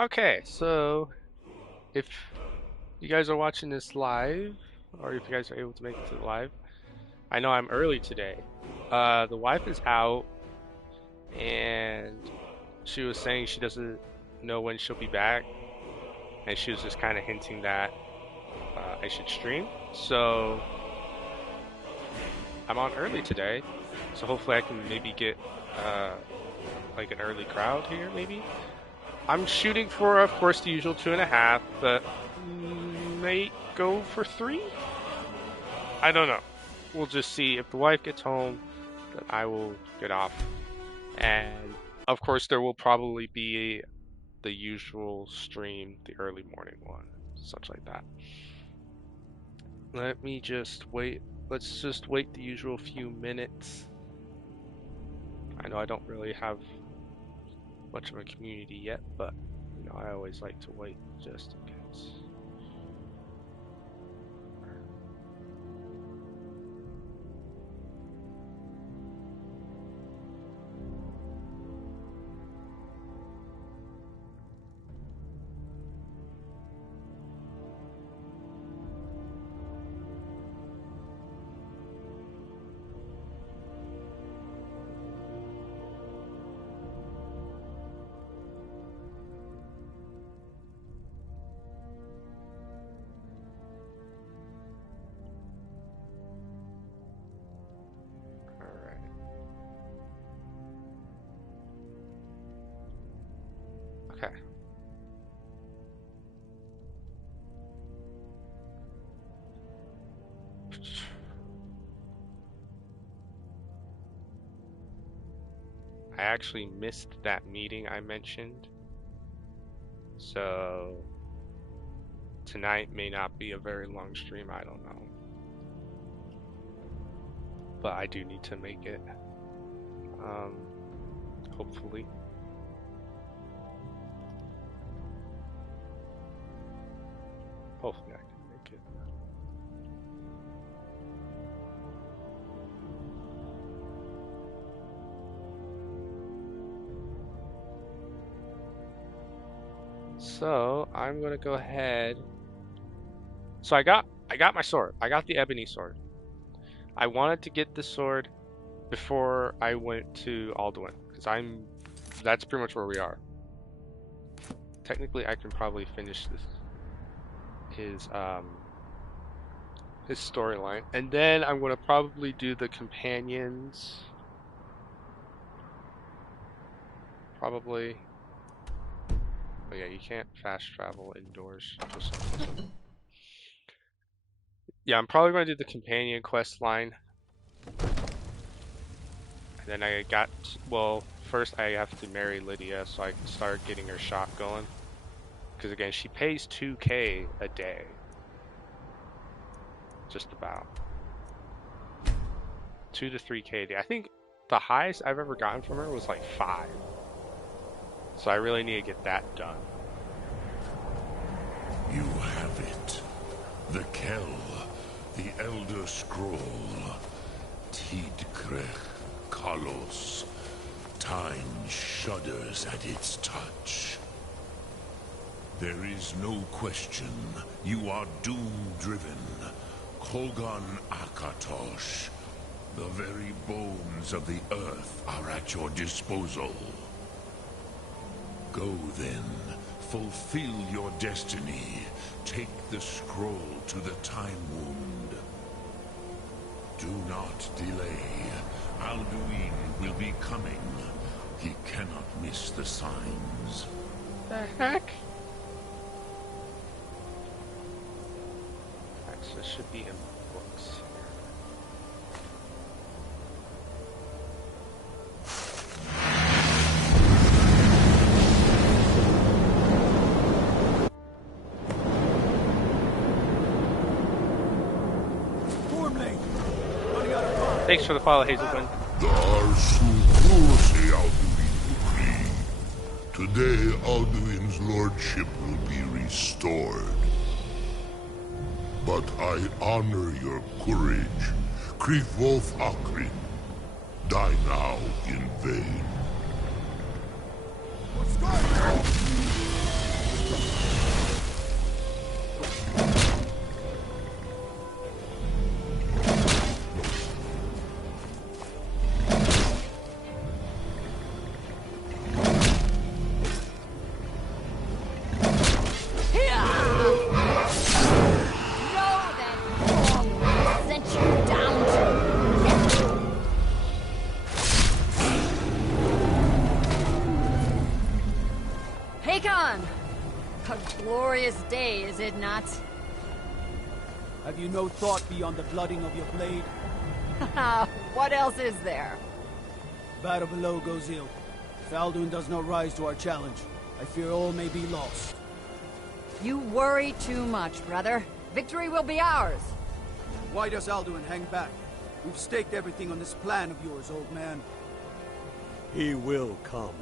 Okay, so if you guys are watching this live, or if you guys are able to make it to the live, I know I'm early today. The wife is out, and she was saying she doesn't know when she'll be back, and she was just kind of hinting that I should stream. So I'm on early today, so hopefully I can maybe get uh, like an early crowd here, maybe. I'm shooting for, of course, the usual 2.5, but might go for 3. I don't know. We'll just see. If the wife gets home, then I will get off. And of course, there will probably be the usual stream, the early morning one, such like that. Let me just wait. Let's just wait the usual few minutes. I know I don't really have much of a community yet, but you know, I always like to wait just in case. All right. Okay. I actually missed that meeting I mentioned, so tonight may not be a very long stream, I don't know. But I do need to make it, um, hopefully. Hopefully I can make it. So I'm gonna go ahead. So I got my sword. I got the ebony sword. I wanted to get this sword before I went to Alduin, because that's pretty much where we are. Technically I can probably finish his his storyline. And then I'm gonna probably do the companions. Probably. Oh yeah, you can't fast travel indoors for some reason. Yeah, I'm probably gonna do the companion quest line. And then well, first I have to marry Lydia so I can start getting her shop going. Because again, she pays 2K a day. Just about. 2 to 3K a day. I think the highest I've ever gotten from her was like 5. So I really need to get that done. You have it. The Kell, the Elder Scroll. Tidkrech Kalos. Time shudders at its touch. There is no question. You are doom-driven. Kogan Akatosh. The very bones of the earth are at your disposal. Go then. Fulfill your destiny. Take the scroll to the Time Wound. Do not delay. Alduin will be coming. He cannot miss the signs. The heck? Actually, this should be in books here. Thanks for the follow, Hazelton. Today, Alduin's lordship will be restored. But I honor your courage. Kriegwolf Akrin. Die now in vain. Skyrim! Hakon! A glorious day, is it not? Have you no thought beyond the blooding of your blade? What else is there? Battle below goes ill. If Alduin does not rise to our challenge, I fear all may be lost. You worry too much, brother. Victory will be ours. Why does Alduin hang back? We've staked everything on this plan of yours, old man. He will come.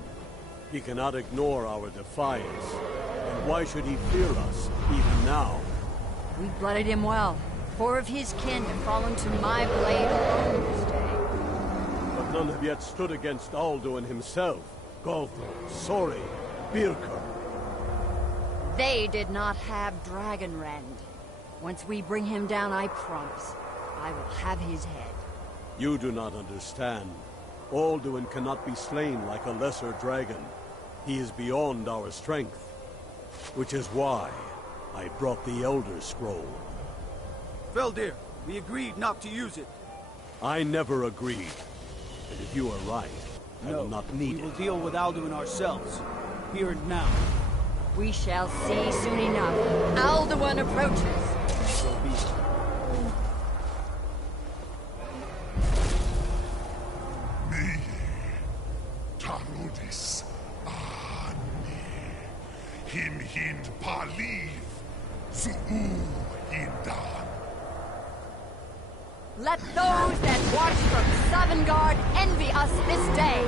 He cannot ignore our defiance. And why should he fear us, even now? We blooded him well. 4 of his kin have fallen to my blade alone this day. But none have yet stood against Alduin himself. Galthor, Sori, Birkir. They did not have Dragonrend. Once we bring him down, I promise, I will have his head. You do not understand. Alduin cannot be slain like a lesser dragon. He is beyond our strength. Which is why I brought the Elder Scroll. Veldir, we agreed not to use it. I never agreed. And if you are right, I will not need we will it. deal with Alduin ourselves. Here and now. We shall see soon enough. Alduin approaches. So be it. Me, Tarudis, Ani, Him Hind Paliv, Zuu Hindan. Let those that watch from Sovngarde envy us this day.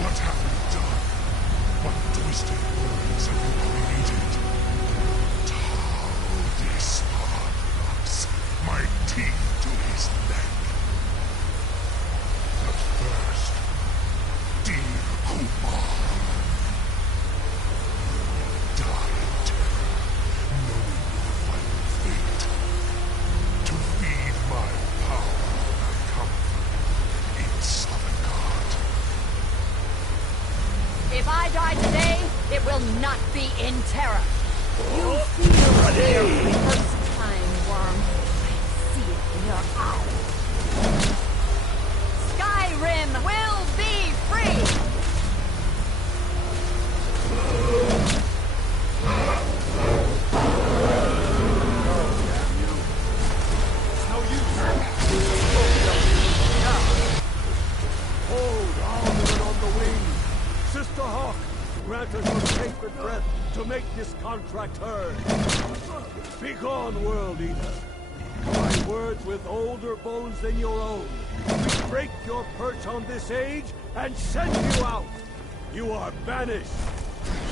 What have you done? What twisted words have you created? Tarudis Hadras, my teeth to his neck. But first, dear Kumar, die in terror, knowing your final fate. To feed my power and comfort in Sovngarde. If I die today, it will not be in terror. You feel fear for the first time, Worm. I see it in your eyes. Skyrim will be free! Hold Alduin on the wing! Sister Hawk, grant us your sacred breath to make this contract heard. Begone, World Eater. My words with older bones than your own. We break your perch on this age and send you out. You are banished.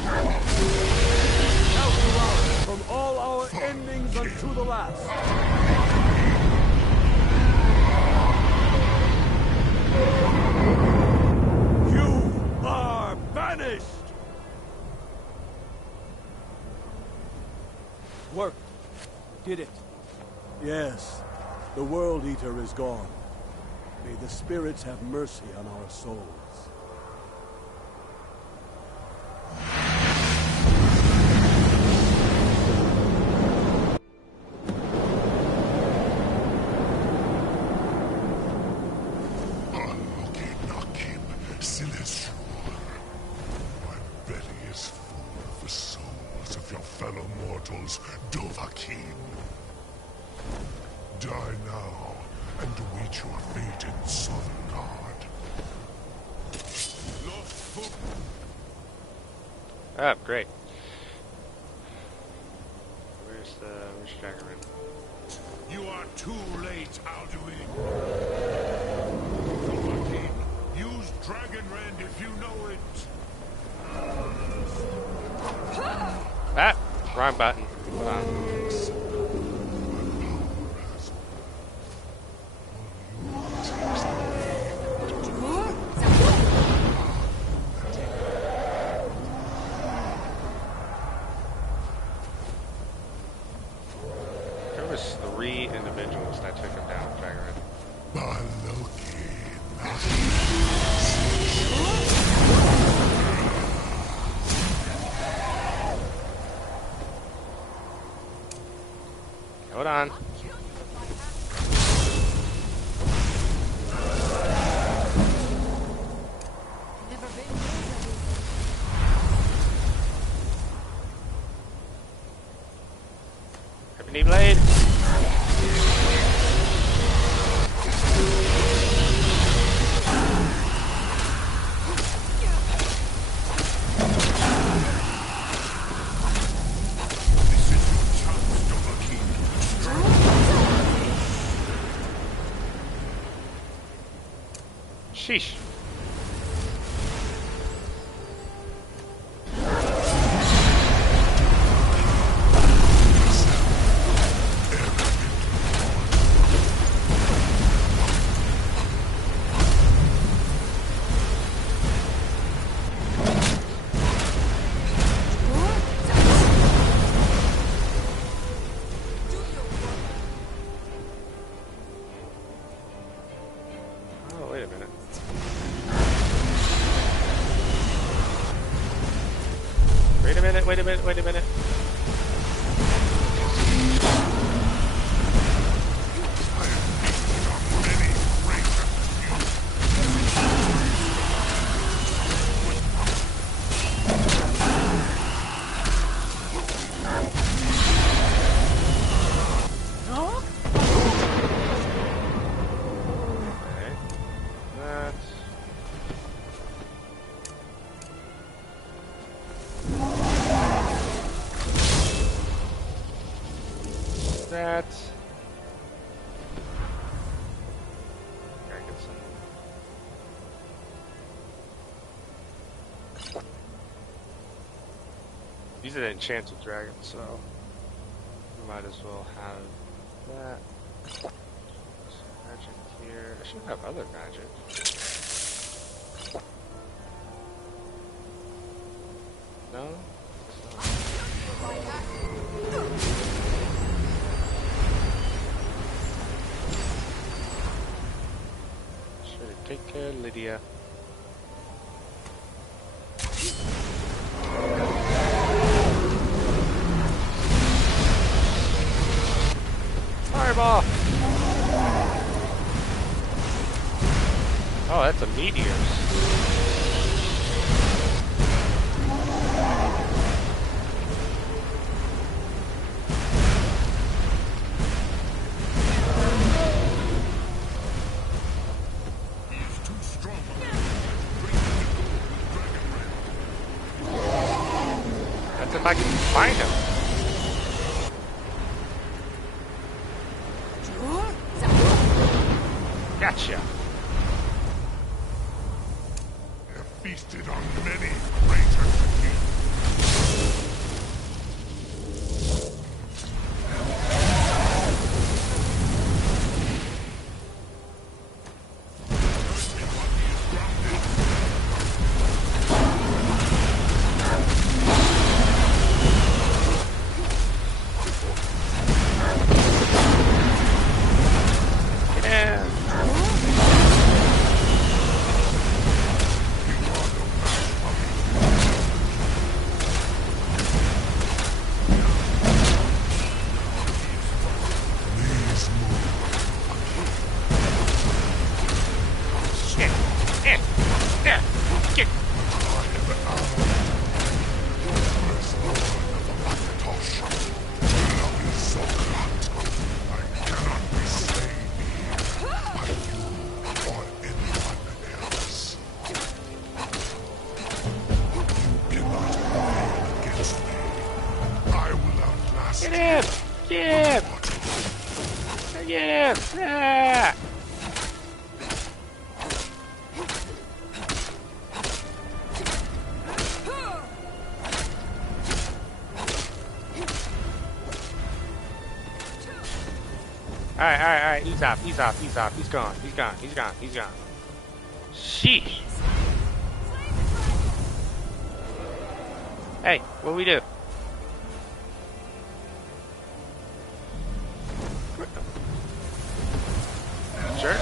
Out to out from all our endings unto the last. You are banished! Worked. Did it. Yes, the World Eater is gone. May the spirits have mercy on our souls. Nakim, Silesur. My belly is full of the souls of your fellow mortals, Dovahkiin. Die now, and await your fate in Sovngarde. Ah, great. Where's Skyrim? You are too late, Alduin. Dovahkiin, use Dragonrend if you know it. Ah, wrong button. Hold on. There was 3 individuals that took him down, Dragon. Hold on. Never been here. Ebony blade. This is your chance, Dovahkiin. Sheesh. Oh, wait a minute. Wait a minute, wait a minute, wait a minute. Okay. That's... Gotta get some... These are the enchanted dragons, so might as well have that. Some magic here. I should have other magic. No? Should take care of Lydia. Fireball! Oh, that's a meteor. He's too strong. That's if I can find him. Gotcha. Have feasted on many greater king. Yeah. Get him! Get him! Get him! Ah! Alright, he's off, he's off, he's gone, he's gone. Sheesh! Hey, what we do? Sure.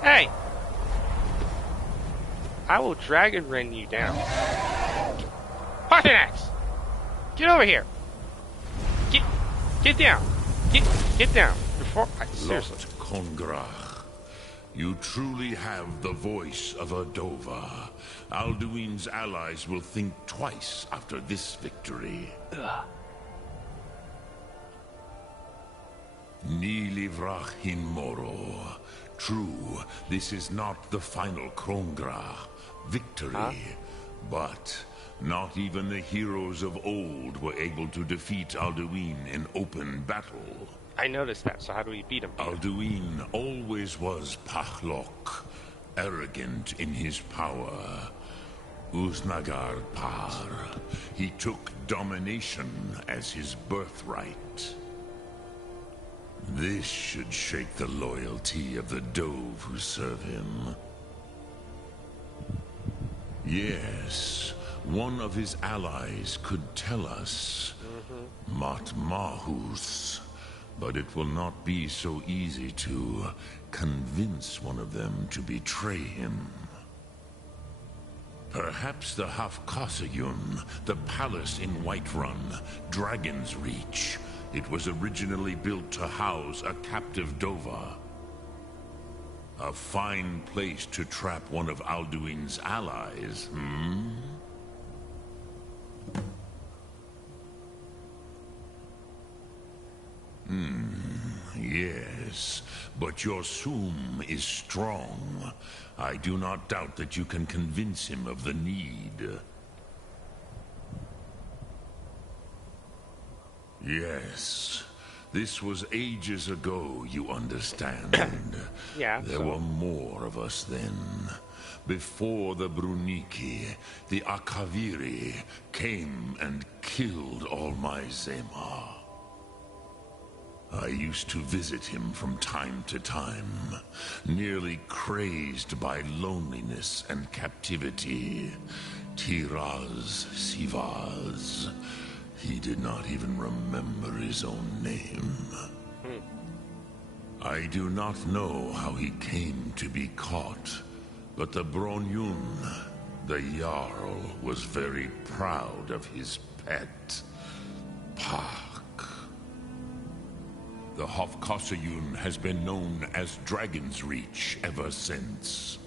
Hey! I will dragon rend you down. Parthenax! Get over here! Get... Get down! Get down! Before seriously. Lot Kongrach, you truly have the voice of a Dova. Alduin's allies will think twice after this victory. Ni livrach hin moro. True, this is not the final Krongra victory, but not even the heroes of old were able to defeat Alduin in open battle. I noticed that, so how do we beat him? Alduin always was Pachlok, arrogant in his power. Uznagar Par. He took domination as his birthright. This should shake the loyalty of the Dove who serve him. Yes, one of his allies could tell us. Mat Mahus. But it will not be so easy to convince one of them to betray him. Perhaps the Hafkasayun, the palace in Whiterun, Dragon's Reach. It was originally built to house a captive Dova. A fine place to trap one of Alduin's allies, Yes, but your Sum is strong. I do not doubt that you can convince him of the need. Yes, this was ages ago, you understand. Yeah. There were more of us then. Before the Bruniki, the Akaviri came and killed all my Zema. I used to visit him from time to time, nearly crazed by loneliness and captivity. Tiraz Sivaz. He did not even remember his own name. I do not know how he came to be caught, but the Bronyun, the Jarl, was very proud of his pet, Pak. The Hofkasayun has been known as Dragon's Reach ever since.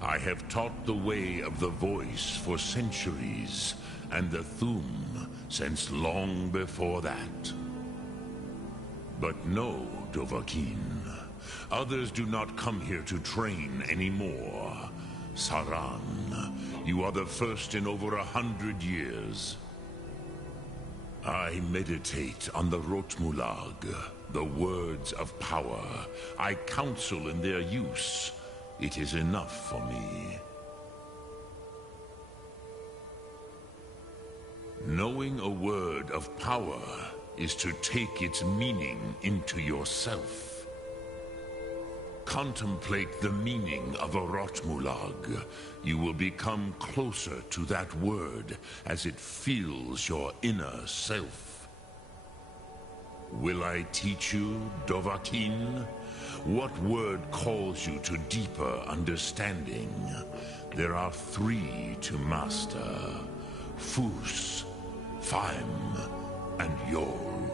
I have taught the way of the voice for centuries, and the Thum since long before that. But no, Dovahkiin. Others do not come here to train anymore. Saran, you are the first in over 100 years. I meditate on the Rotmulag, the words of power. I counsel in their use. It is enough for me. Knowing a word of power is to take its meaning into yourself. Contemplate the meaning of a Rotmulag. You will become closer to that word as it fills your inner self. Will I teach you, Dovahkiin? What word calls you to deeper understanding? There are 3 to master: Fus, Faim, and Yol.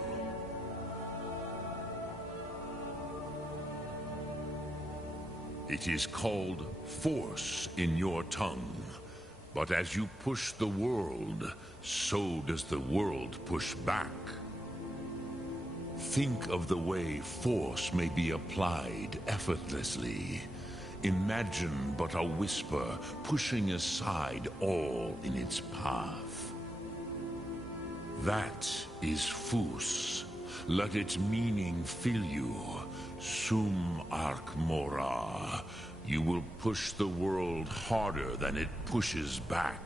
It is called force in your tongue, but as you push the world, so does the world push back. Think of the way force may be applied effortlessly. Imagine but a whisper pushing aside all in its path. That is Fus. Let its meaning fill you. Sum Ark Mora. You will push the world harder than it pushes back.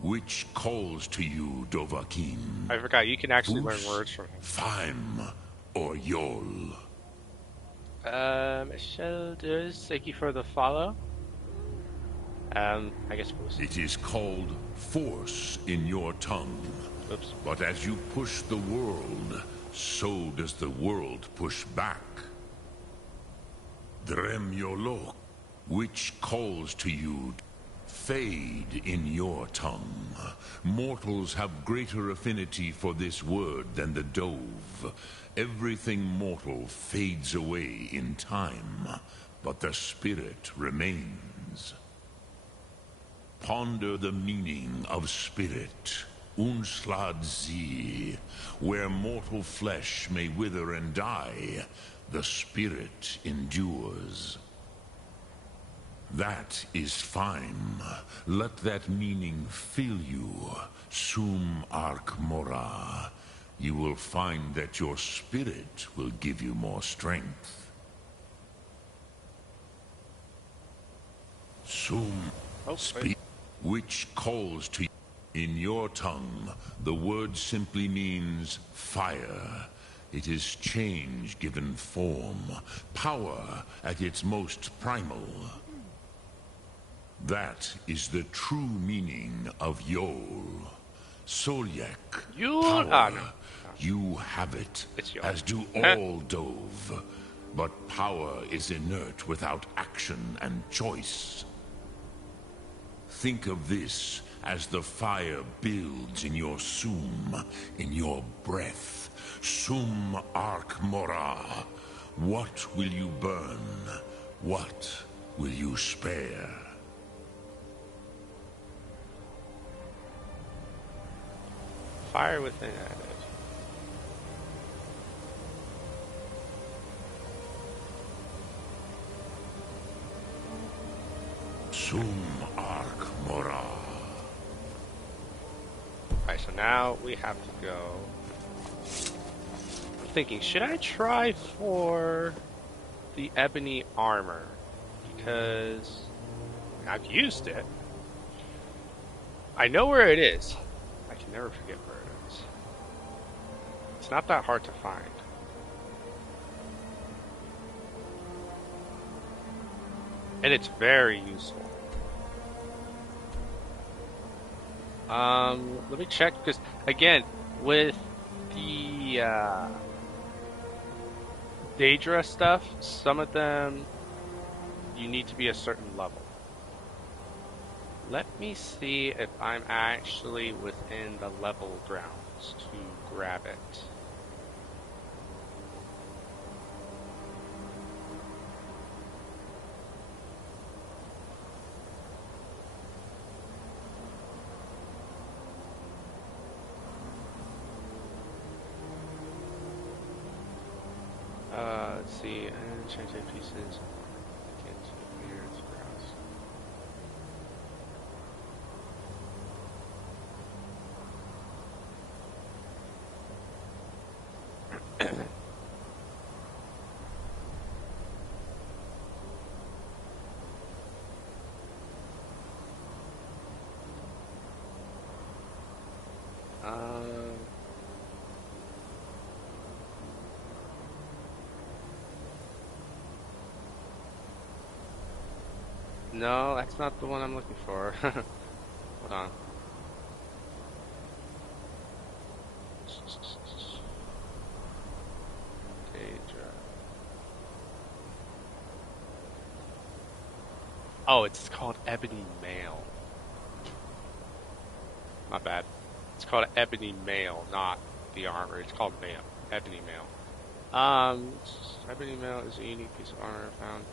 Which calls to you, Dovahkiin? I forgot, you can actually learn Fus, words from him. Faim, or Yol? Shoulders, thank you for the follow. I guess Fus. It is called force in your tongue. Oops. But as you push the world, so does the world push back. Drem Yolok. which calls to you. Fade in your tongue. Mortals have greater affinity for this word than the dove. Everything mortal fades away in time, but the spirit remains. Ponder the meaning of spirit, Unslad Zi. Where mortal flesh may wither and die, the spirit endures. That is fine. Let that meaning fill you, Sum Ark Mora. You will find that your spirit will give you more strength. Sum, speak, which calls to you. In your tongue, the word simply means fire. It is change given form, power at its most primal. That is the true meaning of Yol. Solyak, Yul? power. No. You have it, It's Yol. as do all Dove. But power is inert without action and choice. Think of this as the fire builds in your Sum, in your breath. Sum Ark Mora. What will you burn? What will you spare? Fire within added. Sum Ark Mora. Alright, so now we have to go. I'm thinking, should I try for the ebony armor? Because I've used it. I know where it is. I can never forget where it is. It's not that hard to find. And it's very useful. Let me check, because again, with the Daedra stuff, some of them you need to be a certain level. Let me see if I'm actually within the level grounds to grab it. Let's see, and change the pieces. Get here, it's browse. No, that's not the one I'm looking for. Hold on. Daedra. Oh, it's called Ebony Mail. My bad. It's called Ebony Mail, not the armor. It's called Mail. Ebony Mail. Ebony Mail is a unique piece of armor found.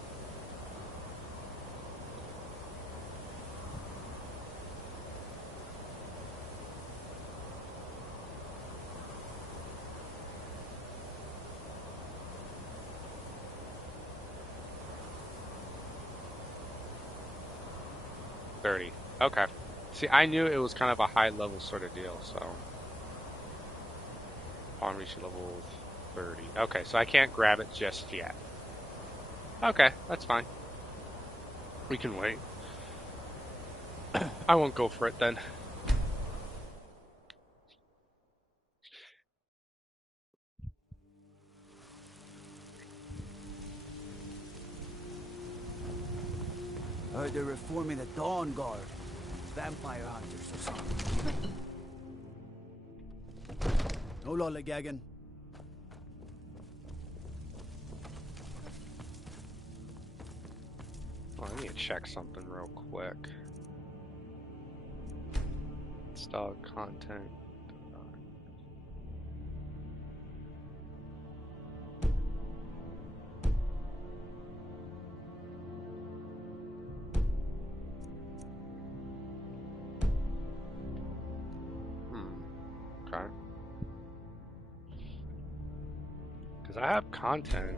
Okay. See, I knew it was kind of a high level sort of deal, so. Upon reaching level 30. Okay, so I can't grab it just yet. Okay, that's fine. We can wait. I won't go for it then. Heard they're reforming the Dawn Guard. Vampire hunters or something. No lollygagging. Oh, I need to check something real quick. Install content. Okay. Because I have content.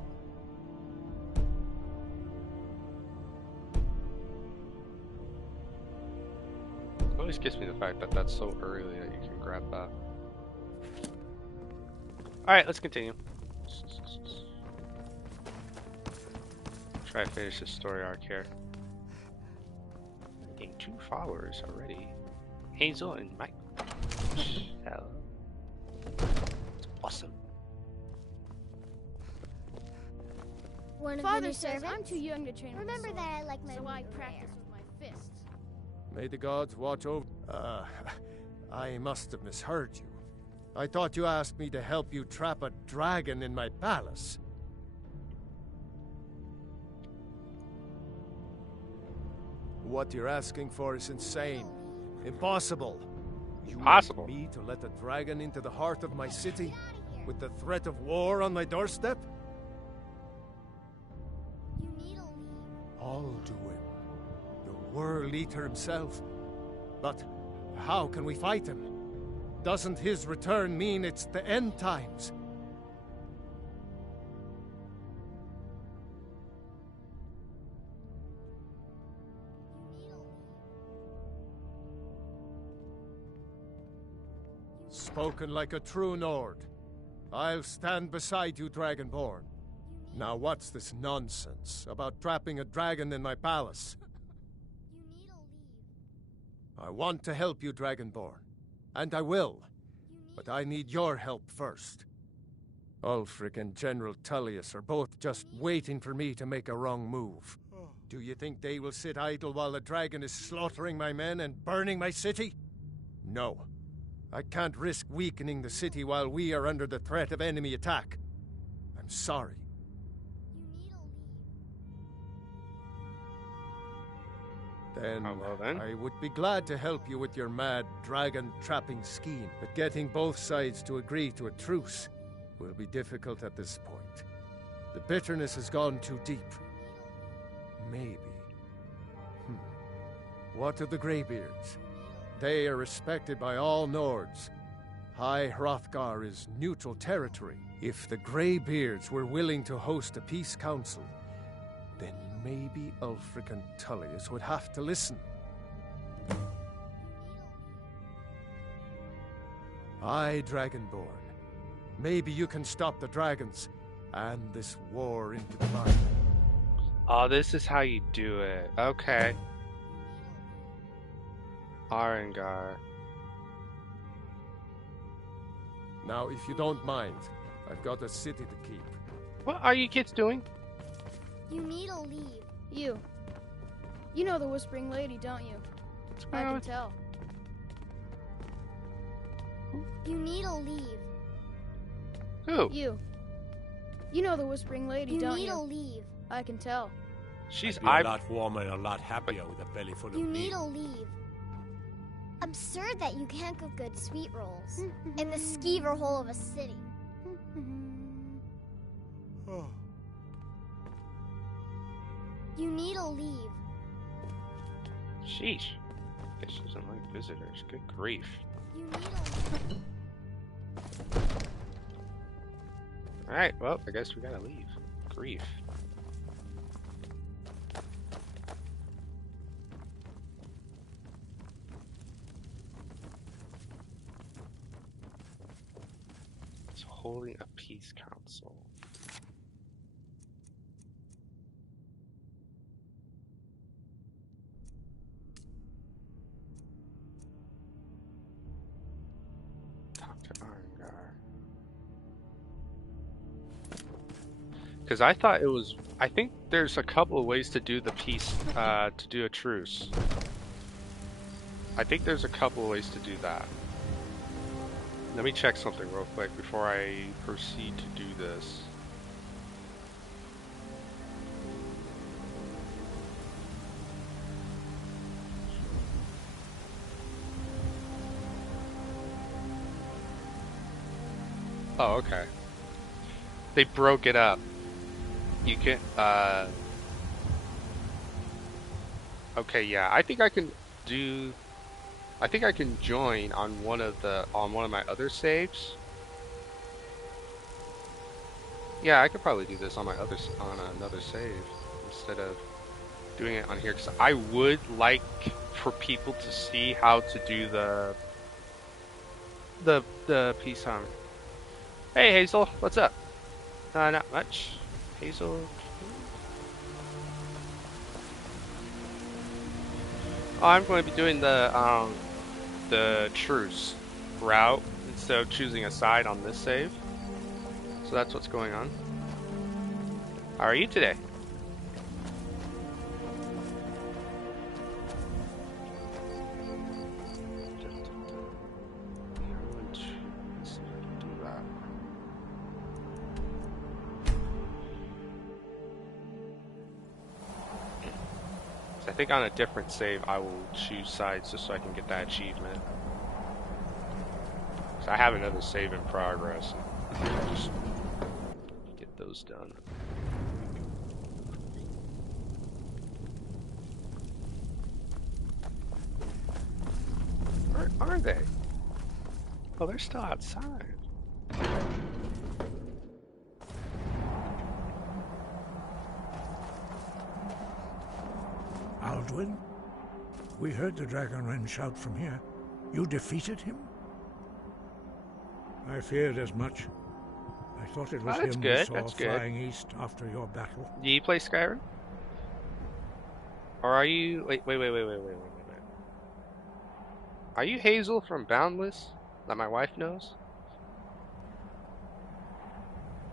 It always gets me the fact that that's so early that you can grab that. Alright, let's continue. Try to finish this story arc here. I'm getting 2 followers already. Hazel and Mike. Hello. It's awesome. One of Father the says servants? I'm too young to train with a Remember sword, that I like my so I meat practice rare. with my fists. May the gods watch over. I must have misheard you. I thought you asked me to help you trap a dragon in my palace. What you're asking for is insane. Impossible. You Impossible. want me to let a dragon into the heart of my city with the threat of war on my doorstep? You need a leave. Alduin, the World Eater himself. But how can we fight him? Doesn't his return mean it's the end times? Spoken like a true Nord. I'll stand beside you, Dragonborn. Now what's this nonsense about trapping a dragon in my palace? You need a leave. I want to help you, Dragonborn. And I will. But I need your help first. Ulfric and General Tullius are both just waiting for me to make a wrong move. Do you think they will sit idle while the dragon is slaughtering my men and burning my city? No. I can't risk weakening the city while we are under the threat of enemy attack. I'm sorry. You need a leave. Then, Oh, well then. I would be glad to help you with your mad dragon-trapping scheme, but getting both sides to agree to a truce will be difficult at this point. The bitterness has gone too deep. Maybe. What of the Greybeards? They are respected by all Nords. High Hrothgar is neutral territory. If the Greybeards were willing to host a peace council, then maybe Ulfric and Tullius would have to listen. Aye, Dragonborn. Maybe you can stop the dragons and this war in decline. Oh, this is how you do it. Okay. Arengar. Now, if you don't mind, I've got a city to keep. What are you kids doing? You need a leave. You know the Whispering Lady, don't you? I can tell. You need a leave. Who? You know the Whispering Lady, You don't need a you? leave. I can tell. She's I'd be a lot warmer and a lot happier with a belly full of You meat. need a leave. Absurd that you can't cook good sweet rolls in the skeever hole of a city. You need a leave. Sheesh. Guess she doesn't like visitors. Good grief. You need a leave. Alright, well, I guess we gotta leave. Grief. It's holding a peace council. Talk to Arengar. Because I thought it was. I think there's a couple of ways to do the peace, to do a truce. I think there's a couple of ways to do that. Let me check something real quick before I proceed to do this. Oh, okay. They broke it up. You can, okay, yeah. I think I can join on one of my other saves. Yeah, I could probably do this on on another save instead of doing it on here because I would like for people to see how to do the peace armor. Hey Hazel, what's up? Not much. Hazel. Oh, I'm going to be doing the truce route instead of choosing a side on this save. So that's what's going on. How are you today? I think on a different save I will choose sides just so I can get that achievement. So I have another save in progress. Just get those done. Where are they? Oh, they're still outside. Alduin? We heard the Dragonren shout from here. You defeated him? I feared as much. I thought it was him we saw flying east after your battle. Do you play Skyrim? Or are you... Wait. Are you Hazel from Boundless? That my wife knows?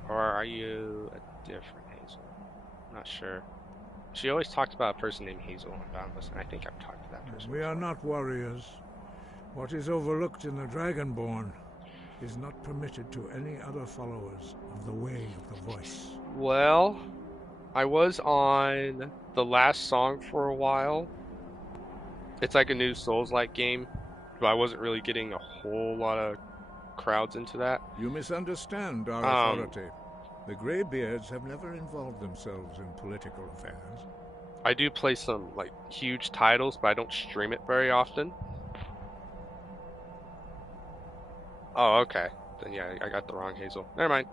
Or are you a different Hazel? I'm not sure. She always talks about a person named Hazel on Boundless, and I think I've talked to that person We are not warriors. What is overlooked in the Dragonborn is not permitted to any other followers of the Way of the Voice. Well, I was on the last song for a while. It's like a new Souls-like game, but I wasn't really getting a whole lot of crowds into that. You misunderstand our authority. The Greybeards have never involved themselves in political affairs. I do play some like huge titles, but I don't stream it very often. Oh, okay. Then yeah, I got the wrong Hazel. Never mind.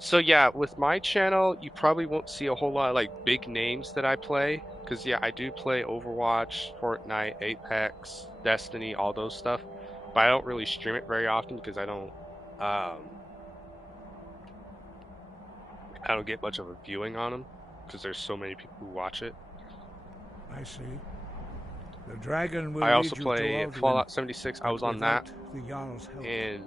So yeah, with my channel, you probably won't see a whole lot of like big names that I play. Cause yeah, I do play Overwatch, Fortnite, Apex, Destiny, all those stuff. But I don't really stream it very often because I don't get much of a viewing on them. Because there's so many people who watch it. I see. The dragon will I also lead play you to Fallout 76. I was on that the Jarl's help. in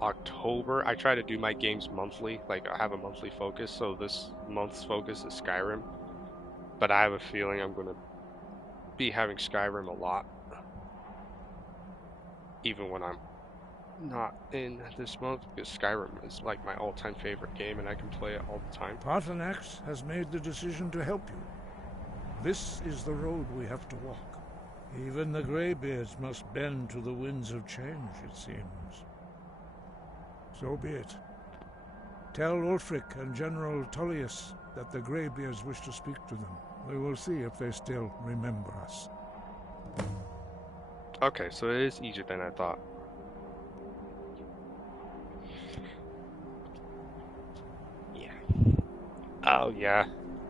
October. I try to do my games monthly. Like I have a monthly focus. So this month's focus is Skyrim. But I have a feeling I'm going to be having Skyrim a lot. Even when I'm not in this month. Because Skyrim is like my all-time favorite game and I can play it all the time. Paarthurnax has made the decision to help you. This is the road we have to walk. Even the Greybeards must bend to the winds of change, it seems. So be it. Tell Ulfric and General Tullius that the Greybeards wish to speak to them. We will see if they still remember us. Okay, so it is easier than I thought. Yeah. Oh, yeah.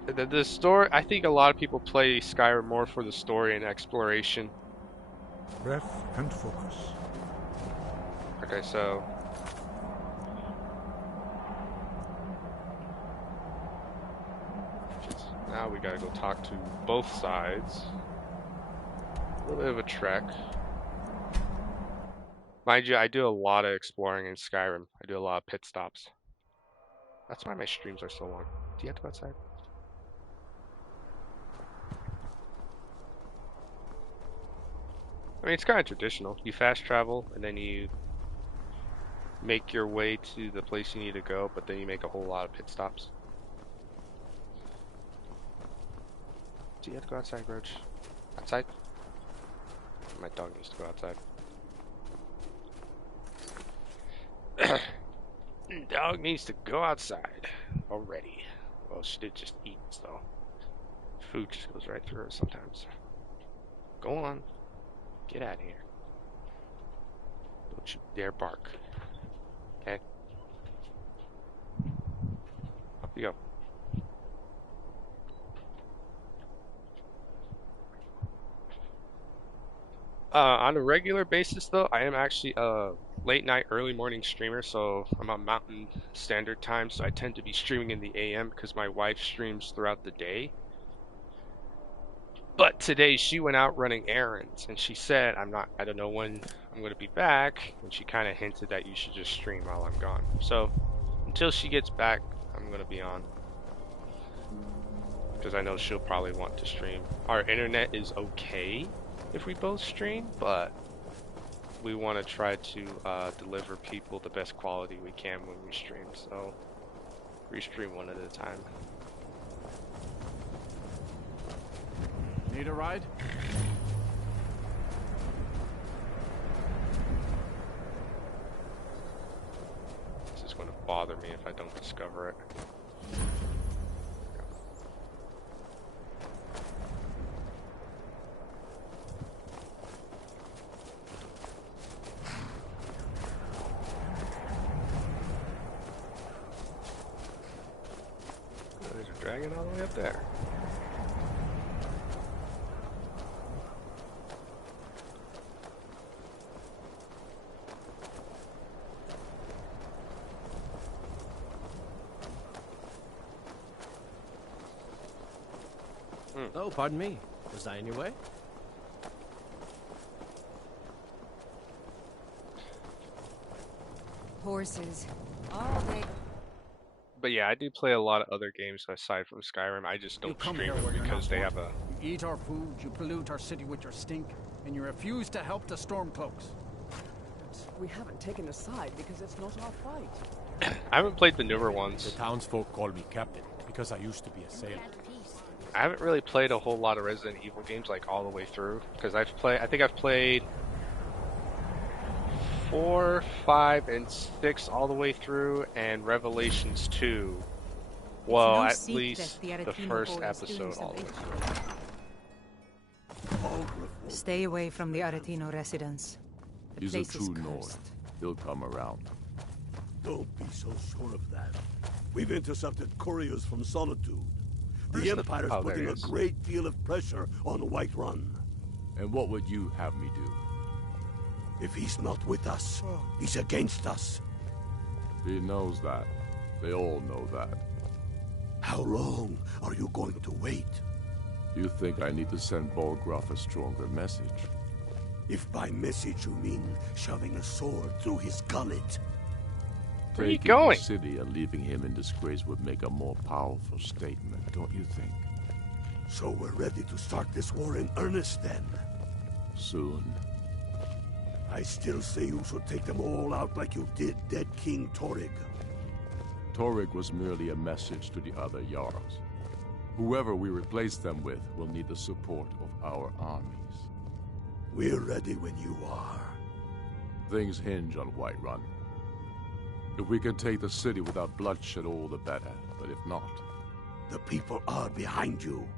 The story, I think a lot of people play Skyrim more for the story and exploration. Breath and focus. Okay, so... now we gotta go talk to both sides. A little bit of a trek. Mind you, I do a lot of exploring in Skyrim. I do a lot of pit stops. That's why my streams are so long. Do you have to go outside? I mean, it's kind of traditional. You fast travel, and then you make your way to the place you need to go, but then you make a whole lot of pit stops. Do you have to go outside, Roach? Outside? My dog needs to go outside. Dog needs to go outside already. Well, she did just eat, so food just goes right through her sometimes. Go on. Get out of here. Don't you dare bark. Okay? Up you go. On a regular basis, though, I am actually a late night, early morning streamer, so I'm on Mountain Standard Time, so I tend to be streaming in the AM because my wife streams throughout the day. But today she went out running errands, and she said, I don't know when I'm going to be back, and she kind of hinted that you should just stream while I'm gone. So until she gets back, I'm going to be on. Because I know she'll probably want to stream. Our internet is okay if we both stream, but we want to try to deliver people the best quality we can when we stream, so we stream one at a time. Need a ride? This is going to bother me if I don't discover it. There's a dragon all the way up there. Oh, pardon me. Was I in your way? Horses. All day. But yeah, I do play a lot of other games aside from Skyrim. I just don't stream them because they have a... You eat our food, you pollute our city with your stink, and you refuse to help the Stormcloaks. We haven't taken a side because it's not our fight. I haven't played the newer ones. The townsfolk call me captain because I used to be a sailor. I haven't really played a whole lot of Resident Evil games like all the way through because I think I've played 4, 5, and 6 all the way through, and Revelations 2. Well, no at least the first episode all the way through. Stay away from the Aretino residence. The He's a place is true cursed. Nord. He'll come around. Don't be so sure of that. We've intercepted couriers from Solitude. The Empire's putting a great deal of pressure on Whiterun. And what would you have me do? If he's not with us, he's against us. He knows that. They all know that. How long are you going to wait? You think I need to send Bolgraf a stronger message? If by message you mean shoving a sword through his gullet. Where are you Taking going? the city and leaving him in disgrace would make a more powerful statement, don't you think? So we're ready to start this war in earnest then? Soon. I still say you should take them all out like you did dead King Torrig. Torrig was merely a message to the other Jarls. Whoever we replace them with will need the support of our armies. We're ready when you are. Things hinge on Whiterun. If we can take the city without bloodshed, all the better. But if not... The people are behind you.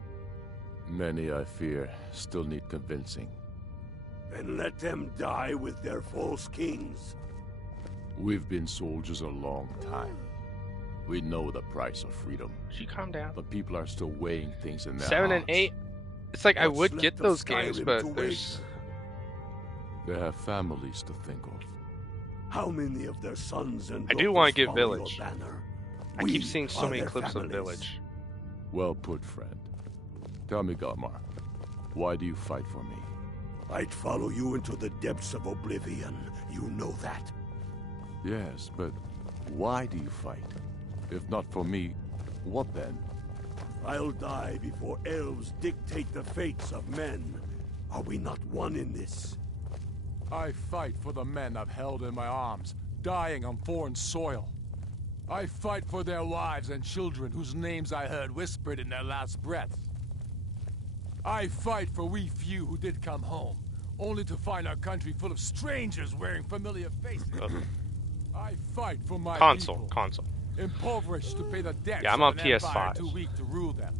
Many, I fear, still need convincing. Then let them die with their false kings. We've been soldiers a long time. We know the price of freedom. Should you calm down? But people are still weighing things in their 7 and hearts. 8. It's like I What's would left get of those Skyrim games, to but wait? there's... They have families to think of. How many of their sons and I do want to daughters get follow Village. your banner? I We keep seeing so are many their clips of families. Village. Well put, friend. Tell me, Galmar, why do you fight for me? I'd follow you into the depths of oblivion. You know that. Yes, but why do you fight? If not for me, what then? I'll die before elves dictate the fates of men. Are we not one in this? I fight for the men I've held in my arms, dying on foreign soil. I fight for their wives and children whose names I heard whispered in their last breaths. I fight for we few who did come home, only to find our country full of strangers wearing familiar faces. I fight for my Console. people. Impoverished to pay the debts Yeah, I'm of on an empire PS5. too weak to rule them,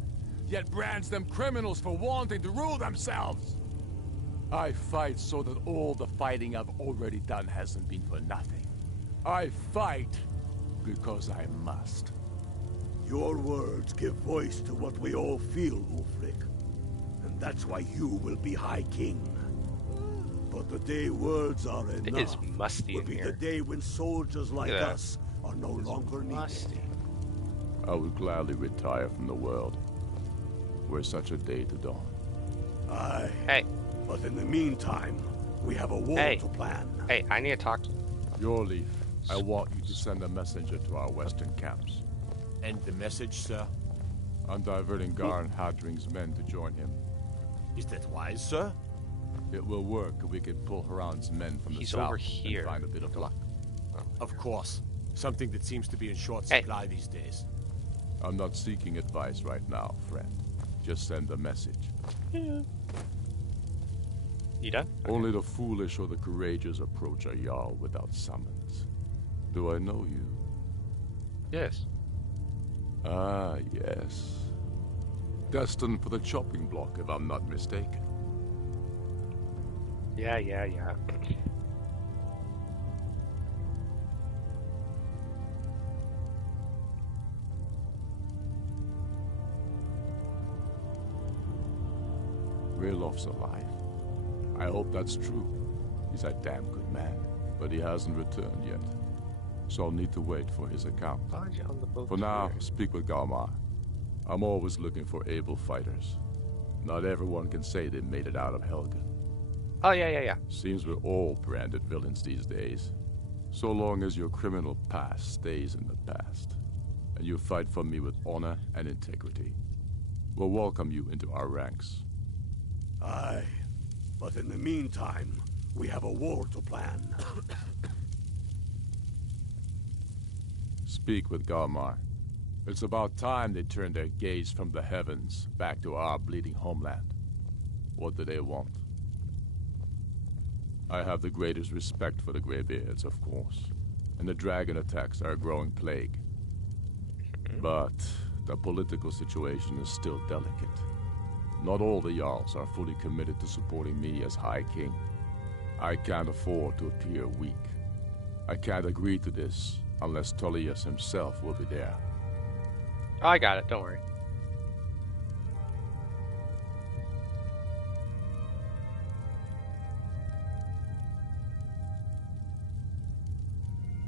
yet brands them criminals for wanting to rule themselves. I fight so that all the fighting I've already done hasn't been for nothing. I fight because I must. Your words give voice to what we all feel, Ulfric. And that's why you will be High King. But the day words are enough It is musty will in be here. the day when soldiers like us are no longer needed. I would gladly retire from the world, were such a day to dawn. Aye. Hey. But in the meantime, we have a war to plan. Hey, I need to talk to you. Your Leaf, I want you to send a messenger to our western camps. And the message, sir? I'm diverting Garn Hadring's men to join him. Is that wise, sir? It will work if we can pull Haran's men from the He's south over here. and find a bit of luck. Of course. Something that seems to be in short supply these days. I'm not seeking advice right now, friend. Just send a message. Yeah. You done? Only the foolish or the courageous approach a Jarl without summons. Do I know you? Yes. Ah, yes. Destined for the chopping block, if I'm not mistaken. Yeah. Railof's alive. I hope that's true. He's a damn good man, but he hasn't returned yet. So I'll need to wait for his account. For now, speak with Galmar. I'm always looking for able fighters. Not everyone can say they made it out of Helgen. Oh, yeah. Seems we're all branded villains these days. So long as your criminal past stays in the past, and you fight for me with honor and integrity, we'll welcome you into our ranks. Aye, but in the meantime, we have a war to plan. Speak with Galmar. It's about time they turned their gaze from the heavens back to our bleeding homeland. What do they want? I have the greatest respect for the Greybeards, of course, and the dragon attacks are a growing plague. But the political situation is still delicate. Not all the Jarls are fully committed to supporting me as High King. I can't afford to appear weak. I can't agree to this unless Tullius himself will be there. Oh, I got it, don't worry.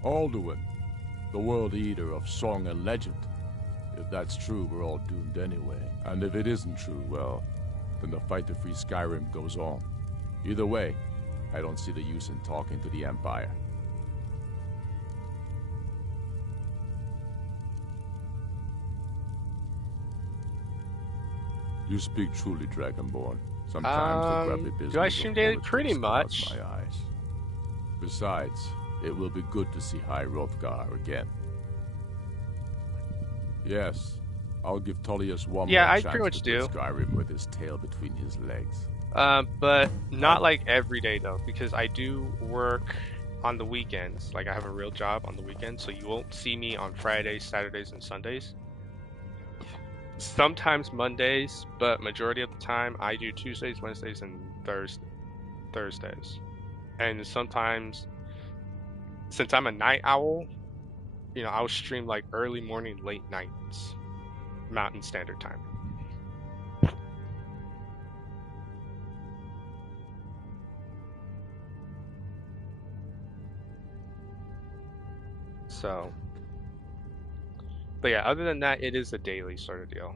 Alduin, the World Eater of song and legend. If that's true, we're all doomed anyway. And if it isn't true, well, then the fight to free Skyrim goes on. Either way, I don't see the use in talking to the Empire. You speak truly, Dragonborn. Sometimes the grubby business do I stream daily? of Pretty politics much. clouds my eyes. Besides, it will be good to see High Hrothgar again. Yes, I'll give Tullius one more I chance pretty much to do. put Skyrim with his tail between his legs. But not like every day though, because I do work on the weekends. Like I have a real job on the weekends, so you won't see me on Fridays, Saturdays, and Sundays. Sometimes Mondays, but majority of the time I do Tuesdays, Wednesdays, and Thursdays. And sometimes, since I'm a night owl, you know, I'll stream like early morning, late nights, Mountain Standard Time. So, but yeah, other than that, it is a daily sort of deal.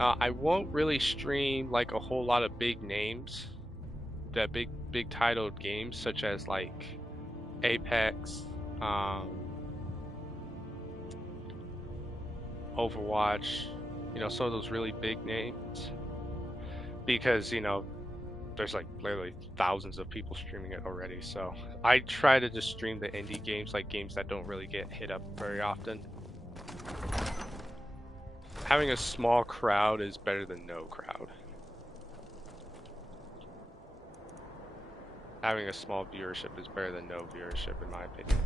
I won't really stream like a whole lot of big names, that big titled games such as like Apex, Overwatch, you know, some of those really big names, because you know there's like literally thousands of people streaming it already. So I try to just stream the indie games, like games that don't really get hit up very often. Having a small crowd is better than no crowd. Having a small viewership is better than no viewership, in my opinion.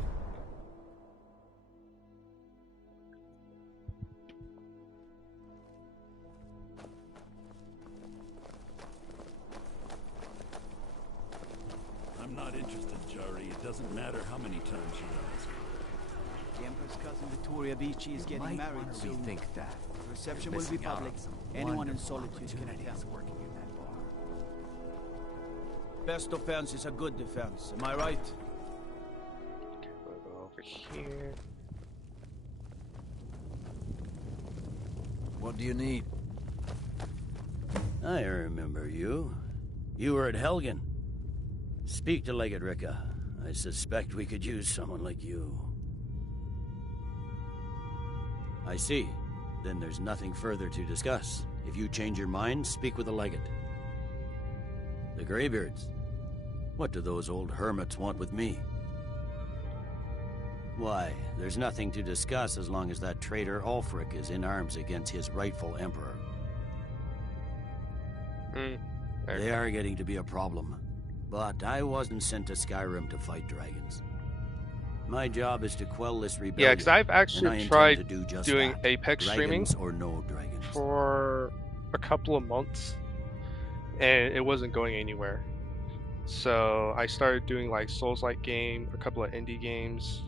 I'm not interested, Jari. It doesn't matter how many times you ask. The Emperor's cousin Vittoria Beachy is getting married soon. Rethink that. The reception will be public. Anyone in Solitude can attend. Working in that bar. Best defense is a good defense. Am I right? We'll go over here. What do you need? I remember you. You were at Helgen. Speak to Legate Ricka. I suspect we could use someone like you. I see. Then there's nothing further to discuss. If you change your mind, speak with the Legate. The Greybeards. What do those old hermits want with me? Why, there's nothing to discuss as long as that traitor Ulfric is in arms against his rightful emperor. They are getting to be a problem. But I wasn't sent to Skyrim to fight dragons. My job is to quell this rebellion. Yeah, because I've actually tried doing that. Apex streaming or no dragons. For a couple of months, and it wasn't going anywhere. So I started doing like Souls-like game, a couple of indie games,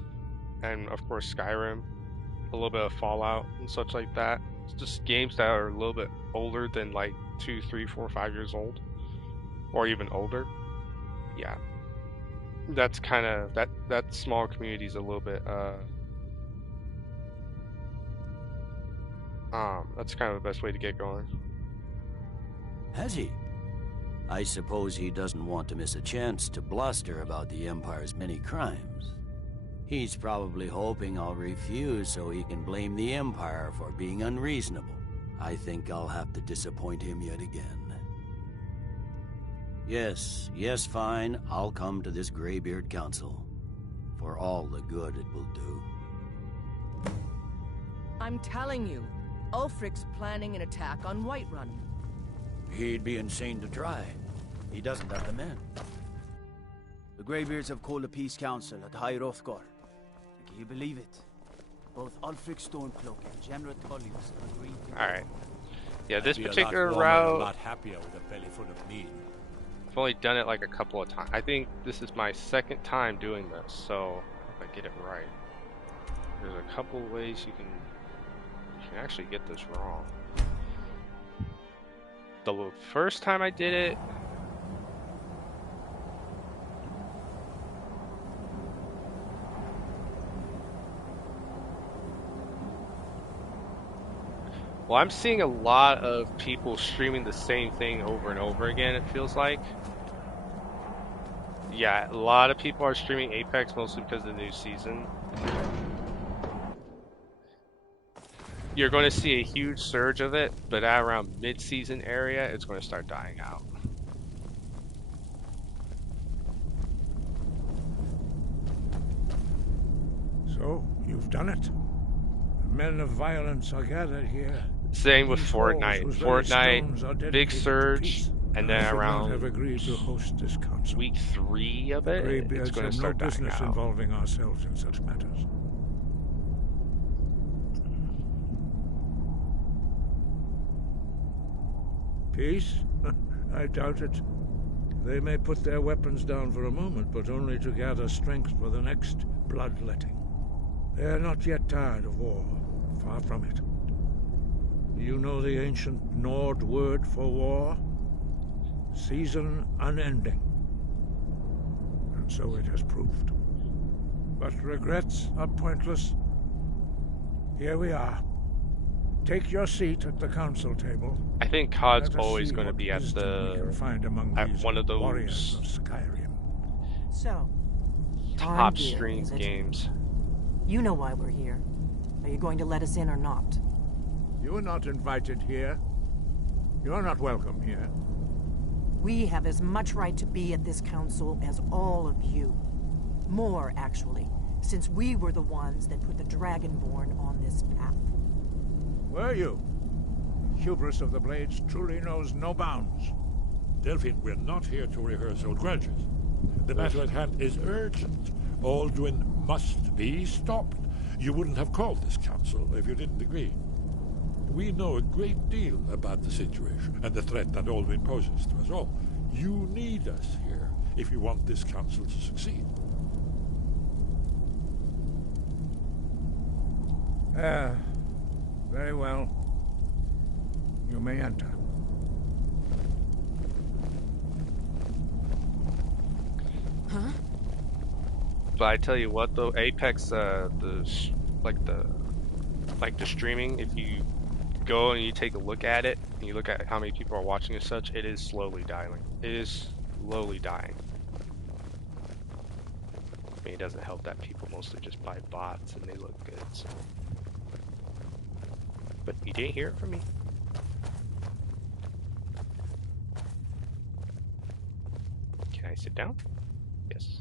and of course Skyrim, a little bit of Fallout and such like that. It's just games that are a little bit older than like 2, 3, 4, 5 years old, or even older. Yeah, that's kind of that small community is a little bit that's kind of the best way to get going. Has he? I suppose he doesn't want to miss a chance to bluster about the Empire's many crimes. He's probably hoping I'll refuse so he can blame the Empire for being unreasonable. I think I'll have to disappoint him yet again. Yes, fine. I'll come to this Greybeard Council. For all the good it will do. I'm telling you, Ulfric's planning an attack on Whiterun. He'd be insane to try. He doesn't have the men. The Greybeards have called a peace council at High Hrothgar. Can you believe it? Both Ulfric Stormcloak and General Tullius have agreed to... Alright. Yeah, this I'd be particular a lot warmer and route... a lot happier with a belly full of meat. I've only done it like a couple of times. I think this is my second time doing this, so if I get it right. There's a couple ways you can actually get this wrong. The first time I did it, well, I'm seeing a lot of people streaming the same thing over and over again, it feels like. Yeah, a lot of people are streaming Apex mostly because of the new season. You're going to see a huge surge of it, but at around mid-season area, it's going to start dying out. So, you've done it. The men of violence are gathered here. Same with Fortnite. Fortnite, big surge, and then around have agreed to host this council. week 3 of it, it's going to start dying out. No business involving ourselves in such matters. Peace? I doubt it. They may put their weapons down for a moment, but only to gather strength for the next bloodletting. They are not yet tired of war. Far from it. You know the ancient Nord word for war? Season unending. And so it has proved. But regrets are pointless. Here we are. Take your seat at the council table. I think Cod's Let us always see going to what be at wisdom we can find among these one of warriors those of Skyrim. So, top Arngeir, stream is it? games. You know why we're here. Are you going to let us in or not? You are not invited here. You are not welcome here. We have as much right to be at this council as all of you. More, actually, since we were the ones that put the Dragonborn on this path. Were you? Hubris of the Blades truly knows no bounds. Delphine, we're not here to rehearse old grudges. The matter at hand is urgent. Alduin must be stopped. You wouldn't have called this council if you didn't agree. We know a great deal about the situation and the threat that Alduin poses to us all. You need us here if you want this council to succeed. Very well. You may enter. Huh? But I tell you what, though, Apex, the streaming, if you go and you take a look at it, and you look at how many people are watching and such, it is slowly dying. It is slowly dying. I mean, it doesn't help that people mostly just buy bots and they look good, so. But you didn't hear it from me. Can I sit down? Yes.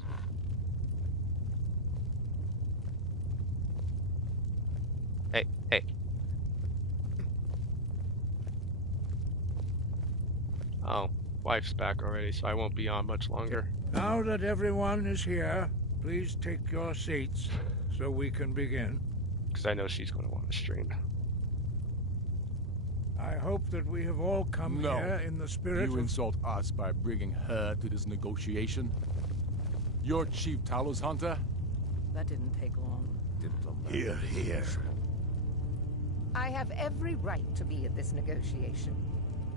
Hey. Oh, wife's back already, so I won't be on much longer. Now that everyone is here, please take your seats so we can begin. Because I know she's going to want to stream. I hope that we have all come here in the spirit You of... insult us by bringing her to this negotiation? You're Chief Talos Hunter? That didn't take long. Here. I have every right to be at this negotiation.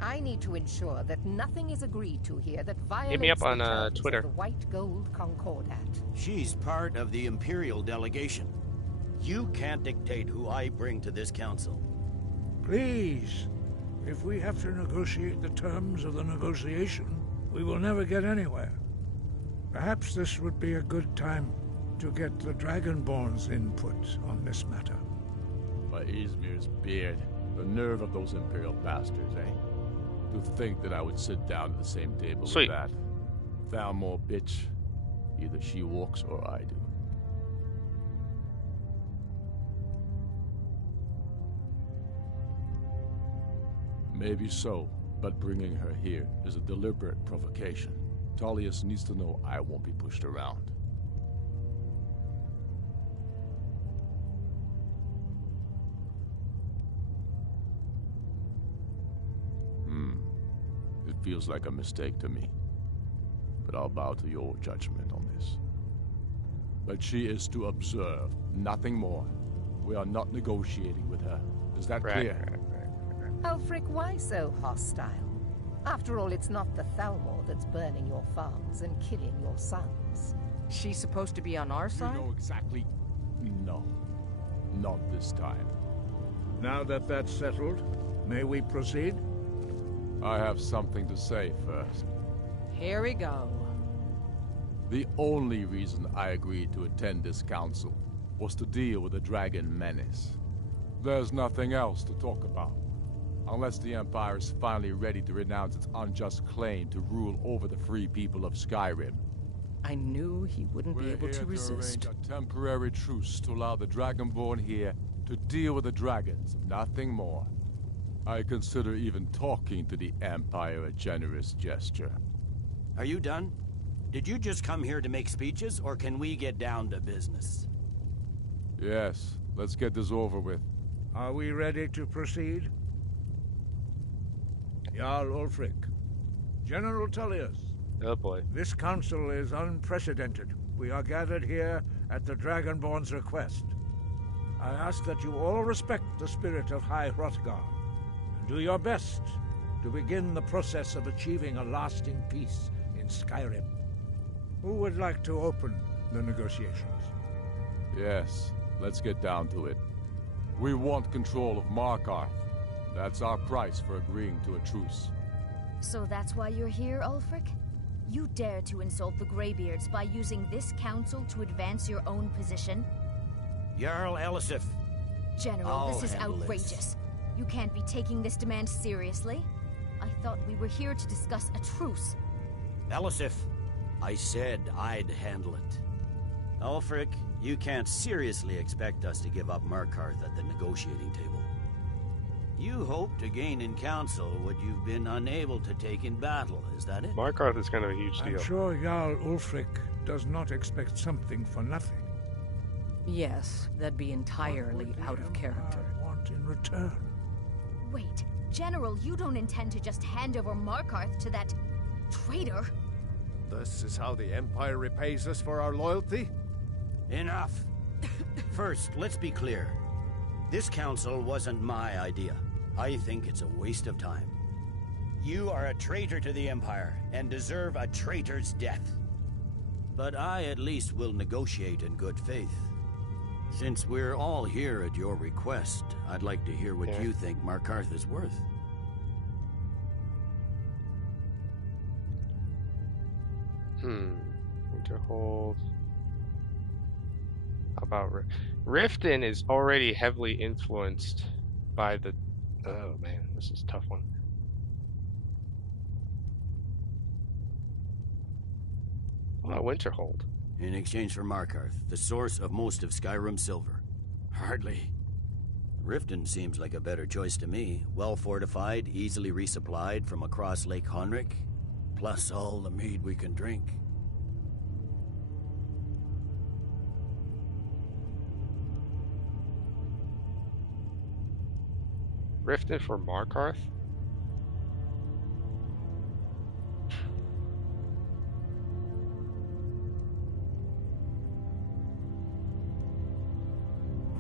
I need to ensure that nothing is agreed to here that violates Hit me up on the terms Twitter. of the White Gold Concordat. She's part of the Imperial delegation. You can't dictate who I bring to this council. Please, if we have to negotiate the terms of the negotiation, we will never get anywhere. Perhaps this would be a good time to get the Dragonborn's input on this matter. By Izmir's beard, the nerve of those Imperial bastards, eh? To think that I would sit down at the same table with that. Thalmor bitch. Either she walks or I do. Maybe so, but bringing her here is a deliberate provocation. Tullius needs to know I won't be pushed around. It feels like a mistake to me. But I'll bow to your judgment on this. But she is to observe, nothing more. We are not negotiating with her. Is that clear? Ulfric, why so hostile? After all, it's not the Thalmor that's burning your farms and killing your sons. She's supposed to be on our side? You know exactly... No. Not this time. Now that that's settled, may we proceed? I have something to say first. Here we go. The only reason I agreed to attend this council was to deal with the dragon menace. There's nothing else to talk about. Unless the Empire is finally ready to renounce its unjust claim to rule over the free people of Skyrim. I knew he wouldn't be able to resist. Arrange a temporary truce to allow the Dragonborn here to deal with the dragons, nothing more. I consider even talking to the Empire a generous gesture. Are you done? Did you just come here to make speeches, or can we get down to business? Yes, let's get this over with. Are we ready to proceed? Jarl Ulfric. General Tullius. Oh boy. This council is unprecedented. We are gathered here at the Dragonborn's request. I ask that you all respect the spirit of High Hrothgar, and do your best to begin the process of achieving a lasting peace in Skyrim. Who would like to open the negotiations? Yes, let's get down to it. We want control of Markarth. That's our price for agreeing to a truce. So that's why you're here, Ulfric? You dare to insult the Greybeards by using this council to advance your own position? Jarl Elisif. General, this is outrageous. You can't be taking this demand seriously. I thought we were here to discuss a truce. Elisif, I said I'd handle it. Ulfric, you can't seriously expect us to give up Markarth at the negotiating table. You hope to gain in council what you've been unable to take in battle, is that it? Markarth is kind of a huge deal. I'm sure Jarl Ulfric does not expect something for nothing. Yes, that'd be entirely out of character. Want in return? Wait, General, you don't intend to just hand over Markarth to that traitor? This is how the Empire repays us for our loyalty? Enough. First, let's be clear. This council wasn't my idea. I think it's a waste of time. You are a traitor to the Empire and deserve a traitor's death. But I at least will negotiate in good faith. Since we're all here at your request, I'd like to hear what you think Markarth is worth. Winterhold. How about Riften is already heavily influenced by the... Oh man, this is a tough one. How about Winterhold? In exchange for Markarth, the source of most of Skyrim's silver. Hardly. Riften seems like a better choice to me. Well fortified, easily resupplied from across Lake Honric, plus all the mead we can drink. Riften for Markarth?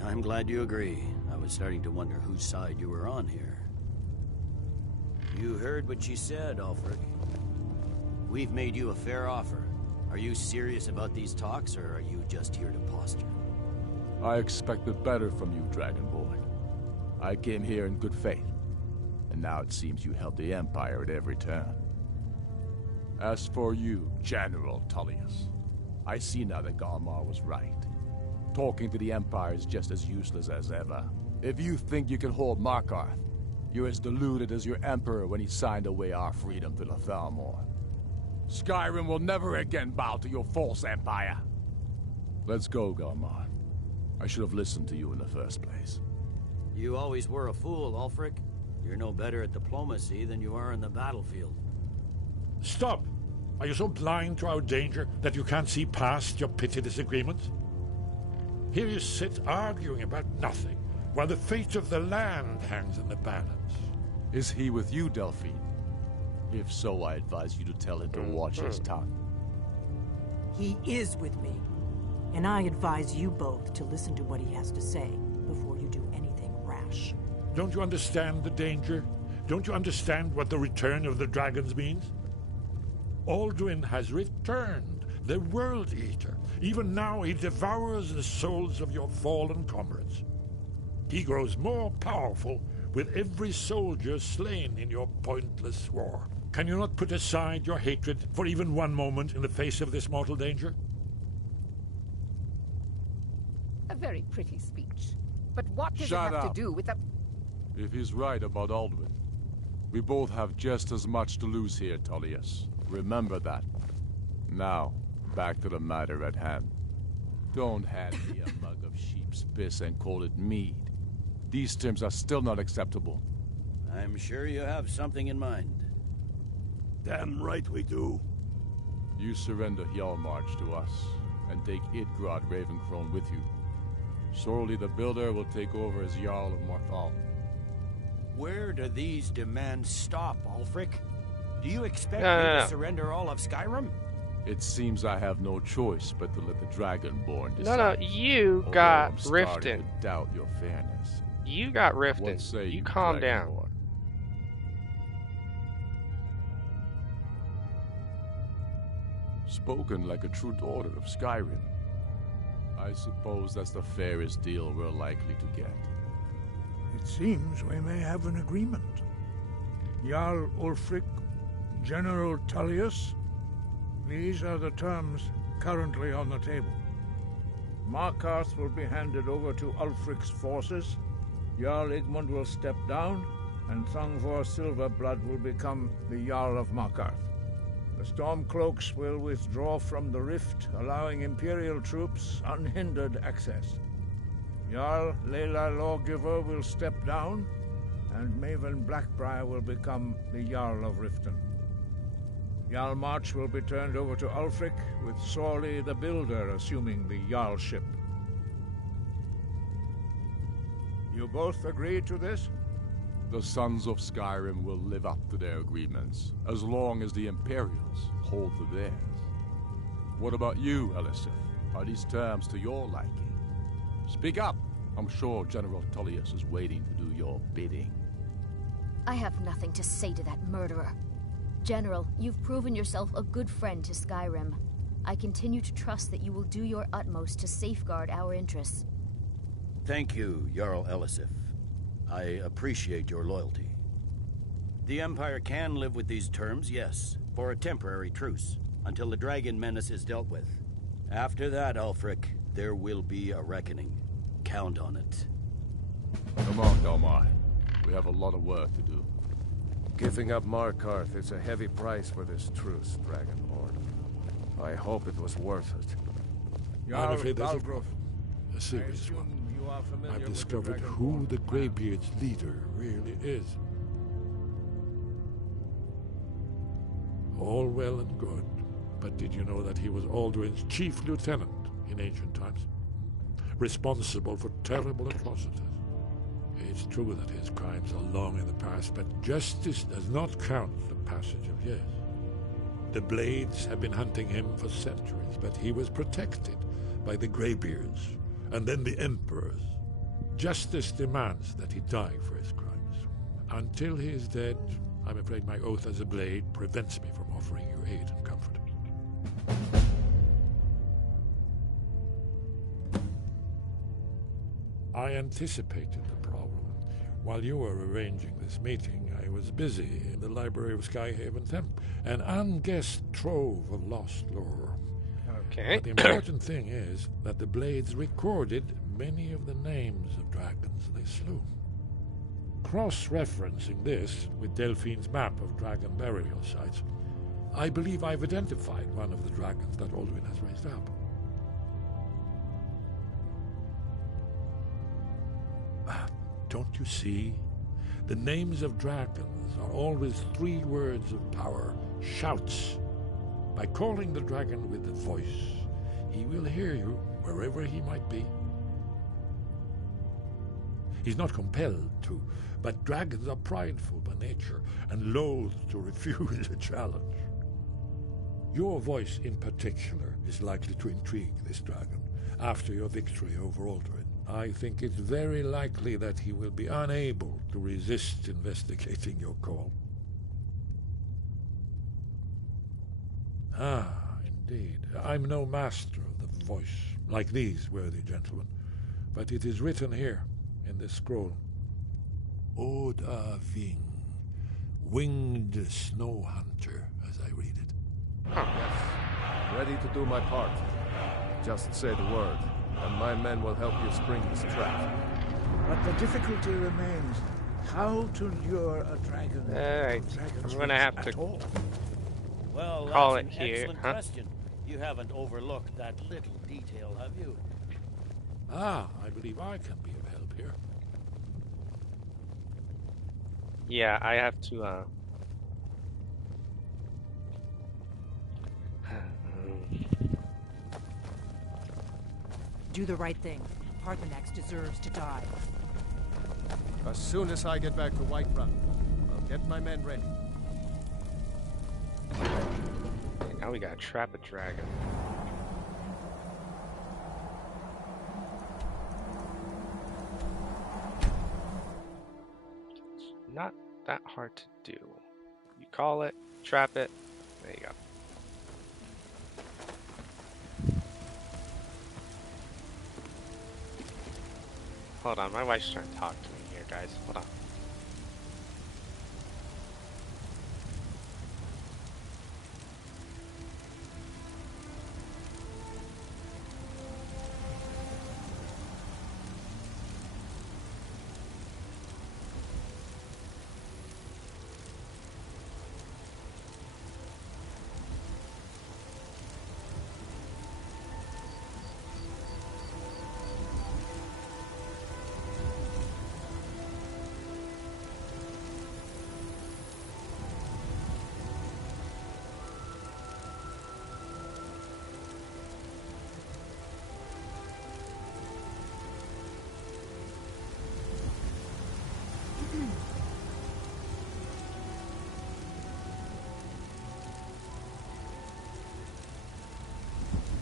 I'm glad you agree. I was starting to wonder whose side you were on here. You heard what she said, Ulfric. We've made you a fair offer. Are you serious about these talks, or are you just here to posture? I expected better from you, Dragonborn. I came here in good faith, and now it seems you help the Empire at every turn. As for you, General Tullius, I see now that Galmar was right. Talking to the Empire is just as useless as ever. If you think you can hold Markarth, you're as deluded as your Emperor when he signed away our freedom to the Thalmor. Skyrim will never again bow to your false empire. Let's go, Galmar. I should have listened to you in the first place. You always were a fool, Ulfric. You're no better at diplomacy than you are in the battlefield. Stop! Are you so blind to our danger that you can't see past your petty disagreements? Here you sit arguing about nothing, while the fate of the land hangs in the balance. Is he with you, Delphine? If so, I advise you to tell him to watch his tongue. He is with me, and I advise you both to listen to what he has to say before you do anything rash. Don't you understand the danger? Don't you understand what the return of the dragons means? Alduin has returned, the World Eater. Even now he devours the souls of your fallen comrades. He grows more powerful with every soldier slain in your pointless war. Can you not put aside your hatred for even one moment in the face of this mortal danger? A very pretty speech. But what does Shut it have up. to do with the... If he's right about Alduin, we both have just as much to lose here, Tullius. Remember that. Now, back to the matter at hand. Don't hand me a mug of sheep's piss and call it mead. These terms are still not acceptable. I'm sure you have something in mind. Damn right we do. You surrender Hjalmarch to us, and take Idgrod Ravencrone with you. Sorely the Builder will take over as Jarl of Morthal. Where do these demands stop, Ulfric? Do you expect No. me to surrender all of Skyrim? It seems I have no choice but to let the Dragonborn decide. No, you Although got I'm starting Riften. to doubt your fairness. You got What Riften. say You you, calm down. Dragonborn? Spoken like a true daughter of Skyrim. I suppose that's the fairest deal we're likely to get. It seems we may have an agreement. Jarl Ulfric, General Tullius, these are the terms currently on the table. Markarth will be handed over to Ulfric's forces, Jarl Igmund will step down, and Thangvor Silverblood will become the Jarl of Markarth. The Stormcloaks will withdraw from the rift, allowing Imperial troops unhindered access. Jarl Layla Lawgiver will step down, and Maven Blackbriar will become the Jarl of Riften. Jarl March will be turned over to Ulfric, with Sorley the Builder assuming the Jarlship. You both agree to this? The Sons of Skyrim will live up to their agreements, as long as the Imperials hold to theirs. What about you, Elisif? Are these terms to your liking? Speak up! I'm sure General Tullius is waiting to do your bidding. I have nothing to say to that murderer. General, you've proven yourself a good friend to Skyrim. I continue to trust that you will do your utmost to safeguard our interests. Thank you, Jarl Elisif. I appreciate your loyalty. The Empire can live with these terms, yes, for a temporary truce, until the dragon menace is dealt with. After that, Ulfric, there will be a reckoning. Count on it. Come on, Dalmar. We have a lot of work to do. Giving up Markarth is a heavy price for this truce, Dragonborn. I hope it was worth it. I'm afraid that's a serious one. I've discovered the who the Greybeard's leader really is. All well and good, but did you know that he was Alduin's chief lieutenant in ancient times? Responsible for terrible atrocities. It's true that his crimes are long in the past, but justice does not count the passage of years. The Blades have been hunting him for centuries, but he was protected by the Greybeards, and then the Emperors. Justice demands that he die for his crimes. Until he is dead, I'm afraid my oath as a Blade prevents me from offering you aid and comfort. I anticipated the problem. While you were arranging this meeting, I was busy in the library of Skyhaven Temple, an unguessed trove of lost lore. Okay. But the important thing is that the Blades recorded many of the names of dragons they slew. Cross-referencing this with Delphine's map of dragon burial sites, I believe I've identified one of the dragons that Alduin has raised up. Don't you see? The names of dragons are always 3 words of power, shouts. By calling the dragon with the voice, he will hear you wherever he might be. He's not compelled to, but dragons are prideful by nature and loath to refuse a challenge. Your voice in particular is likely to intrigue this dragon after your victory over Alduin. I think it's very likely that he will be unable to resist investigating your call. Ah, indeed. I'm no master of the voice, like these worthy gentlemen, but it is written here in this scroll. Oda Ving, winged snow hunter, as I read it. Yes. Ready to do my part. Just say the word, and my men will help you spring this trap. But the difficulty remains how to lure a dragon. Alright, I'm gonna have to Well, call that's it an here. excellent Huh? question. You haven't overlooked that little detail, have you? Ah, I believe I can be of help here. Yeah, I have to, Do the right thing. Parthenax deserves to die. As soon as I get back to Whiterun, I'll get my men ready. now we gotta trap a dragon. Not that hard to do. You call it, trap it, there you go. Hold on, my wife's trying to talk to me here. guys. Hold on.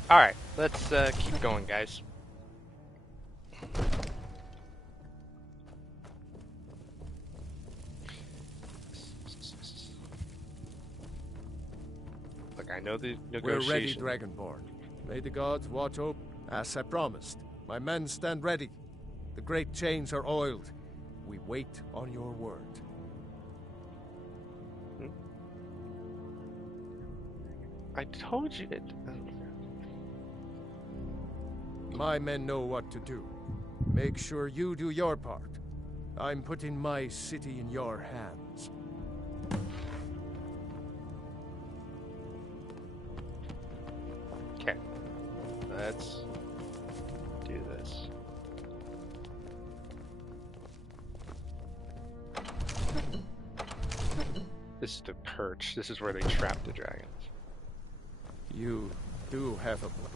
Alright, let's keep going, guys. Look, I know the negotiation. We're ready, Dragonborn. May the gods watch over. As I promised, my men stand ready. The great chains are oiled. We wait on your word. I told you it. My men know what to do. Make sure you do your part. I'm putting my city in your hands. Okay. Let's do this. This is the perch. This is where they trap the dragons. You do have a plan.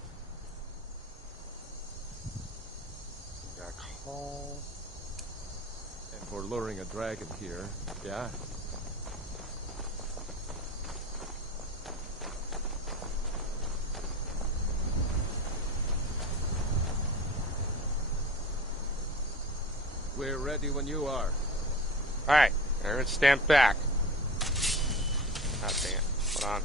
Got call. And for luring a dragon here, yeah. We're ready when you are. Alright, everyone stand back. God dang it. Hold on.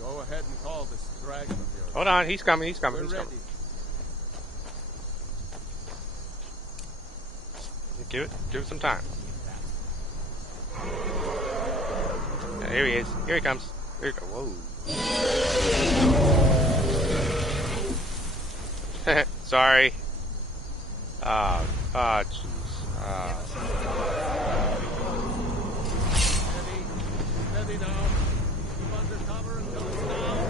Go ahead and call this dragon of yours. Hold on, he's coming, he's coming, We're he's ready. coming. Give it some time. Yeah, here he is. Here he comes. Here we go. Whoa. Sorry. Jeez. Ready now. Move under cover until it's down.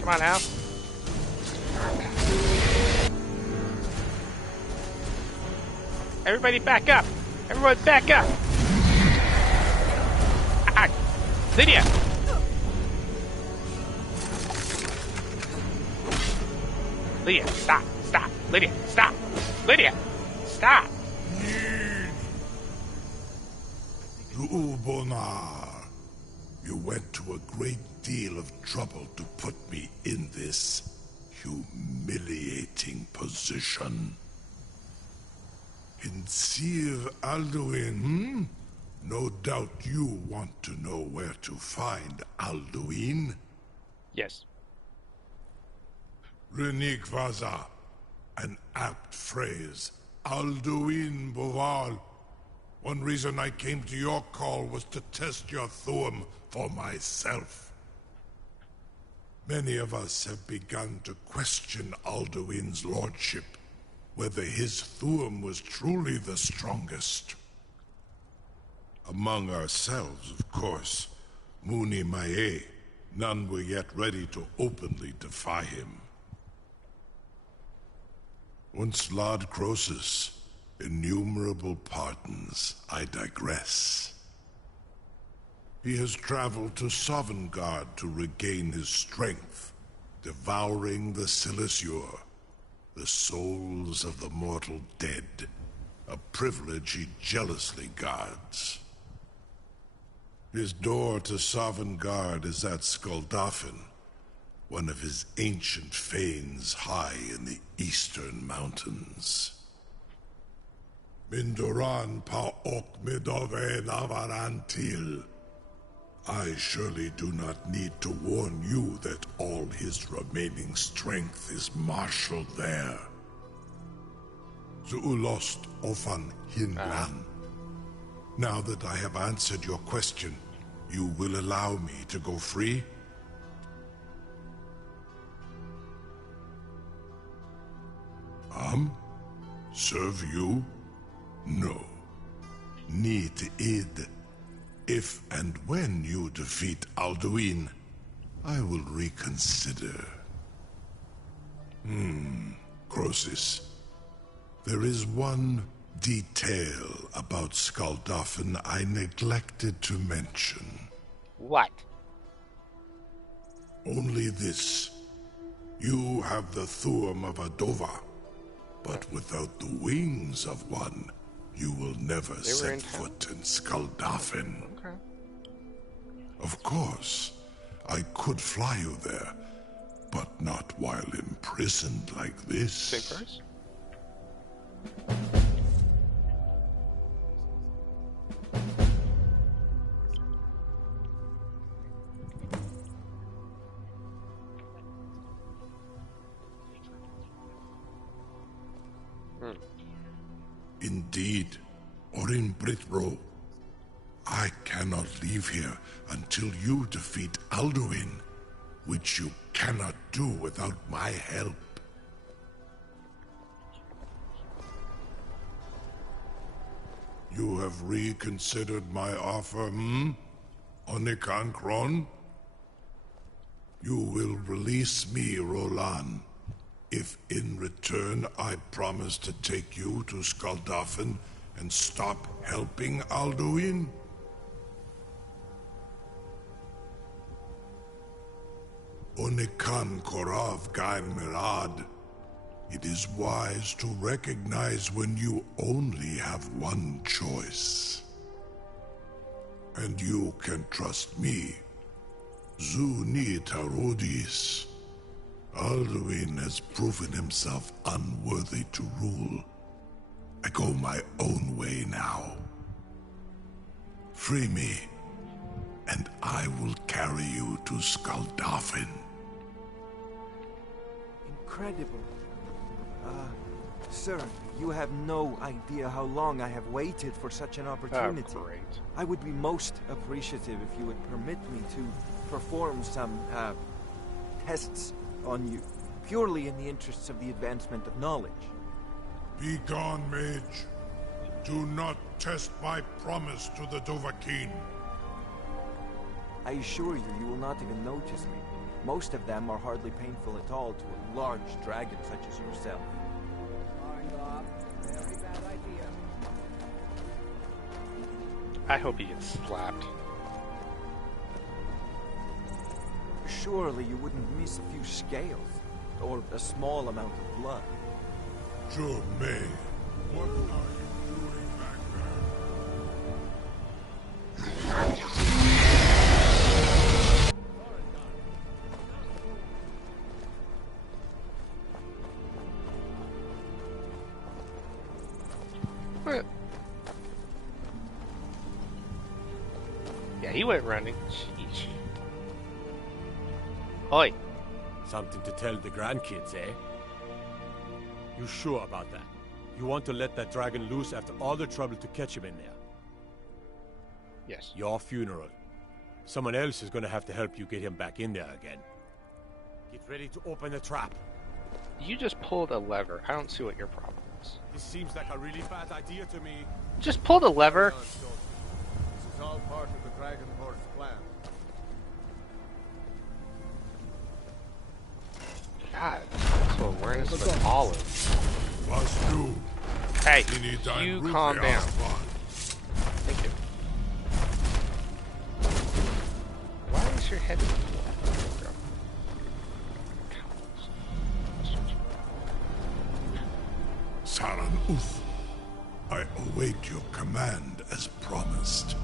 Come on now. Everybody back up. Everyone back up. Ah, Lydia. Lydia, stop. Stop. Lydia, stop. Lydia, stop. To Ulbonar, you went to a great deal of trouble to put me in this humiliating position. In Sir Alduin, No doubt you want to know where to find Alduin? Yes. Renik Vaza, an apt phrase. Alduin Boval. One reason I came to your call was to test your Thuum for myself. Many of us have begun to question Alduin's lordship, whether his Thuum was truly the strongest. Among ourselves, of course, Muni Mae, none were yet ready to openly defy him. Once Lord Croesus, innumerable pardons, I digress. He has traveled to Sovngarde to regain his strength, devouring the Silesure, the souls of the mortal dead, a privilege he jealously guards. His door to Sovngarde is at Skuldafn, one of his ancient fanes high in the eastern mountains. Mindoran pa ok midove navarantil. I surely do not need to warn you that all his remaining strength is marshaled there. Zuulost ofan hinlan. Now that I have answered your question, you will allow me to go free? Serve you? No. Need id. If and when you defeat Alduin, I will reconsider. Croesus. There is one detail about Skaldafn I neglected to mention. What? Only this. You have the thuum of a Dova, but without the wings of one, you will never set foot in Skaldafn. Okay. Of course, I could fly you there, but not while imprisoned like this. Same price? Indeed, Orin Britbro. I cannot leave here until you defeat Alduin, which you cannot do without my help. You have reconsidered my offer, Onikan Kron? You will release me, Roland, if in return I promise to take you to Skaldafn and stop helping Alduin? Onikan Korav Gain Mirad. It is wise to recognize when you only have one choice. And you can trust me. Zuni Tarodis. Alduin has proven himself unworthy to rule. I go my own way now. Free me, and I will carry you to Skaldafn. Incredible. Sir, you have no idea how long I have waited for such an opportunity. Oh, great. I would be most appreciative if you would permit me to perform some, tests on you, purely in the interests of the advancement of knowledge. Be gone, mage. Do not test my promise to the Dovahkiin. I assure you, you will not even notice me. Most of them are hardly painful at all to a large dragon such as yourself. Very bad idea. I hope he gets slapped. Surely you wouldn't miss a few scales, or a small amount of blood. Sure may. What are you doing back What? Yeah, he went running. Sheesh. Oi. Something to tell the grandkids, eh? You sure about that? You want to let that dragon loose after all the trouble to catch him in there? Yes. Your funeral. Someone else is gonna have to help you get him back in there again. Get ready to open the trap. You just pulled a lever. I don't see what your problem is. This seems like a really bad idea to me. Just pull the lever. This is all part of the Dragonborn's plan. God, so awareness with olive. Hey, you calm down. Thank you. Why is your head in the floor? Saran Uth, I await your command as promised.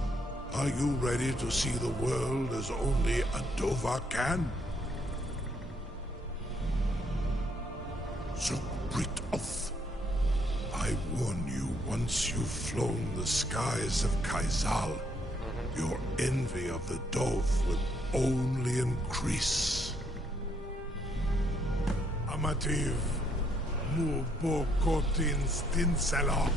Are you ready to see the world as only a Dova can? Britoth. I warn you, once you've flown the skies of Kaizal, your envy of the Dove will only increase. Amativ, mu bo kotin stinselok.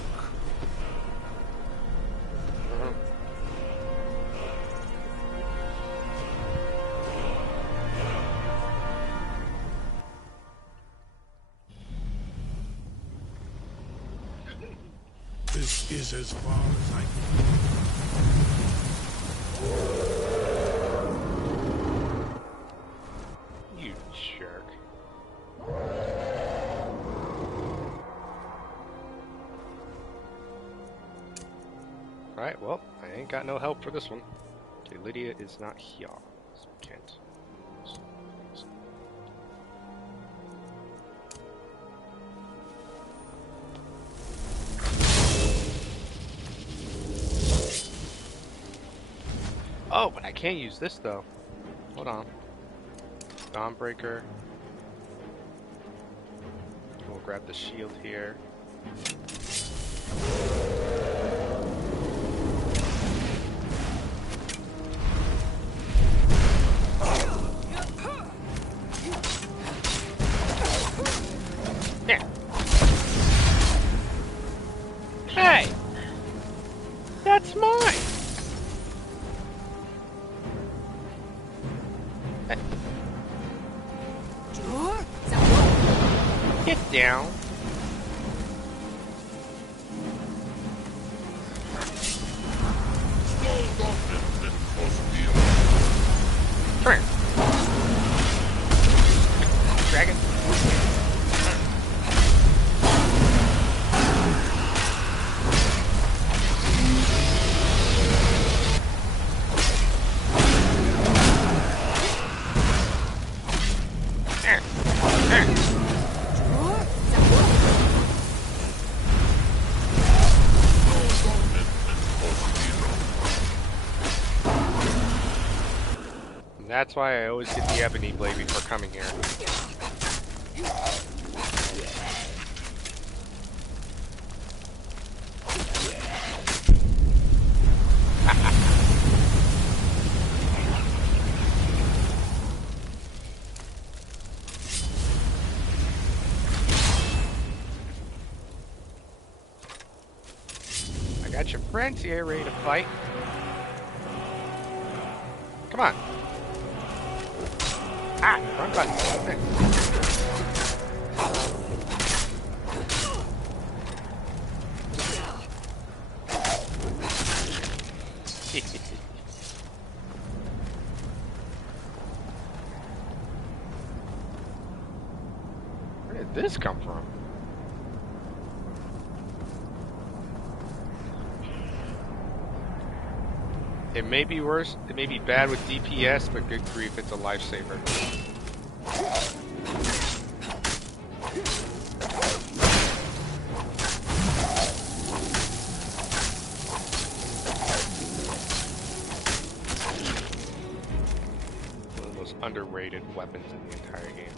This is as far as I can. You jerk. Alright, well, I ain't got no help for this one. Okay, Lydia is not here. So we can't. Oh, but I can't use this though. Hold on. Dawnbreaker. We'll grab the shield here. Yeah. Hey! That's mine! Get down. Come here. Dragon. That's why I always get the ebony blade before coming here. I got your friends here ready to fight. Come on. Ah, wrong button. Where did this come from? It may be worse, it may be bad with DPS, but good grief, it's a lifesaver. One of the most underrated weapons in the entire game.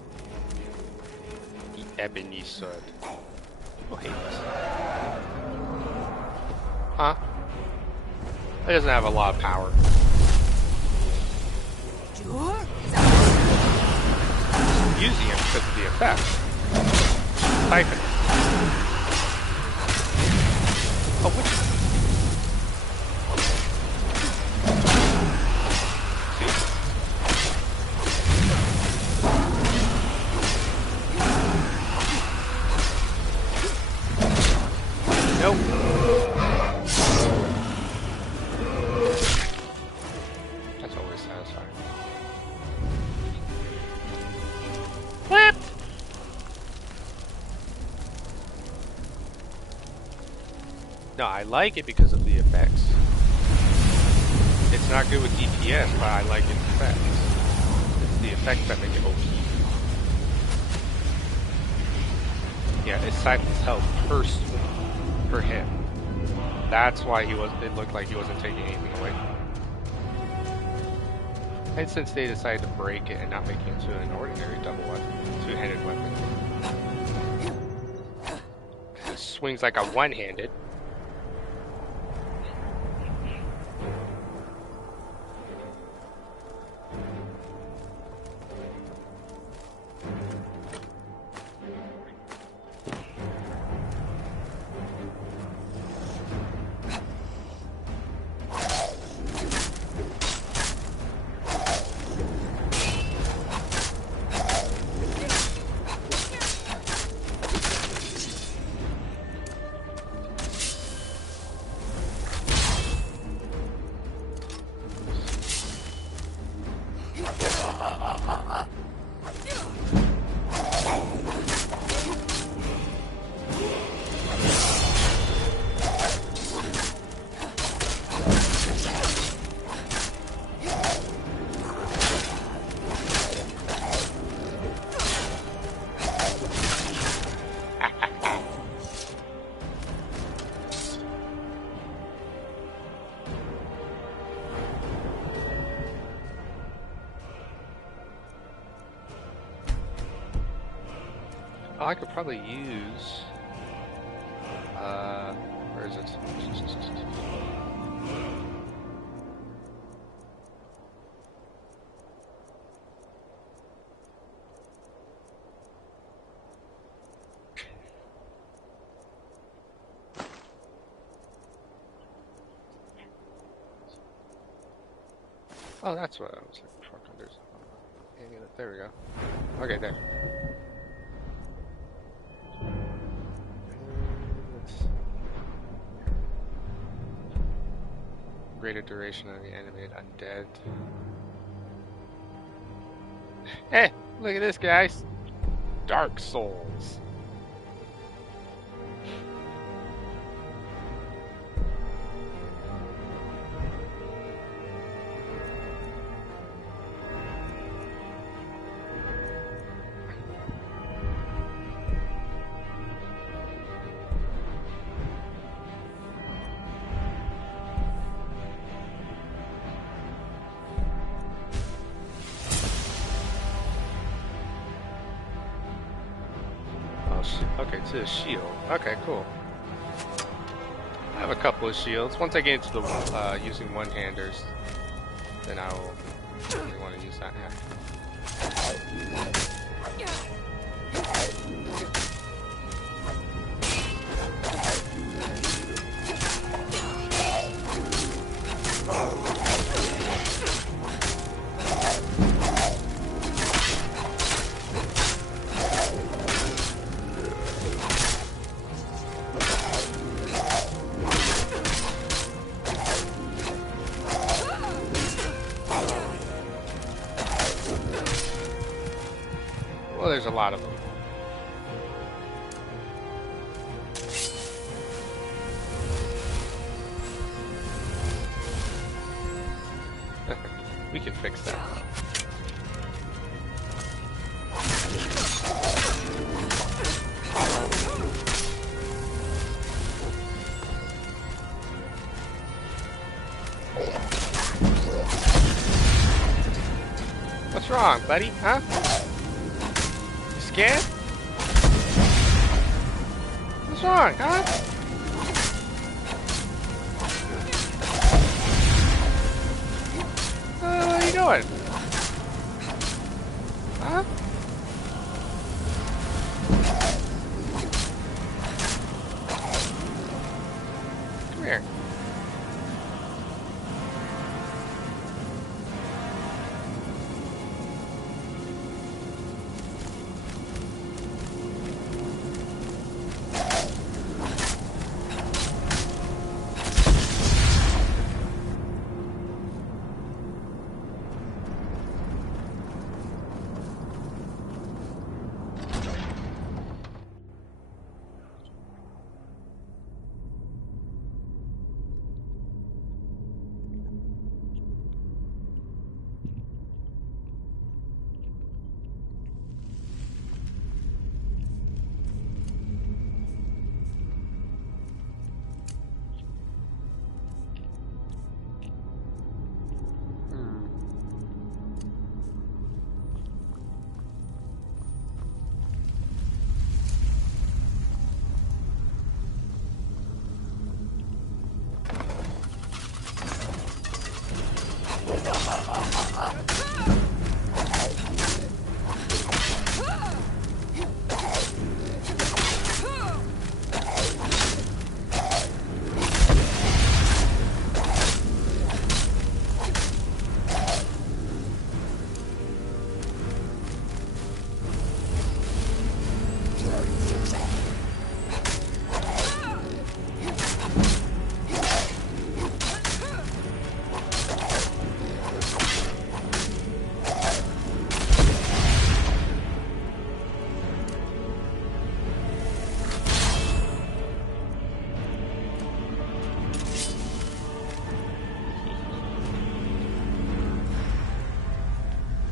The Ebony Sword. People hate this. Huh? It doesn't have a lot of power. I'm using it because of the effect. Typing. Oh, which? Nope. That's always satisfying. Flipped! No, I like it because of the effects. It's not good with DPS, but I like its effects. It's the effects that make it OP. Yeah, it siphons health per hit. That's why it looked like he wasn't taking anything away. And since they decided to break it and not make it into an ordinary double weapon, two-handed weapon. swings like a one-handed. I could probably use, where is it? Oh, that's what I was looking for. There we go. Okay, there. Greater duration of the animated undead. Hey, look at this, guys. Dark Souls. Okay, to the shield. Okay, cool. I have a couple of shields. Once I get into the using one-handers, then I will really want to use that hand. Well, there's a lot of them. We can fix that. What's wrong, buddy? Huh? Scared? What's wrong, huh? What are you doing? Huh? Come here.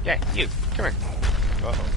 Yeah, you. Come here. Uh-oh.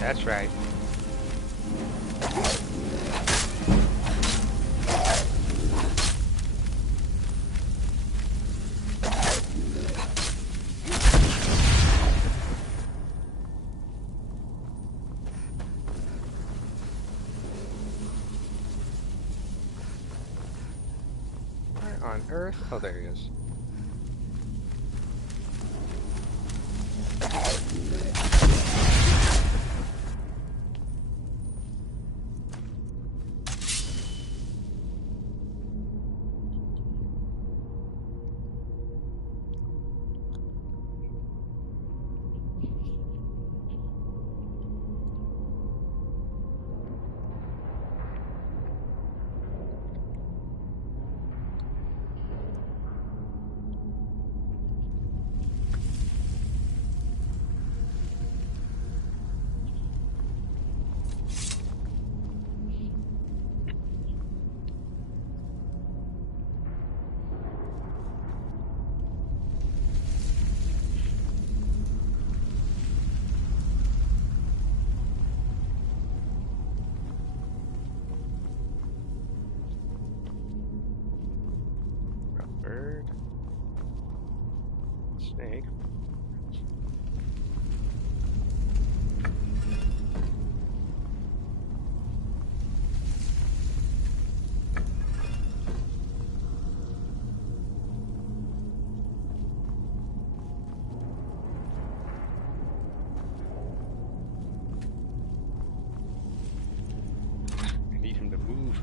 That's right. Where on earth? Oh, there he is. Bird. Snake. I need him to move.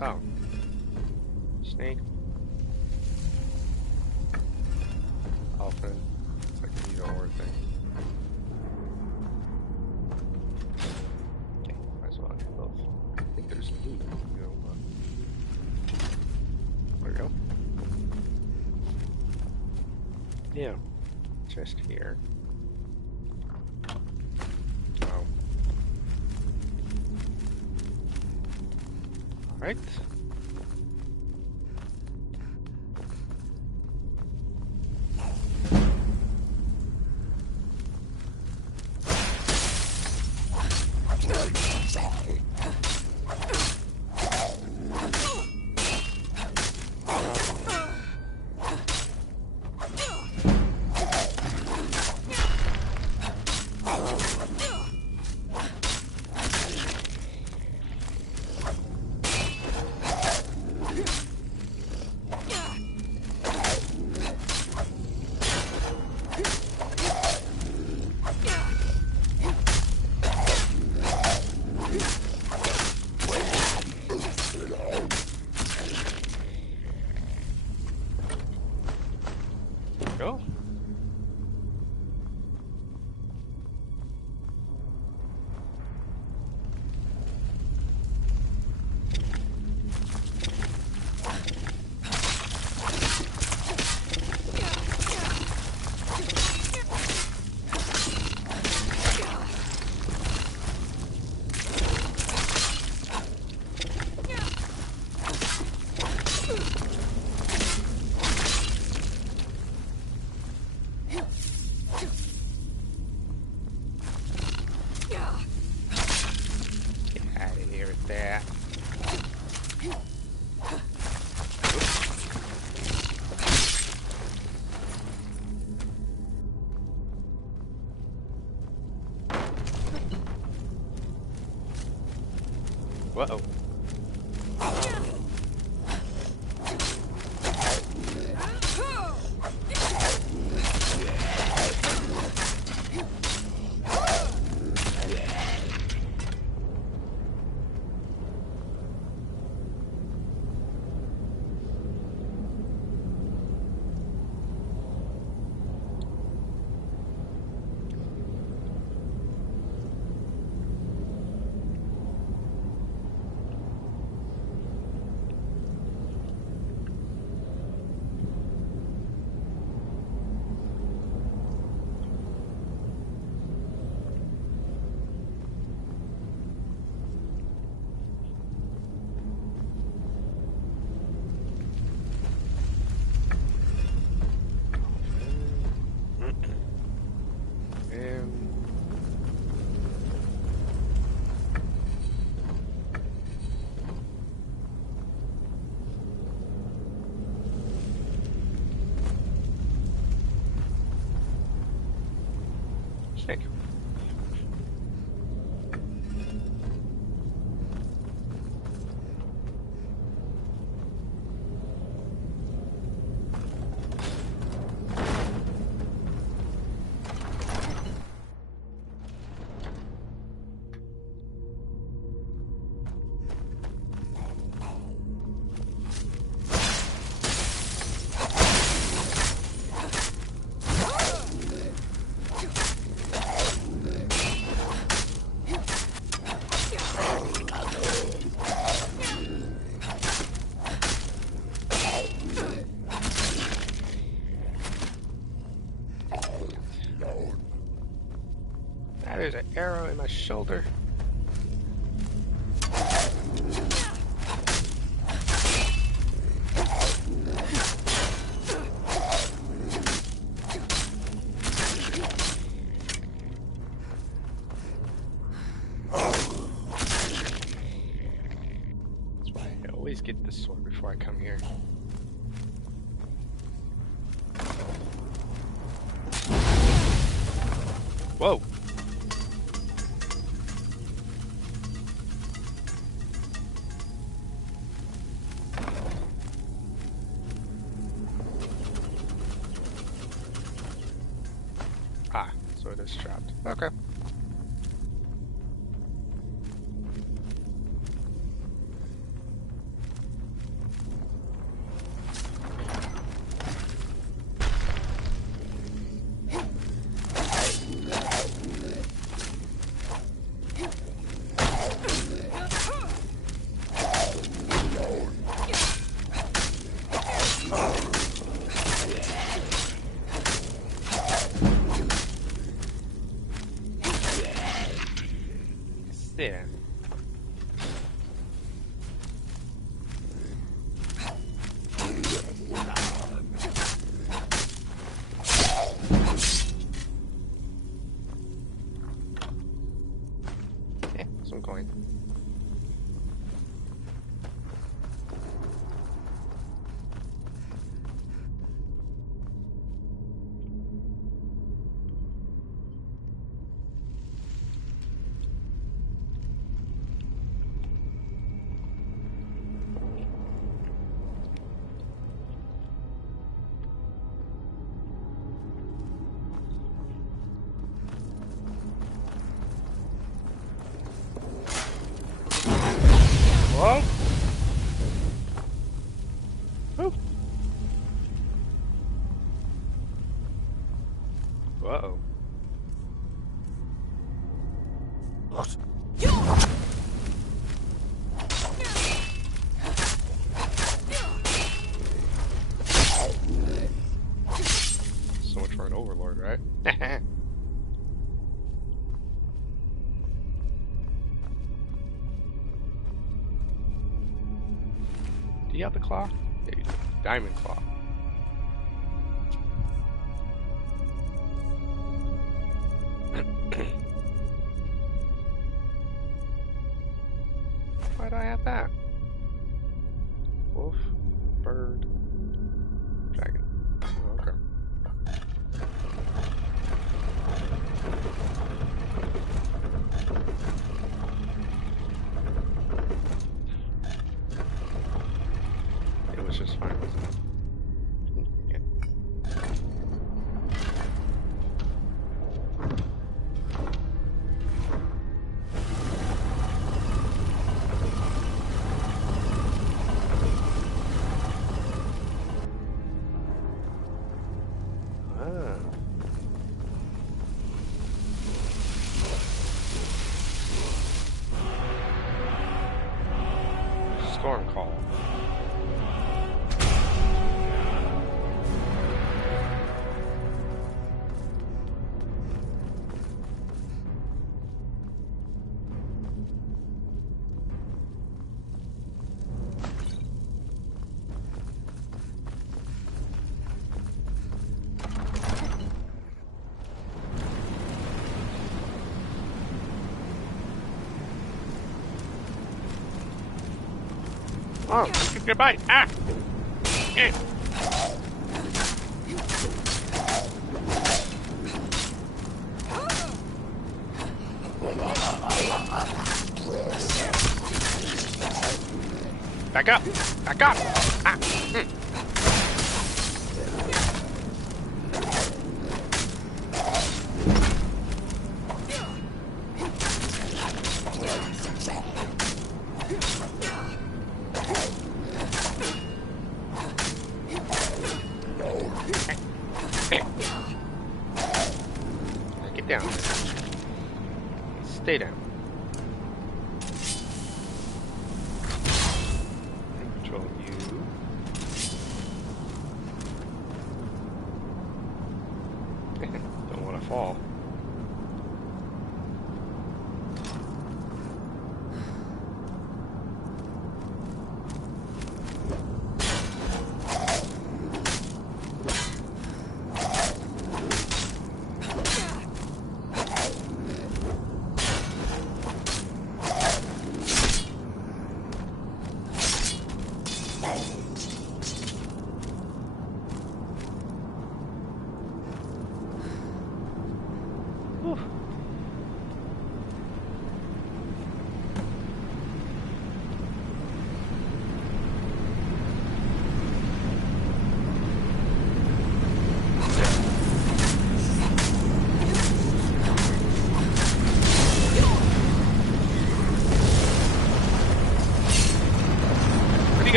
Oh. Snake. Alpha. It's like an either or thing. Okay, might as well do both. I think there's loot. There we go. Yeah. Just here. Oh. Alright. go. Whoa. Sick. There's an arrow in my shoulder. That's why I always get this sword before I come here. Whoa! Ah, sword is trapped. Okay. There. Yeah, some coin. Uh-oh. What? So much for an overlord, right? Do you have the claw? Yeah, you do. Diamond claw. Why do I have that? Wolf, bird, dragon. Oh, okay. It was just fine, wasn't it? Yeah. Storm call. Oh, goodbye. Ah! Yeah. Back up! Back up! Ah! Get down. Stay down. Control you. Don't want to fall.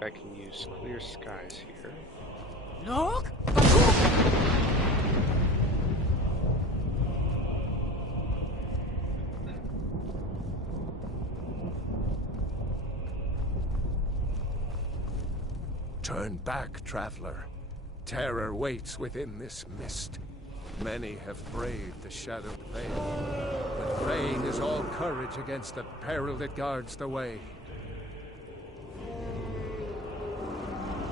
if I can use clear skies here. Look! Turn back, traveler. Terror waits within this mist. Many have braved the shadowed veil, but vain is all courage against the peril that guards the way.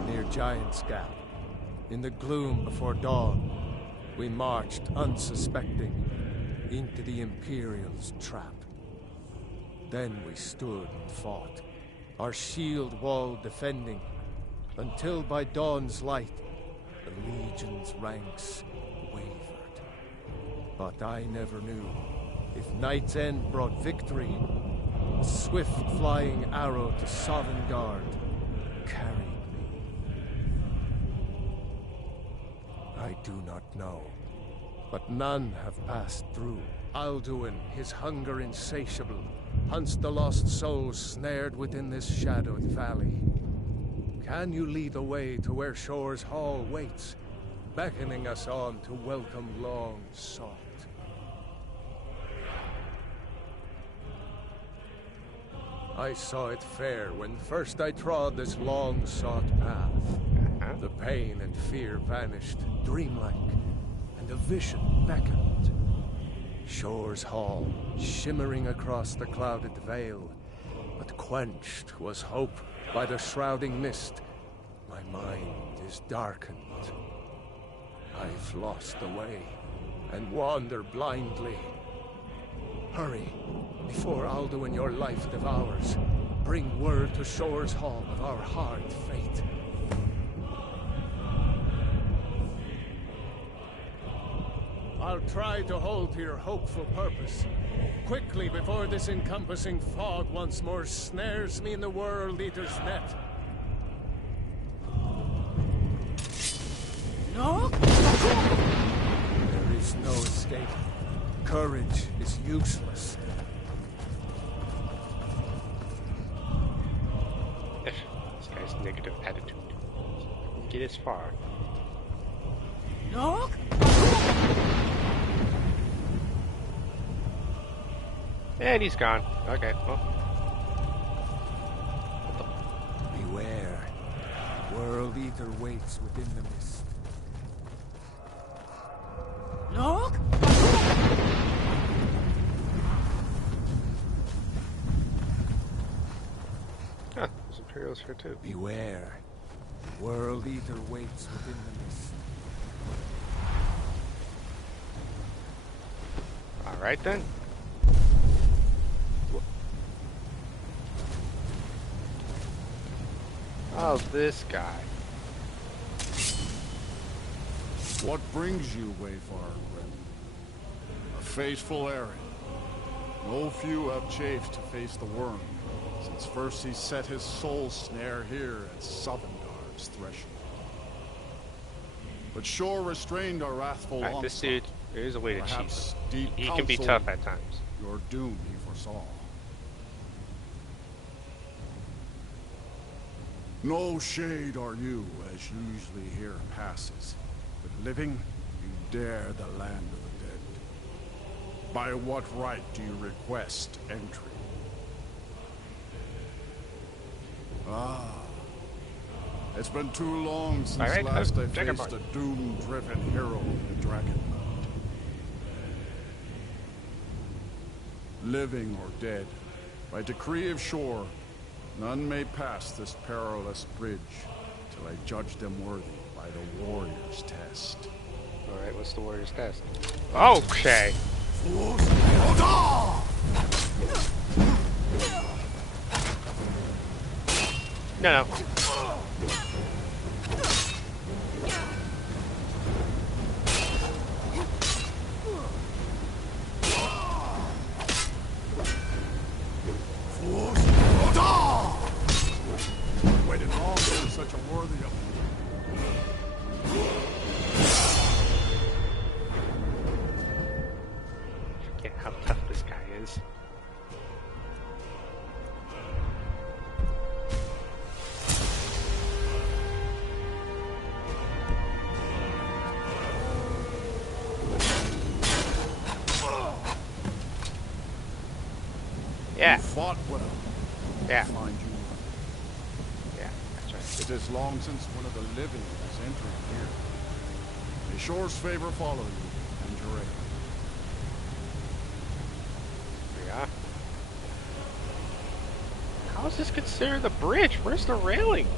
Near Giant's Gap, in the gloom before dawn, we marched unsuspecting into the Imperial's trap. Then we stood and fought, our shield wall defending, until by dawn's light, the Legion's ranks wavered. But I never knew if Night's End brought victory, a swift flying arrow to Sovngarde carried me. I do not know, but none have passed through. Alduin, his hunger insatiable, hunts the lost souls snared within this shadowed valley. Can you lead the way to where Shore's Hall waits, beckoning us on to welcome long sought? I saw it fair when first I trod this long sought path. The pain and fear vanished, dreamlike, and a vision beckoned. Shore's Hall, shimmering across the clouded veil, but quenched was hope by the shrouding mist. My mind is darkened. I've lost the way and wander blindly. Hurry, before Alduin your life devours. Bring word to Shore's Hall of our hard fate. I'll try to hold to your hopeful purpose. Quickly, before this encompassing fog once more snares me in the World Eater's net. No? There is no escape. Courage is useless. This guy's negative attitude. Get as far. Look! And he's gone. Okay, well. Beware. World Eater waits within the mist. Look! Huh, there's Imperials here too. Beware. World Eater waits within the mist. Alright then. Oh, this guy. What brings you, Wayfarer Grim? A faithful errand. No few have chafed to face the worm, since first he set his soul snare here at Sovngarde's threshold. But Shore restrained our wrathful onslaught. This dude is a way to cheat. Perhaps deep He can be counsel tough at times. Your doom he foresaw. No shade are you, as usually here passes. But living, you dare the land of the dead. By what right do you request entry? Ah. It's been too long since last I faced a doom-driven hero in the Dragon Mound. Living or dead, by decree of Shore, none may pass this perilous bridge till I judge them worthy by the warrior's test. Alright, what's the warrior's test? Okay. No. Waited long for such a worthy of Forget how tough this guy is. Yeah. You fought well. Yeah. Find you. Yeah, that's right. It is long since one of the living has entered here. May Shore's favor follow you and your aid. Yeah. How is this considered a bridge? Where's the railing?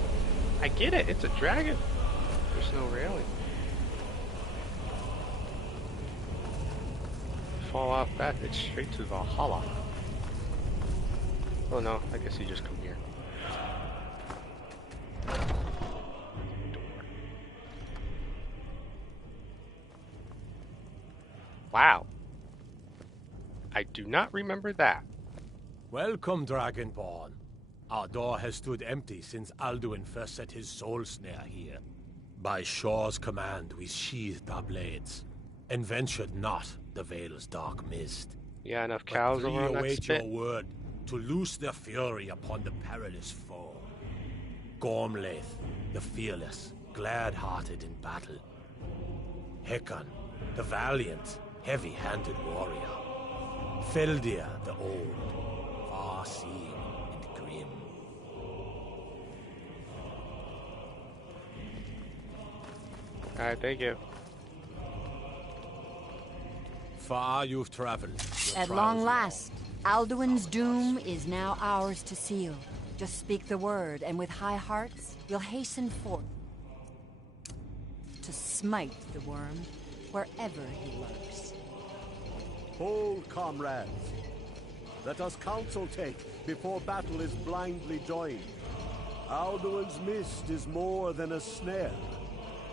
I get it, it's a dragon. There's no railing. Fall off that, it's straight to Valhalla. Oh no, I guess you just come here. Wow. I do not remember that. Welcome, Dragonborn. Our door has stood empty since Alduin first set his soul snare here. By Shore's command, we sheathed our blades, and ventured not the Vale's dark mist. Yeah, enough cows over on that await spit. your word to loose their fury upon the perilous foe. Gormlaith, the fearless, glad-hearted in battle. Hekon, the valiant, heavy-handed warrior. Feldir, the old, far-seeing and grim. Alright, thank you. Far you've traveled. Your At trials long are last, Alduin's doom is now ours to seal. Just speak the word, and with high hearts, we'll hasten forth to smite the worm wherever he lurks. Hold, comrades. Let us counsel take before battle is blindly joined. Alduin's mist is more than a snare.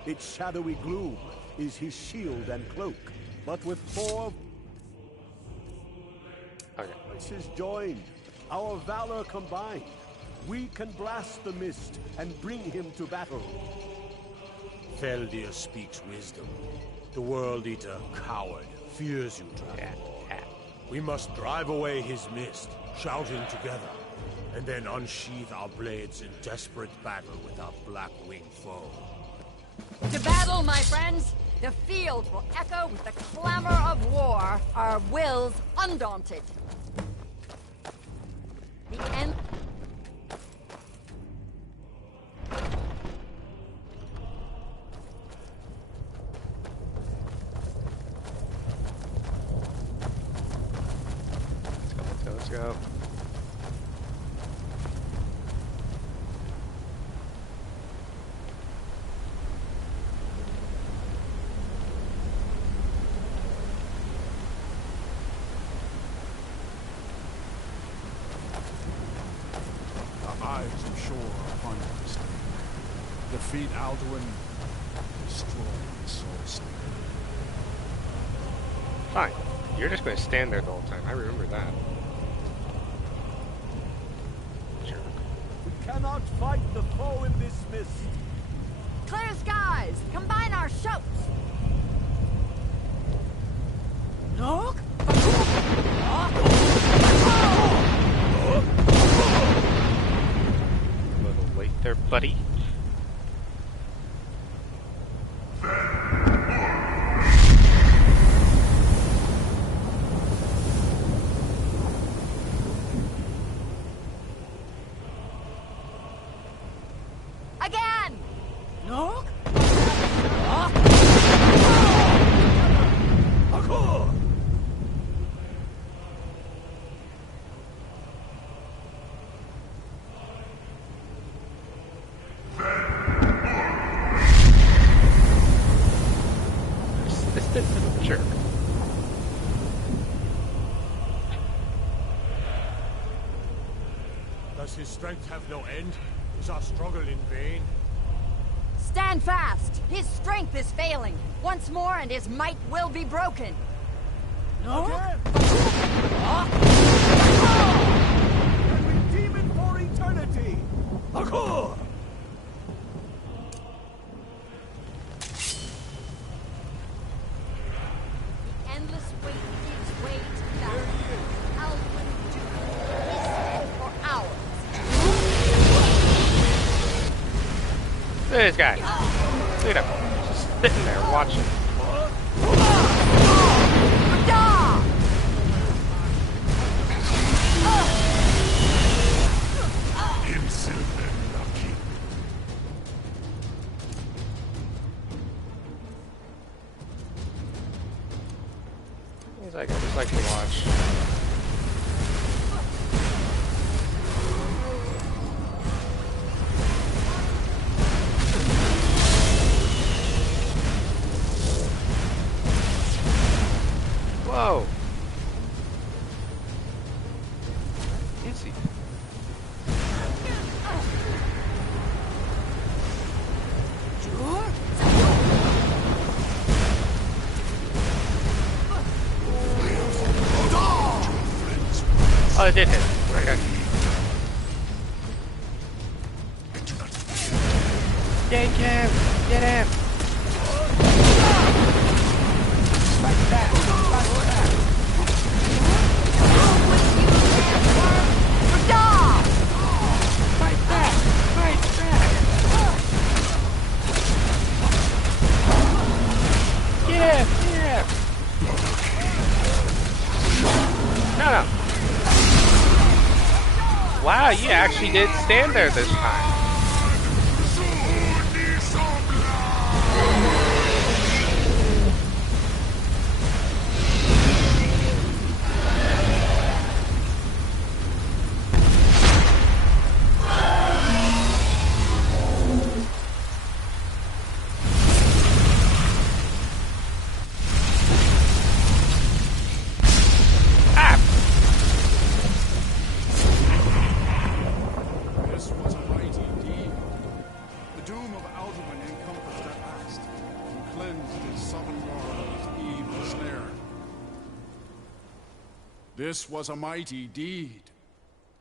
Its shadowy gloom is his shield and cloak. But with four voices joined, our valor combined, we can blast the mist and bring him to battle. Feldir speaks wisdom. The World Eater, coward, fears you, Dragonborn. We must drive away his mist, shouting together, and then unsheath our blades in desperate battle with our black-winged foe. To battle, my friends! The field will echo with the clamor of war, our wills undaunted. The end... Let's go. The eyes of Shore upon you stand. Defeat Alduin, destroy the soul snare. Fine. You're just gonna stand there the whole time. I remember that. Sure. We cannot fight the foe in this mist. Clear skies! Combine our shouts! Look! A little late there, buddy. Again! Look! Sure. Does his strength have no end? Is our struggle in vain? Stand fast! His strength is failing. Once more and his might will be broken. Again! And we deem it for eternity! Accord! The endless weight gives way to battle. Alduin doom is for ours. Look at this guy. Look at him. Just sitting there watching. Da! Whoa. Easy. Oh, it did hit. Okay. Yank him! Get him! Fight back! Fight back! Fight back! Fight back! Get him! Get him! No. Wow, you actually did stand there this time. This was a mighty deed.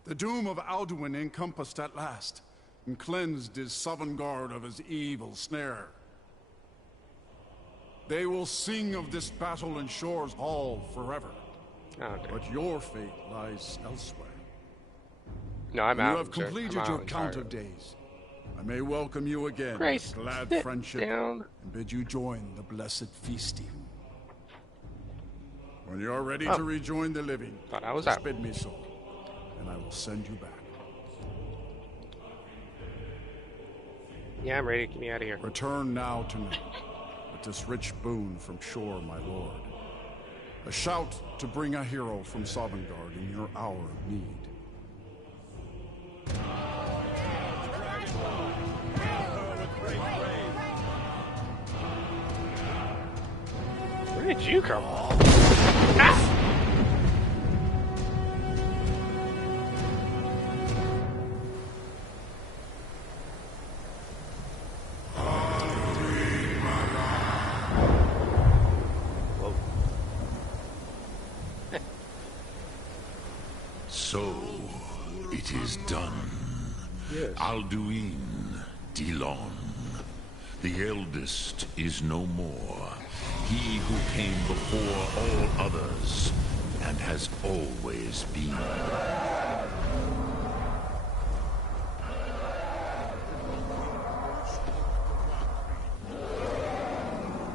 The doom of Alduin encompassed at last, and cleansed his Sovngarde of his evil snare. They will sing of this battle in Shore's Hall forever. Okay. But your fate lies elsewhere. No, I'm out. You have completed your count of days. I may welcome you again Grace, with glad sit friendship down. and bid you join the blessed feasting. When you're ready to rejoin the living, thought I was just out. bid me so, and I will send you back. Yeah, I'm ready. Get me out of here. Return now to me, with this rich boon from Shore, my lord. A shout to bring a hero from Sovngarde in your hour of need. Where did you come from? Ah! So, it is done. Yes. Alduin, Dilon. The eldest is no more. He who came before all others, and has always been.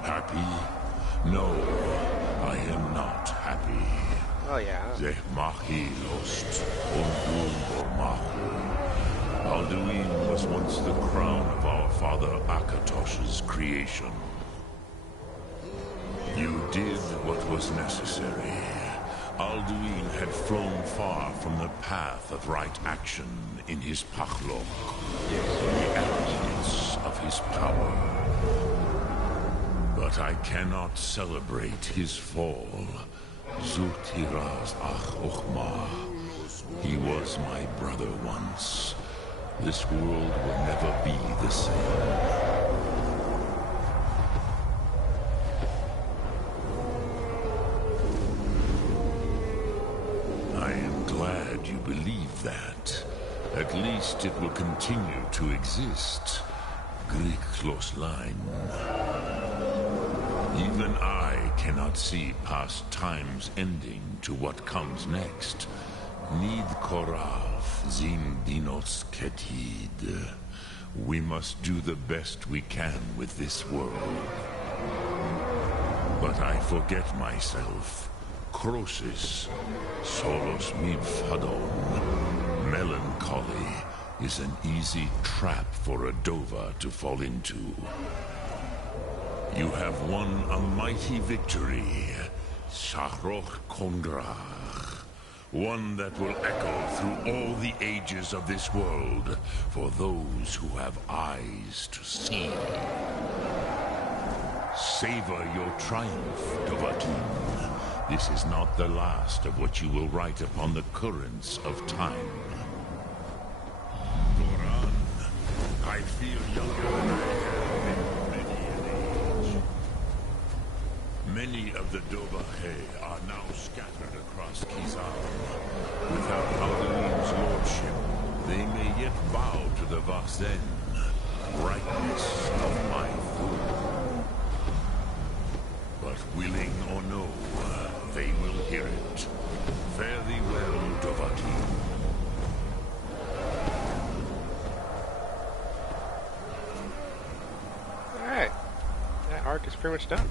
Happy? No, I am not happy. Oh yeah. Zeh machi lost, or machi. Alduin was once the crown of our father Akatosh's creation. You did what was necessary. Alduin had flown far from the path of right action in his pachlok, the emptiness of his power. But I cannot celebrate his fall. Zutiraz ach ochma. He was my brother once. This world will never be the same. I am glad you believe that. At least it will continue to exist. Griklos line. Even I cannot see past time's ending to what comes next. Nid korav zin dinos ketid. We must do the best we can with this world. But I forget myself. Crosis, solos midfadon. Melancholy is an easy trap for a Dova to fall into. You have won a mighty victory, Shahroch Kongra. One that will echo through all the ages of this world for those who have eyes to see. Savor your triumph, Dovahkiin. This is not the last of what you will write upon the currents of time. Goran, I feel younger than I have in many an age. Many of the Dovahkiin are now scattered across Kizar. Without Alduin's lordship, they may yet bow to the Vaxen, brightness of my Thum. But willing or no, they will hear it. Fare thee well, Dovahkiin. Alright. That arc is pretty much done.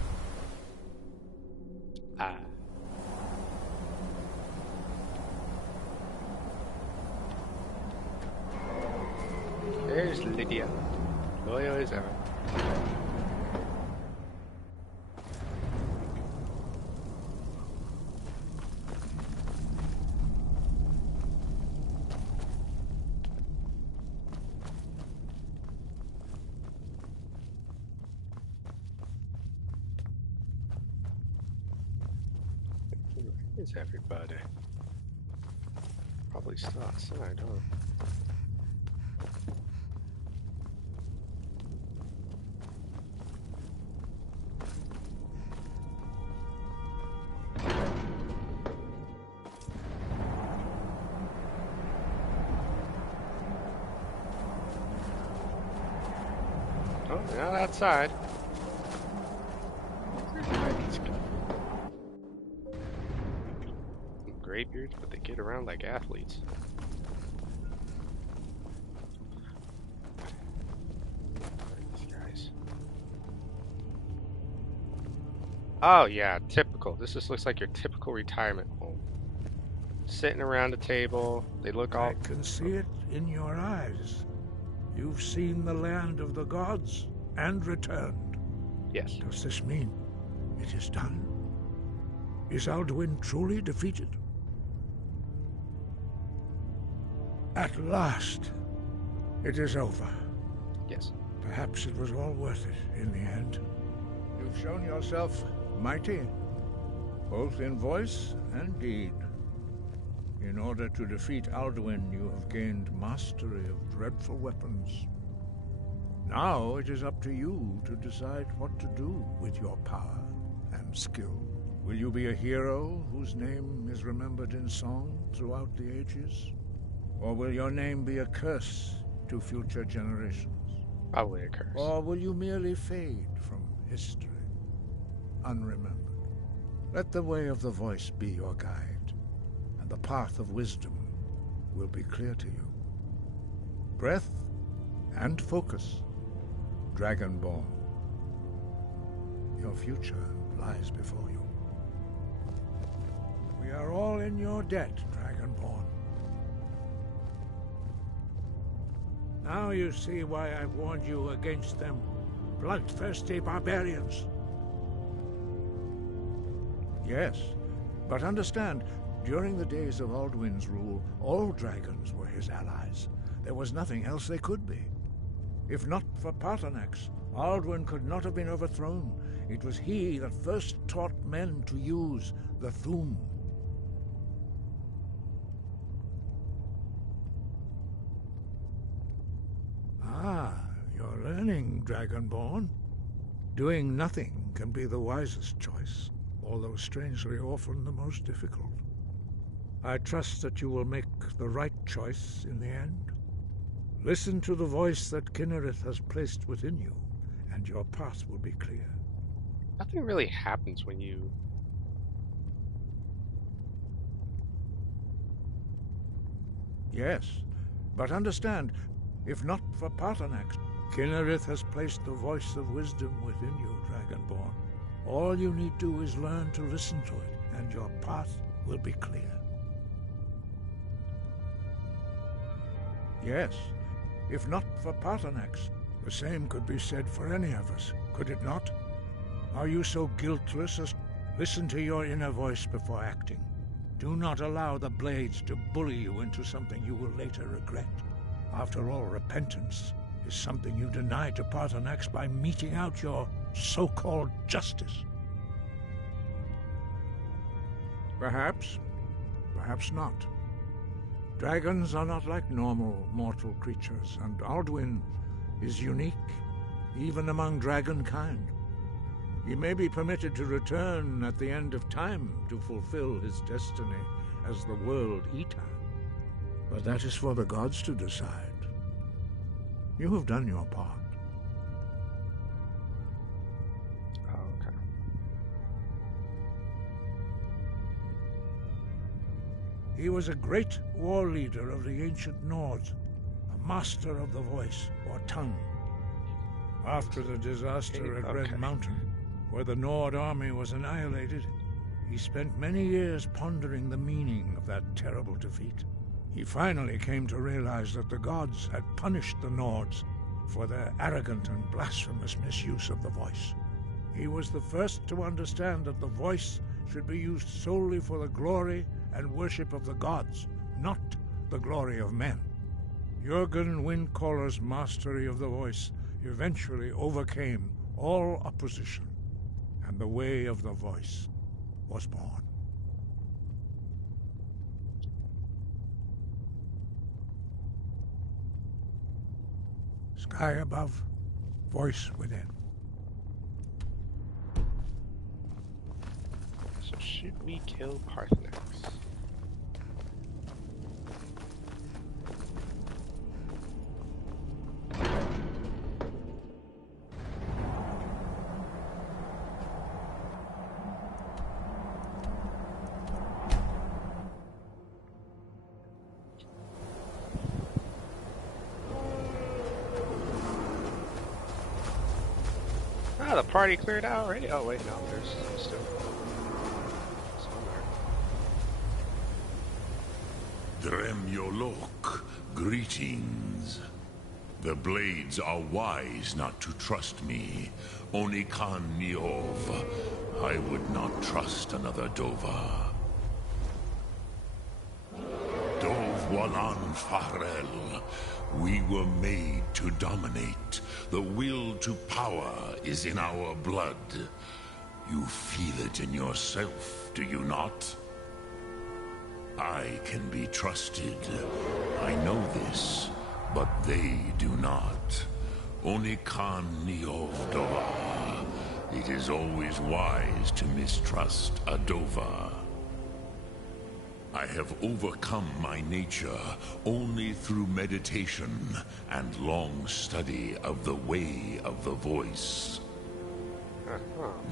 There's Lydia. Loyal as ever. Where is everybody? Probably still outside, huh? Oh, they're not outside. Graybeards, but they get around like athletes. These guys. Oh yeah, typical. This just looks like your typical retirement home. Sitting around a table, they look all... I can see it in your eyes. You've seen the land of the gods and returned. Yes. Does this mean it is done? Is Alduin truly defeated? At last, it is over. Yes. Perhaps it was all worth it in the end. You've shown yourself mighty, both in voice and deed. In order to defeat Alduin, you have gained mastery of dreadful weapons. Now it is up to you to decide what to do with your power and skill. Will you be a hero whose name is remembered in song throughout the ages? Or will your name be a curse to future generations? Probably a curse. Or will you merely fade from history, unremembered? Let the way of the voice be your guide, and the path of wisdom will be clear to you. Breath and focus, Dragonborn. Your future lies before you. We are all in your debt, Dragonborn. Now you see why I warned you against them bloodthirsty barbarians. Yes, but understand, during the days of Alduin's rule, all dragons were his allies. There was nothing else they could be. If not for Paarthurnax, Alduin could not have been overthrown. It was he that first taught men to use the Thum. Ah, you're learning, Dragonborn. Doing nothing can be the wisest choice, although strangely often the most difficult. I trust that you will make the right choice in the end. Listen to the voice that Kynareth has placed within you, and your path will be clear. Nothing really happens when you... Yes, but understand, if not for Paarthurnax, Kynareth has placed the voice of wisdom within you, Dragonborn. All you need do is learn to listen to it, and your path will be clear. Yes, if not for Paarthurnax, the same could be said for any of us, could it not? Are you so guiltless as listen to your inner voice before acting? Do not allow the blades to bully you into something you will later regret. After all, repentance is something you deny to Paarthurnax by meting out your so-called justice. Perhaps, perhaps not. Dragons are not like normal mortal creatures, and Alduin is unique, even among dragonkind. He may be permitted to return at the end of time to fulfill his destiny as the World Eater. But that is for the gods to decide. You have done your part. Okay. He was a great war leader of the ancient Nords, a master of the voice, or tongue. After the disaster at Red Mountain, where the Nord army was annihilated, he spent many years pondering the meaning of that terrible defeat. He finally came to realize that the gods had punished the Nords for their arrogant and blasphemous misuse of the voice. He was the first to understand that the voice should be used solely for the glory and worship of the gods, not the glory of men. Jurgen Windcaller's mastery of the voice eventually overcame all opposition, and the way of the voice was born. Sky above, voice within. So should we kill Paarthurnax? Ah, the party cleared out already? Oh wait, no, there's still somewhere. Dremyolok, greetings. The blades are wise not to trust me. Onikan Niov, I would not trust another Dova. Dovwalan Farel, we were made to dominate. The will to power is in our blood. You feel it in yourself, do you not? I can be trusted. I know this, but they do not. Onikan Niov Dova. It is always wise to mistrust a Dova. I have overcome my nature only through meditation and long study of the way of the voice.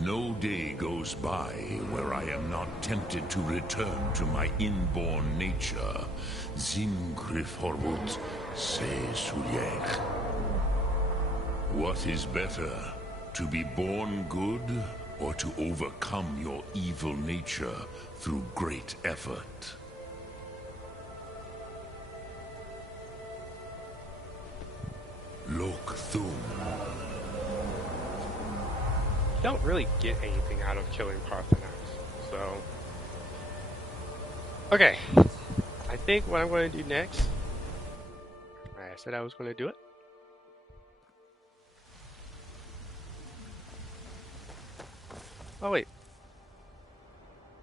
No day goes by where I am not tempted to return to my inborn nature. Zimgrifhorvut se Sulyech. What is better, to be born good or to overcome your evil nature through great effort? Lok Thum. Don't really get anything out of killing Paarthurnax, so... Okay, I think what I'm going to do next... I said I was going to do it. Oh wait.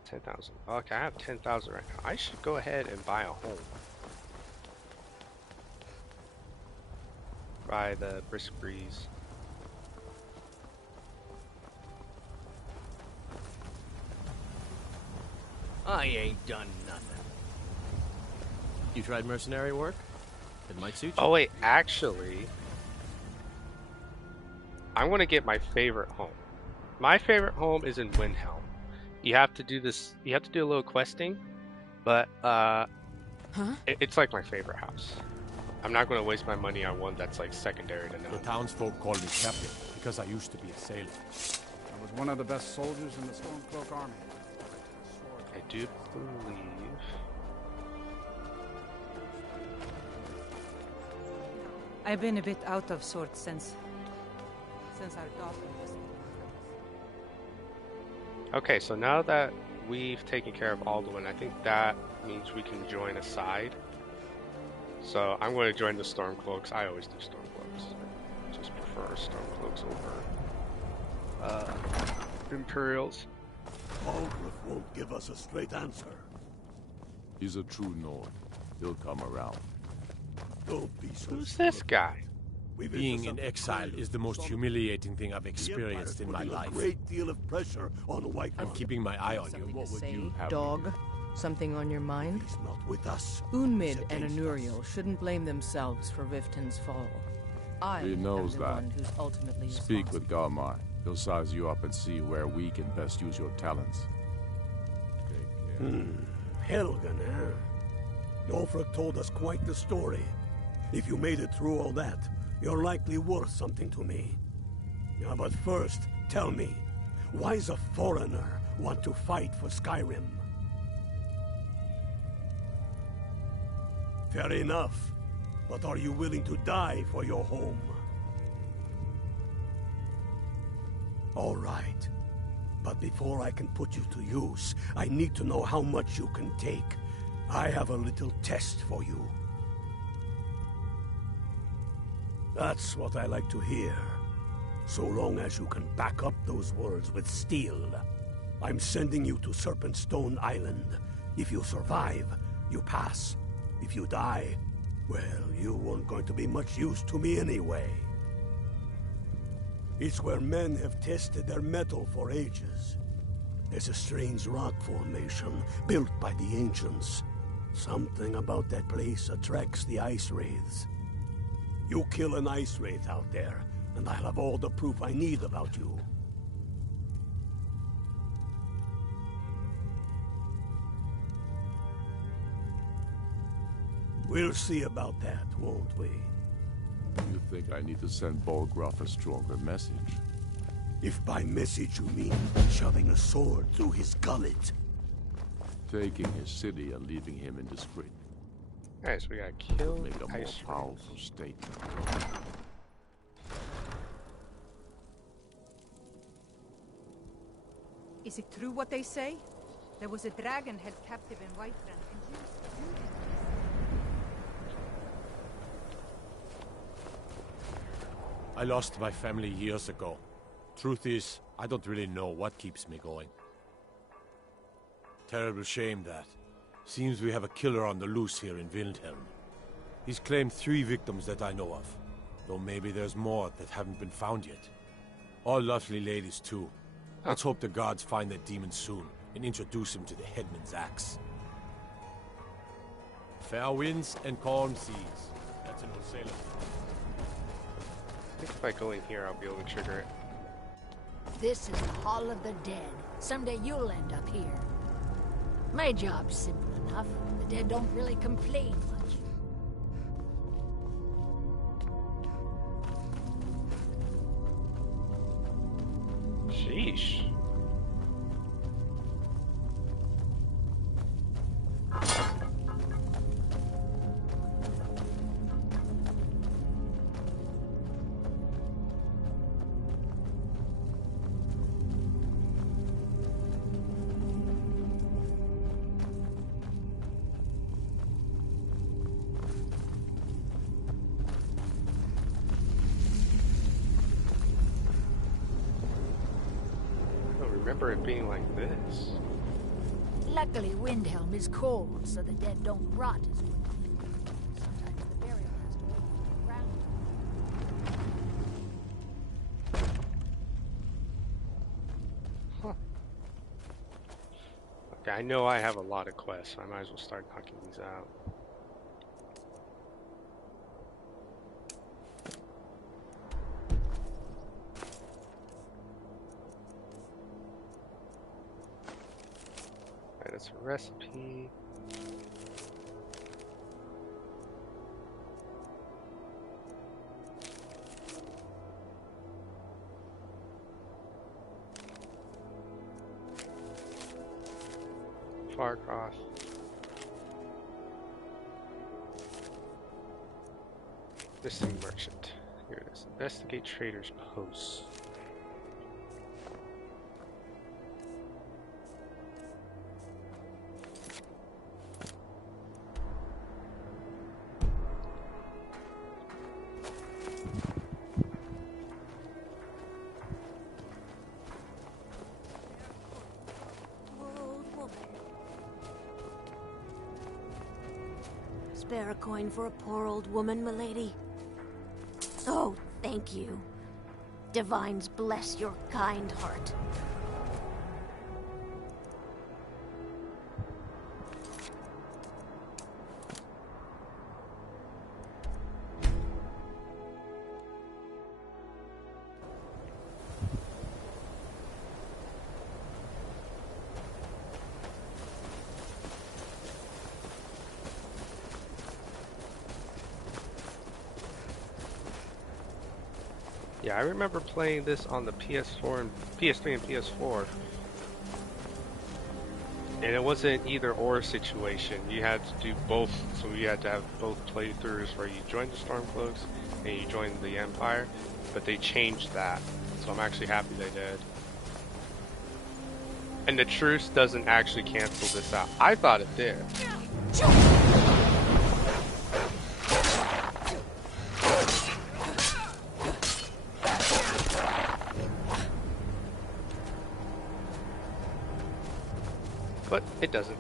10,000. Okay, I have 10,000 right now. I should go ahead and buy a home. Buy the Brisk Breeze. I ain't done nothing. You tried mercenary work? It might suit you. Oh wait, actually, I'm gonna get my favorite home. My favorite home is in Windhelm. You have to do this. You have to do a little questing, but it's like my favorite house. I'm not gonna waste my money on one that's like secondary to none. The townsfolk call me captain because I used to be a sailor. I was one of the best soldiers in the Stormcloak army. I do believe. I've been a bit out of sorts since our daughter was... Okay, so now that we've taken care of Alduin. I think that means we can join a side. So I'm going to join the Stormcloaks. I always do Stormcloaks. I just prefer Stormcloaks over Imperials. Aldrich won't give us a straight answer. He's a true Nord. He'll come around. Don't be so Who's this guy? Being in exile is the most humiliating thing I've experienced in my life. A great deal of pressure on White. I'm keeping my eye on you. What would you have? Dog? Something on your mind? He's not with us. Unmid and Anuriel shouldn't blame themselves for Riften's fall. He knows am the that. one who's ultimately Speak with Galmar. He'll size you up and see where we can best use your talents. Helgen, huh? Ulfric told us quite the story. If you made it through all that, you're likely worth something to me. Now, but first, tell me, why does a foreigner want to fight for Skyrim? Fair enough, but are you willing to die for your home? All right, but before I can put you to use, I need to know how much you can take. I have a little test for you. That's what I like to hear. So long as you can back up those words with steel. I'm sending you to Serpentstone Island. If you survive, you pass. If you die, well, you weren't going to be much use to me anyway. It's where men have tested their metal for ages. There's a strange rock formation built by the ancients. Something about that place attracts the ice wraiths. You kill an ice wraith out there, and I'll have all the proof I need about you. We'll see about that, won't we? You think I need to send Bolgraf a stronger message? If by message you mean shoving a sword through his gullet. Taking his city and leaving him in disgrace. Alright, so we gotta kill Make a more ice powerful statement. Is it true what they say? There was a dragon held captive in Whiterun and used. I lost my family years ago. Truth is, I don't really know what keeps me going. Terrible shame that. Seems we have a killer on the loose here in Windhelm. He's claimed 3 victims that I know of, though maybe there's more that haven't been found yet. All lovely ladies too. Let's hope the gods find that demon soon and introduce him to the headman's axe. Fair winds and calm seas. That's an old sailor. I think if I go in here, I'll be able to trigger it. This is the Hall of the Dead. Someday you'll end up here. My job's simple enough. The dead don't really complain much. Sheesh. Remember it being like this. Luckily, Windhelm is cold, so the dead don't rot as quickly. Sometimes the burial has to wait for the ground. Huh. Okay, I know I have a lot of quests, so I might as well start knocking these out. That's a recipe. Farcross. Missing merchant. Here it is. Investigate traders' posts. spare a coin for a poor old woman, milady? Oh, thank you. Divines bless your kind heart. Yeah, I remember playing this on the PS4 and PS3 and PS4. And it wasn't either or situation. You had to do both, so you had to have both playthroughs where you joined the Stormcloaks and you joined the Empire, but they changed that. So I'm actually happy they did. And the truce doesn't actually cancel this out. I thought it did. But it doesn't.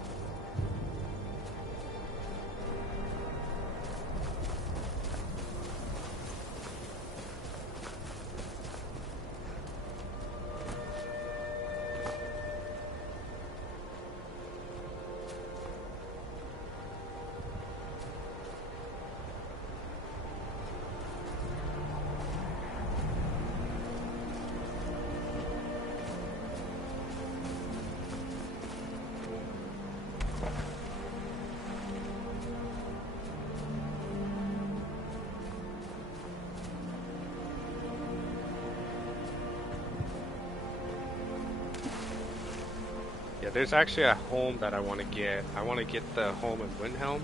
Yeah, there's actually a home that I want to get. I want to get the home in Windhelm.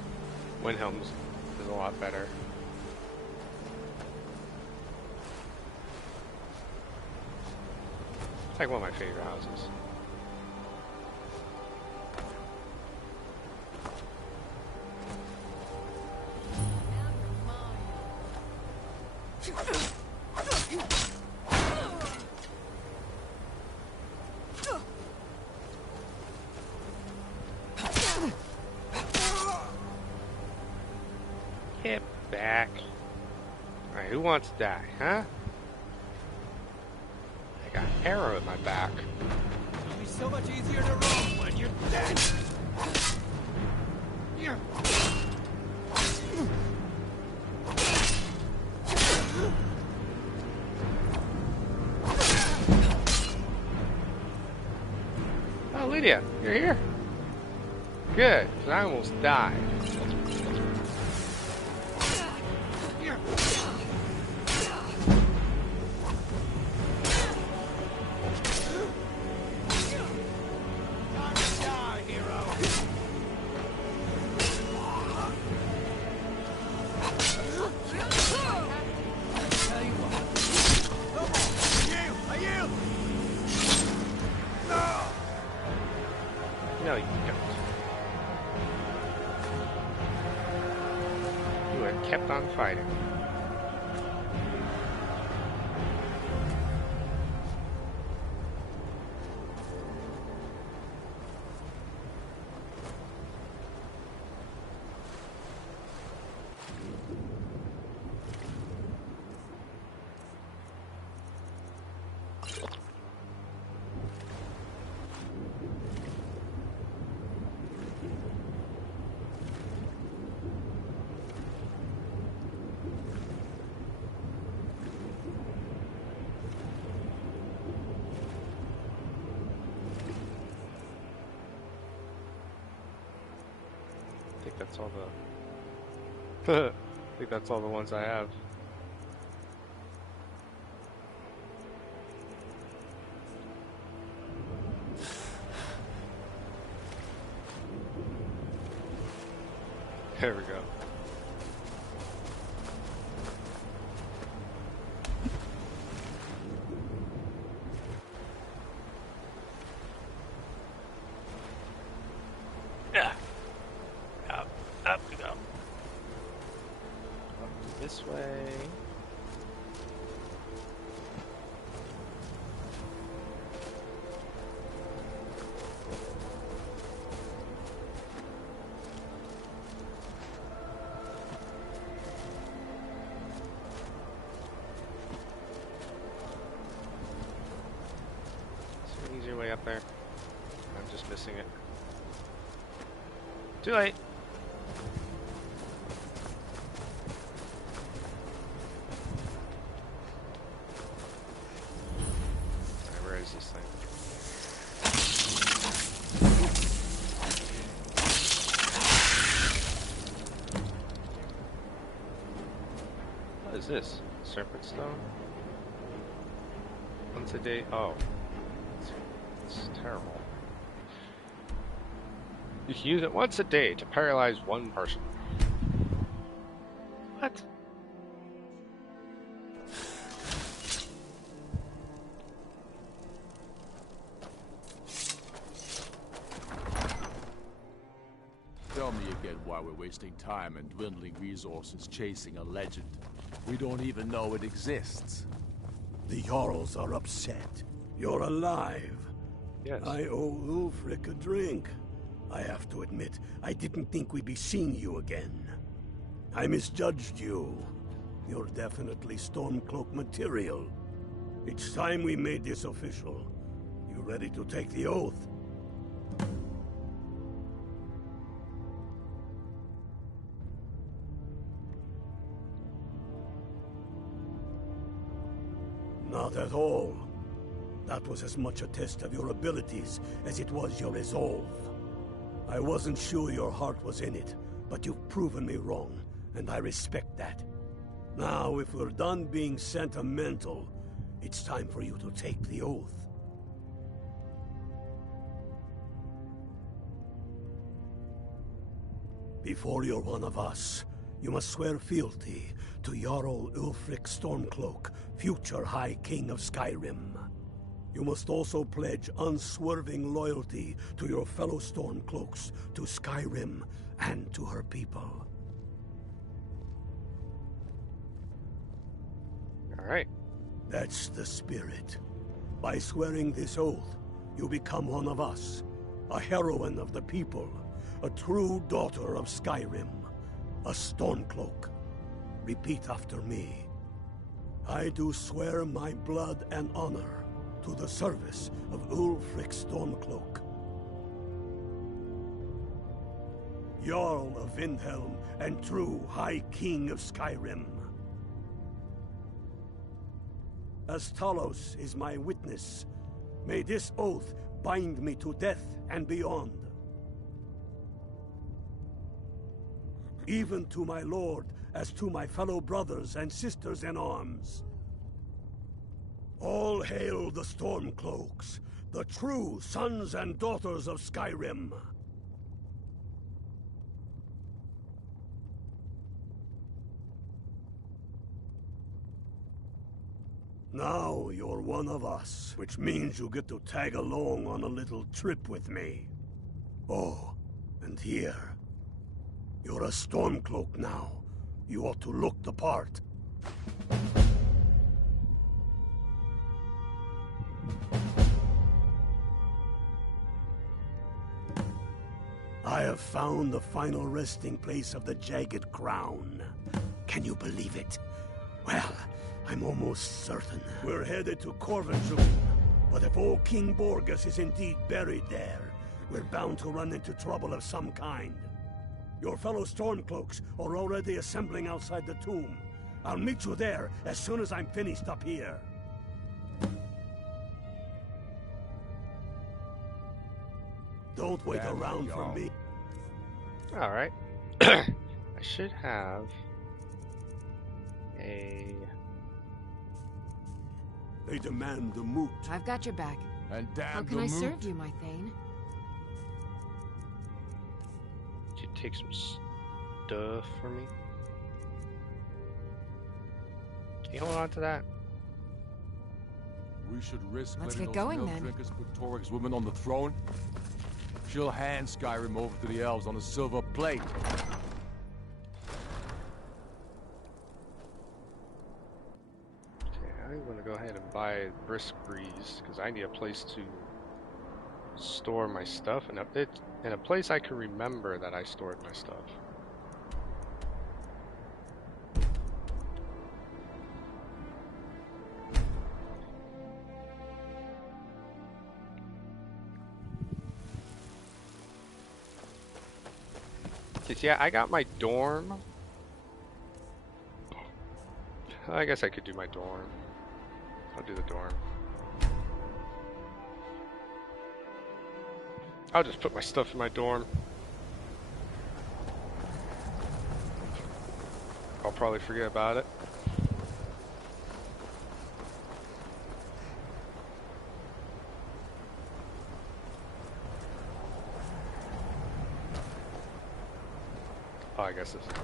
Windhelm is a lot better. It's like one of my favorite houses. Get back. Alright, who wants to die, huh? I got an arrow in my back. It'll be so much easier to roll when you're dead. Oh, Lydia, you're here. Good, 'cause I almost died. No, you don't. You have kept on fighting. I think that's all the... I think that's all the ones I have. There we go. Yeah. Up we go. Up this way. Too late. Alright, where is this thing? What is this? Serpent stone? Once a day. Oh. It's terrible. You can use it once a day to paralyze one person. What? Tell me again why we're wasting time and dwindling resources chasing a legend. We don't even know it exists. The Jarls are upset. You're alive. Yes. I owe Ulfric a drink. I have to admit, I didn't think we'd be seeing you again. I misjudged you. You're definitely Stormcloak material. It's time we made this official. You ready to take the oath? Not at all. That was as much a test of your abilities as it was your resolve. I wasn't sure your heart was in it, but you've proven me wrong, and I respect that. Now, if we're done being sentimental, it's time for you to take the oath. Before you're one of us, you must swear fealty to Jarl Ulfric Stormcloak, future High King of Skyrim. You must also pledge unswerving loyalty to your fellow Stormcloaks, to Skyrim, and to her people. All right. That's the spirit. By swearing this oath, you become one of us, a heroine of the people, a true daughter of Skyrim, a Stormcloak. Repeat after me. I do swear my blood and honor to the service of Ulfric Stormcloak, Jarl of Windhelm and true High King of Skyrim. As Talos is my witness, may this oath bind me to death and beyond. Even to my lord, as to my fellow brothers and sisters in arms. All hail the Stormcloaks, the true sons and daughters of Skyrim. Now you're one of us, which means you get to tag along on a little trip with me. Oh, and here. You're a Stormcloak now. You ought to look the part. I have found the final resting place of the Jagged Crown. Can you believe it? Well, I'm almost certain. We're headed to Corvinshire, but if old King Borgus is indeed buried there, we're bound to run into trouble of some kind. Your fellow Stormcloaks are already assembling outside the tomb. I'll meet you there as soon as I'm finished up here. Don't wait around for me. Alright. I should have a... They demand the moot. I've got your back. And damn How can I serve you, my Thane? Could you take some stuff for me? Can you hold on to that? We should risk Let's letting get going, those then. drinkers put Toryg's woman on the throne. She'll hand Skyrim over to the elves on a silver plate. Okay, I'm gonna go ahead and buy Brisk Breeze because I need a place to store my stuff and a place I can remember that I stored my stuff. this. Yeah, I got my dorm. I guess I could do my dorm. I'll do the dorm. I'll just put my stuff in my dorm. I'll probably forget about it. Oh, I guess this is it.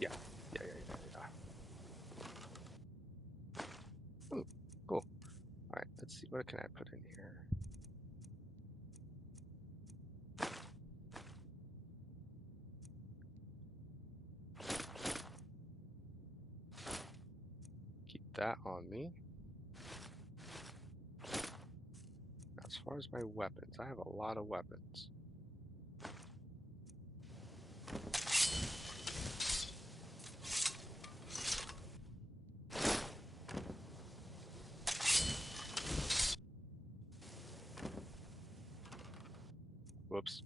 Yeah. Ooh, cool. Alright, let's see. What can I put in here? Keep that on me. As far as my weapons, I have a lot of weapons. Whoops.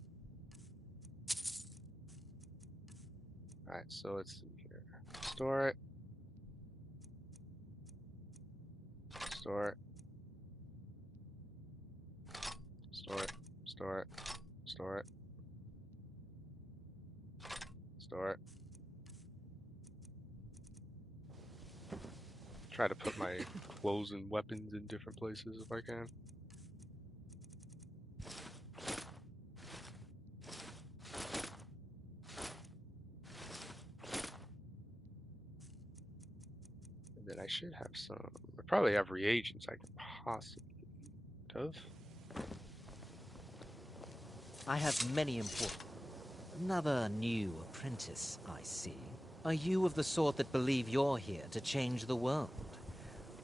Alright, so let's see here. Store it. Store it. Store it. Store it. Store it. Store it. Try to put my clothes and weapons in different places if I can. And then I should have some. I probably have reagents I can possibly have. I have many important. Another new apprentice, I see. Are you of the sort that believe you're here to change the world?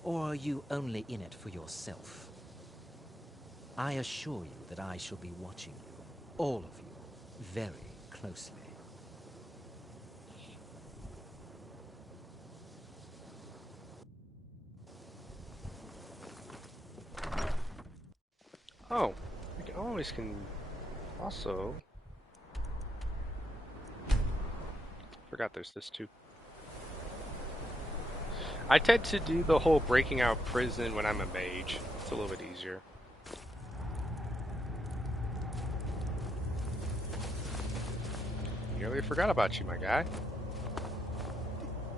Or are you only in it for yourself? I assure you that I shall be watching you, all of you, very closely. Oh, we can also. Forgot there's this too. I tend to do the whole breaking out prison when I'm a mage. It's a little bit easier. Nearly forgot about you, my guy.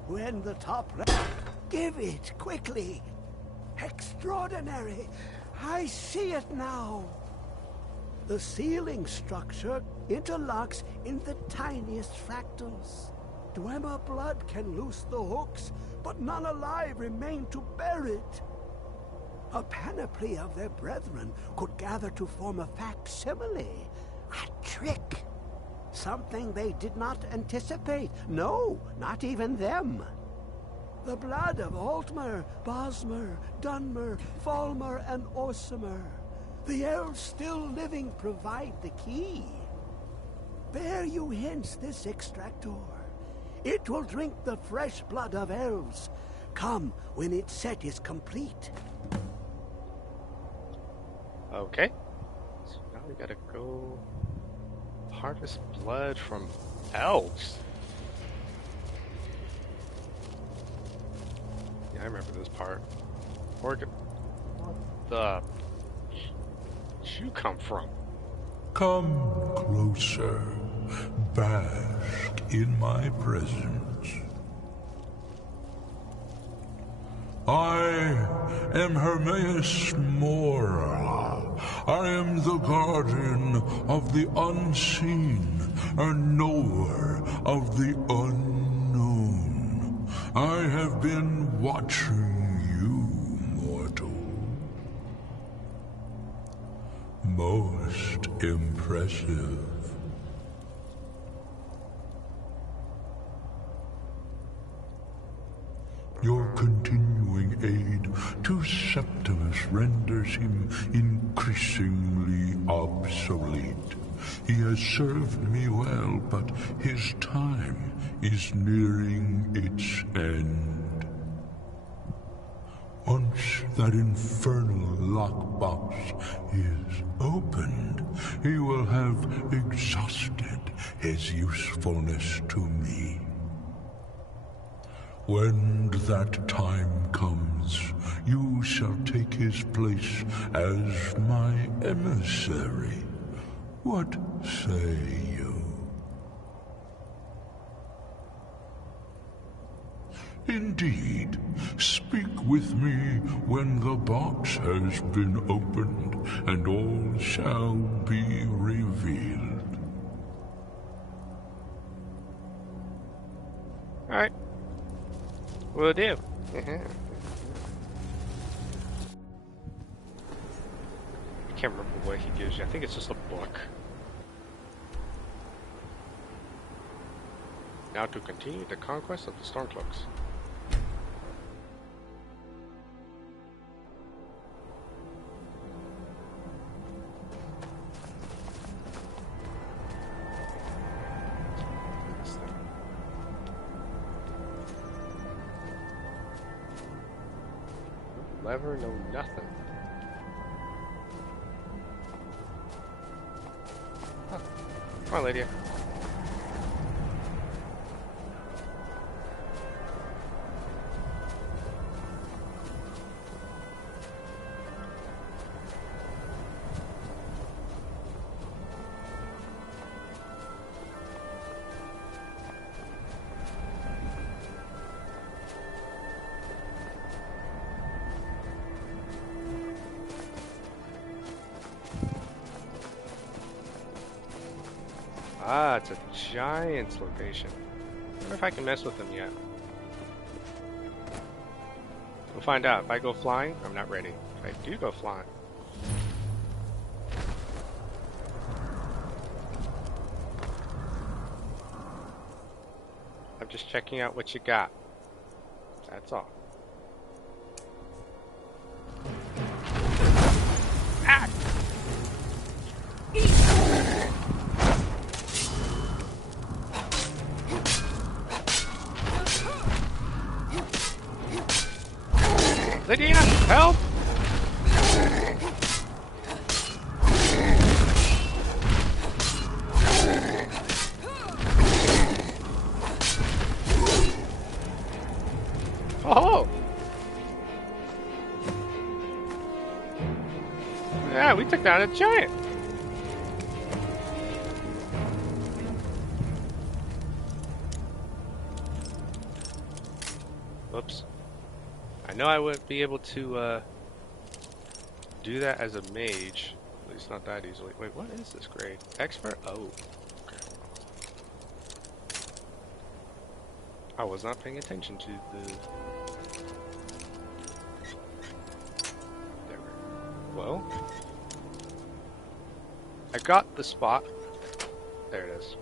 When the top... Give it, quickly! Extraordinary! I see it now! The ceiling structure interlocks in the tiniest fractals. Dwemer blood can loose the hooks, but none alive remain to bear it. A panoply of their brethren could gather to form a facsimile, a trick. Something they did not anticipate. No, not even them. The blood of Altmer, Bosmer, Dunmer, Falmer, and Orsimer. The elves still living provide the key. Bear you hence this extractor. It will drink the fresh blood of elves. Come when its set is complete. Okay. So now we gotta go harvest blood from elves. Yeah, I remember this part. What the... Where'd you come from? Come closer. Bask in my presence. I am Hermaeus Mora. I am the guardian of the unseen, a knower of the unknown. I have been watching you, mortal. Most impressive. Your continuing aid to Septimus renders him increasingly obsolete. He has served me well, but his time is nearing its end. Once that infernal lockbox is opened, he will have exhausted his usefulness to me. When that time comes, you shall take his place as my emissary. What say you? Indeed. Speak with me when the box has been opened, and all shall be revealed. Alright. Will do. I can't remember what he gives you. I think it's just a book. Now to continue the conquest of the Stormcloaks. Lever, no nothing. Huh. Come on, Lydia. Ah, it's a giant's location. I wonder if I can mess with them yet. We'll find out. If I go flying, I'm not ready. If I do go flying. I'm just checking out what you got. That's all. Ah! Lydia, help! Oh! Yeah, we took down a giant. Whoops. I know I wouldn't be able to do that as a mage, at least not that easily. Wait, what is this grade? Expert? Oh. Okay. I was not paying attention to the... There we go. Well, I got the spot. There it is.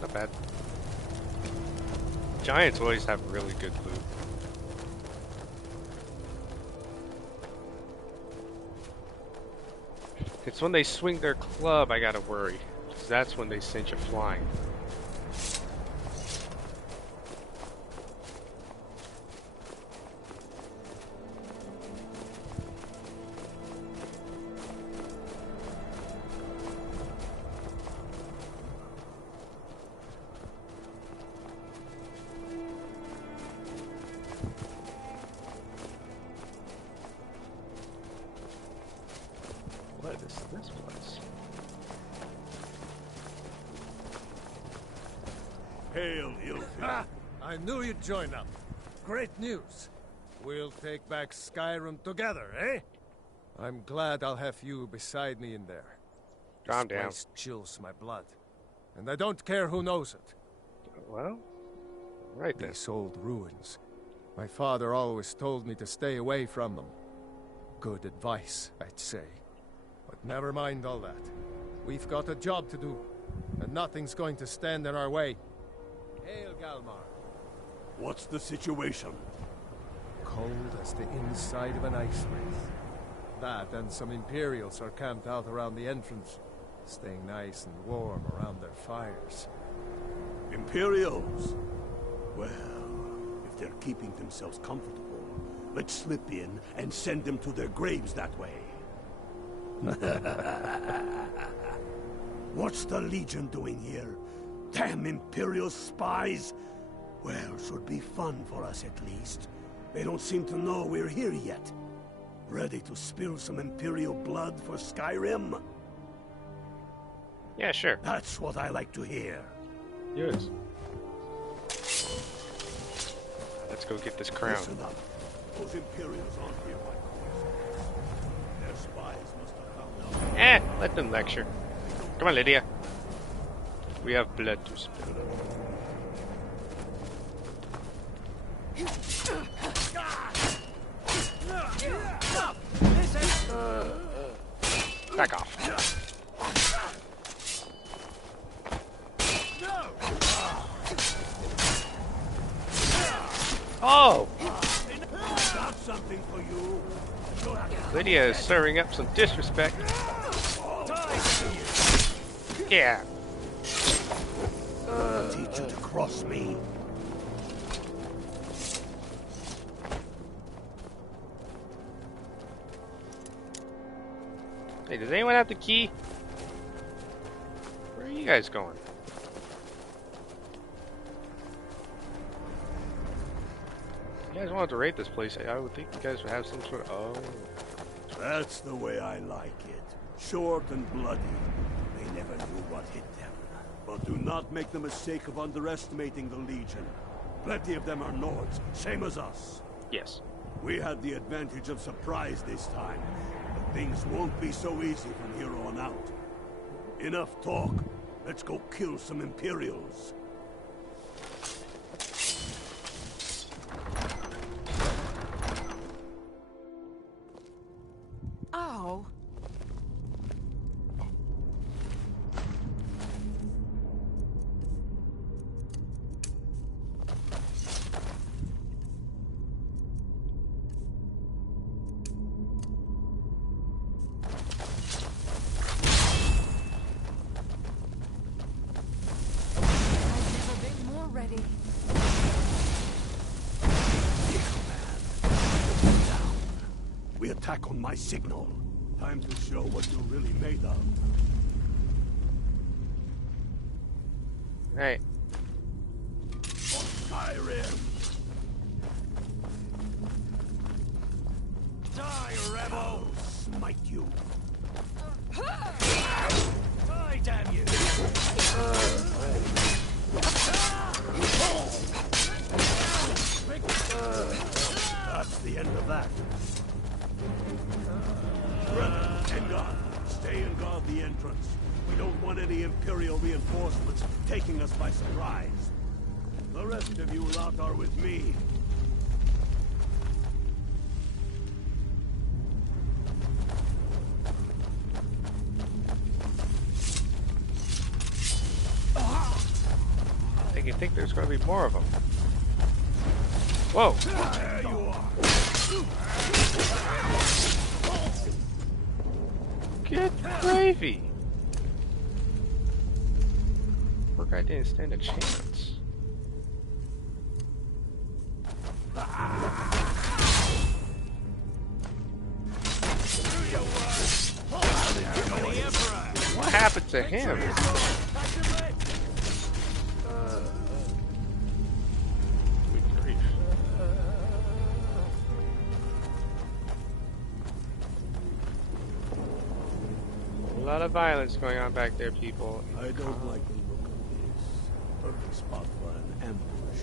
Not bad. Giants always have really good loot. It's when they swing their club I gotta worry, because that's when they send you flying. What is this place? Hail, Ilfi. I knew you'd join up. Great news. We'll take back Skyrim together, eh? I'm glad I'll have you beside me in there. Calm This down. place chills my blood. And I don't care who knows it. Well, right then. These old ruins. My father always told me to stay away from them. Good advice, I'd say. But never mind all that. We've got a job to do, and nothing's going to stand in our way. Hail, Galmar. What's the situation? cold as the inside of an ice wraith. That and some Imperials are camped out around the entrance, staying nice and warm around their fires. Imperials? Well, if they're keeping themselves comfortable, let's slip in and send them to their graves that way. What's the Legion doing here? Damn Imperial spies! Well, should be fun for us at least. They don't seem to know we're here yet. Ready to spill some Imperial blood for Skyrim? Yeah, sure. That's what I like to hear. Yes. Let's go get this crown. Listen up. Those Imperials aren't here by coincidence. Their spies must have found out. Let them lecture. Come on, Lydia. We have blood to spill. Back off. Oh! Got something for you. Lydia is serving up some disrespect. Yeah. I'll teach you to cross me. Hey, does anyone have the key? Where are you guys going? You guys wanted to raid this place. I would think you guys would have some sort of... Oh. That's the way I like it. Short and bloody. They never knew what hit them. But do not make the mistake of underestimating the Legion. Plenty of them are Nords, same as us. Yes. We had the advantage of surprise this time. But things won't be so easy from here on out. Enough talk. Let's go kill some Imperials. Oh. We attack on my signal. Time to show what you're really made of. Hey. Skyrim! Die, rebel! Smite you. Die, damn you! That's the end of that. Brethren, Engard, stay and guard the entrance. We don't want any Imperial reinforcements taking us by surprise. The rest of you lot are with me. You think there's going to be more of them? Whoa! There you are. Get gravy! Poor guy didn't stand a chance. What happened to him? A lot of violence going on back there, people. I don't like the look of this. Perfect spot for an ambush.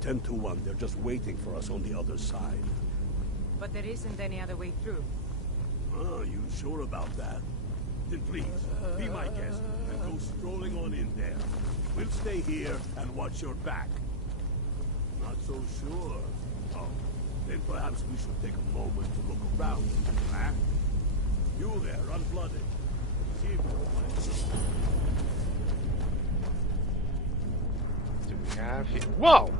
10 to 1, they're just waiting for us on the other side. But there isn't any other way through. Oh, you sure about that? Then please, be my guest and go strolling on in there. We'll stay here and watch your back. Not so sure. Oh, then perhaps we should take a moment to look around. Huh? You there, unblooded. See if you can find something. Do we have here? Whoa!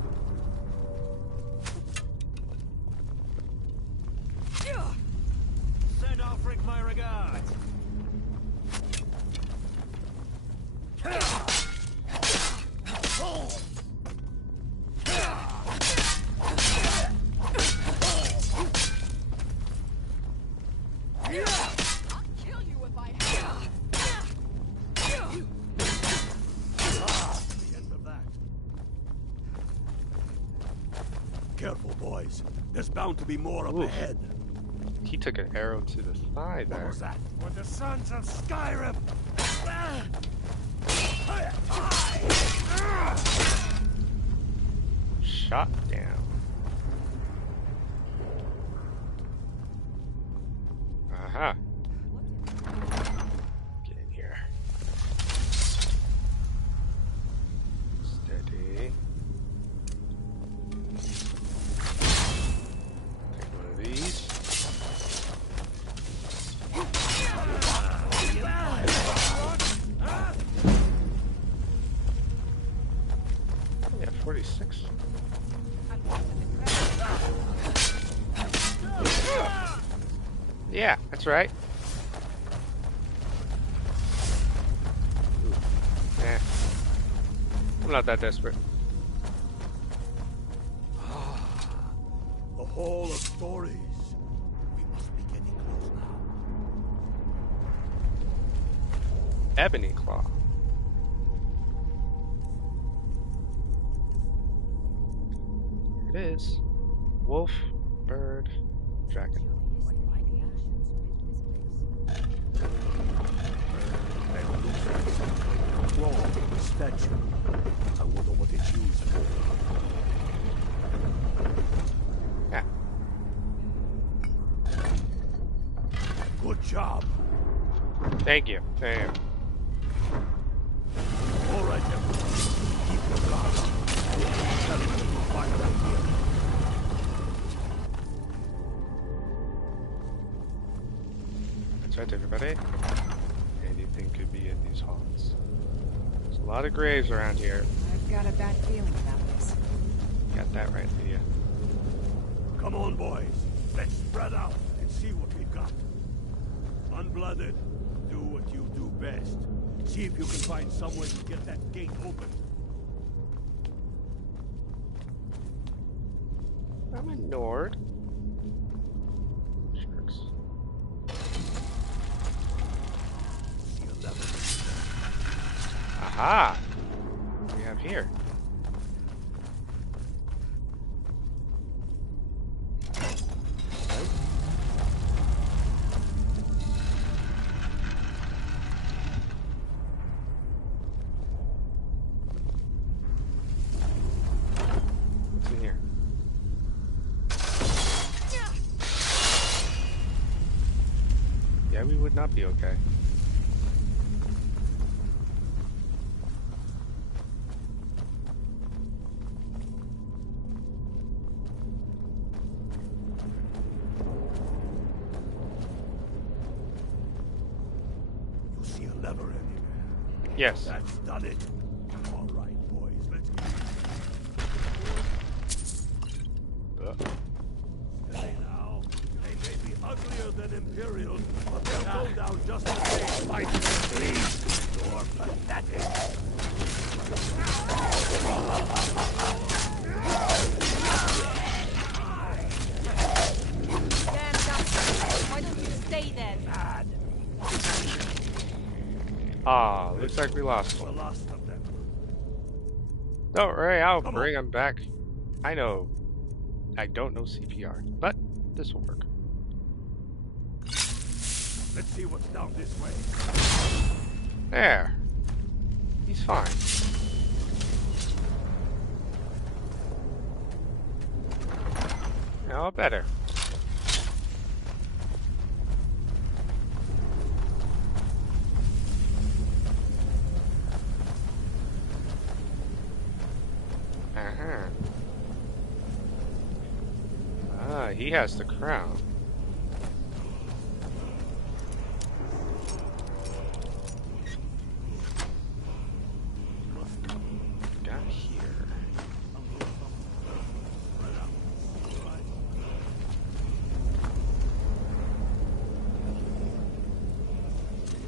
There's bound to be more up ahead. He took an arrow to the thigh there. What was that? For the sons of Skyrim! Shot down. Aha. Get in here. Steady. Take one of these. Yeah, 46. Yeah, that's right. Eh. I'm not that desperate. The Hall of Stories. We must be getting close now. Ebony Claw. Here it is. Wolf, bird, dragon. Statue. I wonder what it's used for. Yeah. Good job. Thank you. Damn. All right, everyone. Keep your guard up. Tell me when you find out here. That's right, everybody. Anything could be in these halls. There's a lot of graves around here. I've got a bad feeling about this. Got that right, Lydia. Come on, boys. Let's spread out and see what we've got. Unblooded, do what you do best. See if you can find some way to get that gate open. I'm a Nord. Sharks. Aha! What do we have here? What's in here? Yeah, we would not be okay. You see a lever anywhere? Yes. That's done it. All right, boys, let's get Steady now. They may be uglier than Imperials, but they'll go down just the same. Fight and bleed. You're pathetic. Damn doctor, why don't you stay there? Ah, looks like we lost one. Don't worry, I'll bring him back. I know. I don't know CPR, but this will work. Let's see what's down this way. There. He's fine. Now better. Uh-huh. Ah, he has the crown. Got here.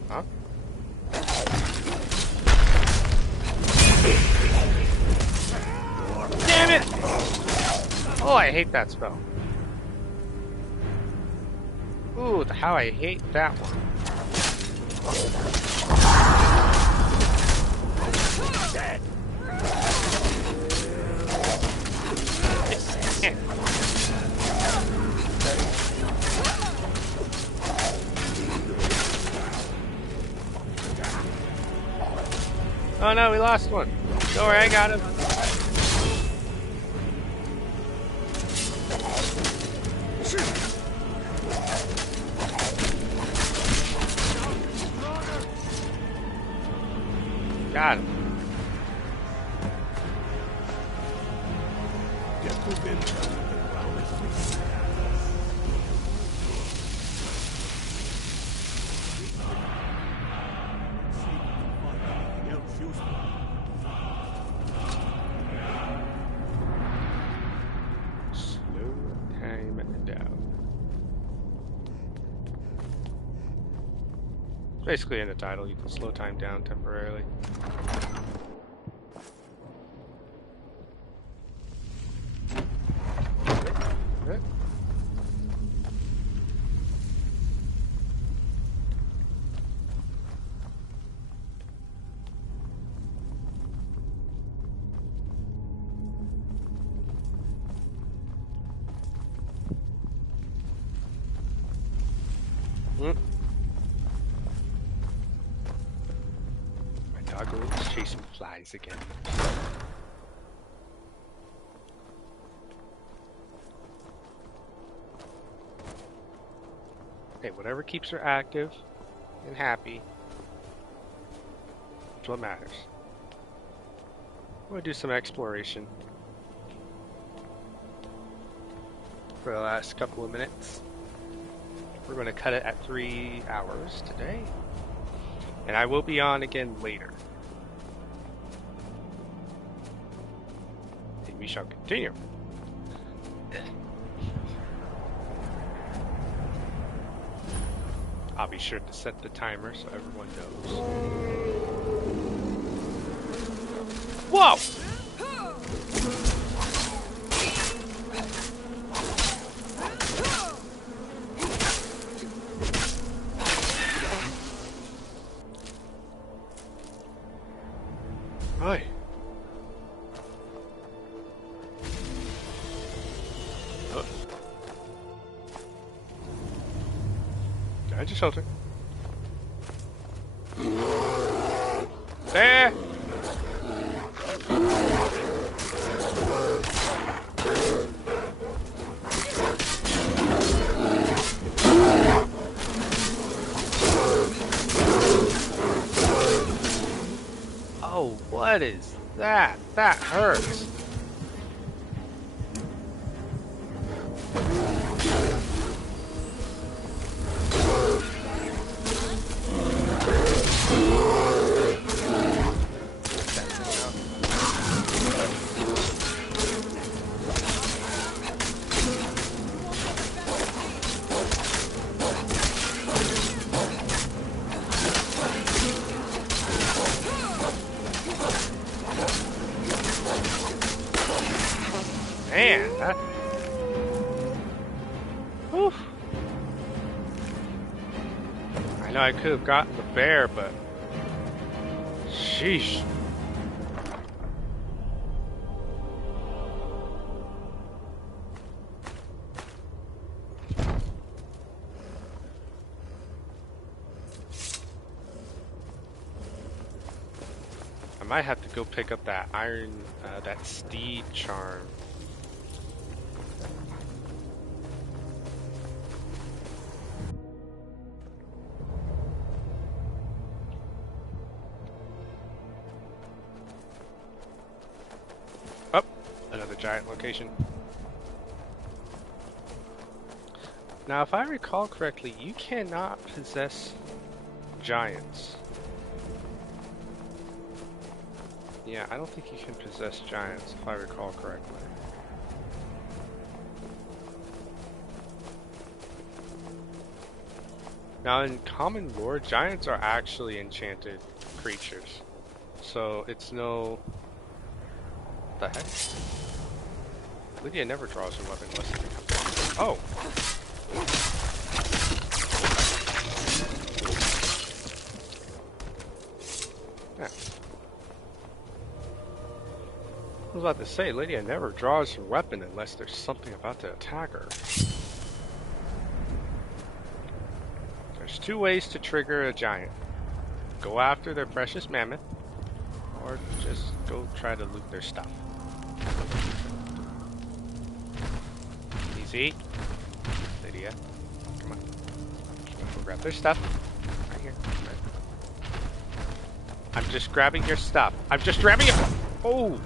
Huh? Damn it! Oh, I hate that spell. Ooh, how I hate that one. Oh no, we lost one. Don't worry, I got him. Got him. Basically in the title, you can slow time down temporarily. Okay. Doggo is chasing flies again. Hey, whatever keeps her active and happy, that's what matters. We'll do some exploration for the last couple of minutes. We're going to cut it at 3 hours today. And I will be on again later. And we shall continue. I'll be sure to set the timer so everyone knows. Whoa! Hi. Guide your shelter. There! Oh, what is that? That hurts. Man, that... Oof. I know I could have gotten the bear, but... Sheesh. I might have to go pick up that iron, that steed charm. Another giant location. Now, if I recall correctly, you cannot possess giants. Yeah, I don't think you can possess giants, if I recall correctly. Now, in common lore, giants are actually enchanted creatures. So, it's no... What the heck? Lydia never draws her weapon unless it becomes... Oh! Yeah. I was about to say, Lydia never draws her weapon unless there's something about to attack her. two ways to trigger a giant. Go after their precious mammoth, or just go try to loot their stuff. Easy. Lydia. Come on. Go grab their stuff. Right here. Right. I'm just grabbing your stuff. I'm just grabbing it. Oh!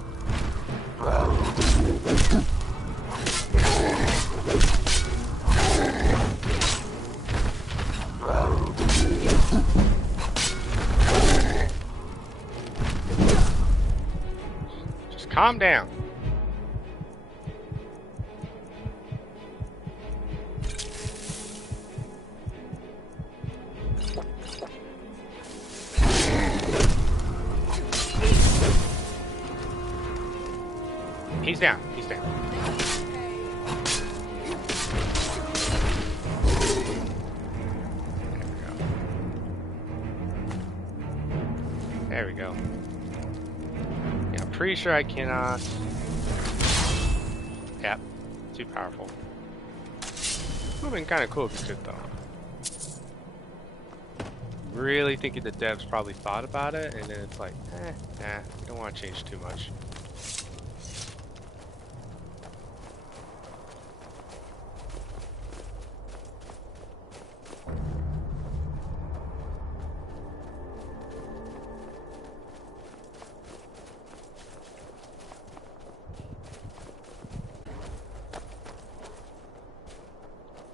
Just calm down. He's down. He's down. There we go. Yeah, I'm pretty sure I cannot. Yep. Too powerful. Would have been kind of cool if you could, though. Really thinking the devs probably thought about it, and then it's like, nah, we don't want to change too much.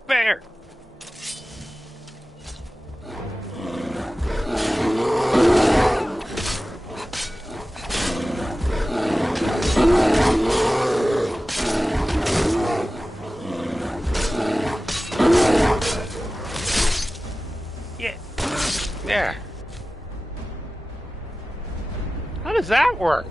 Bear! Yeah. There. How does that work?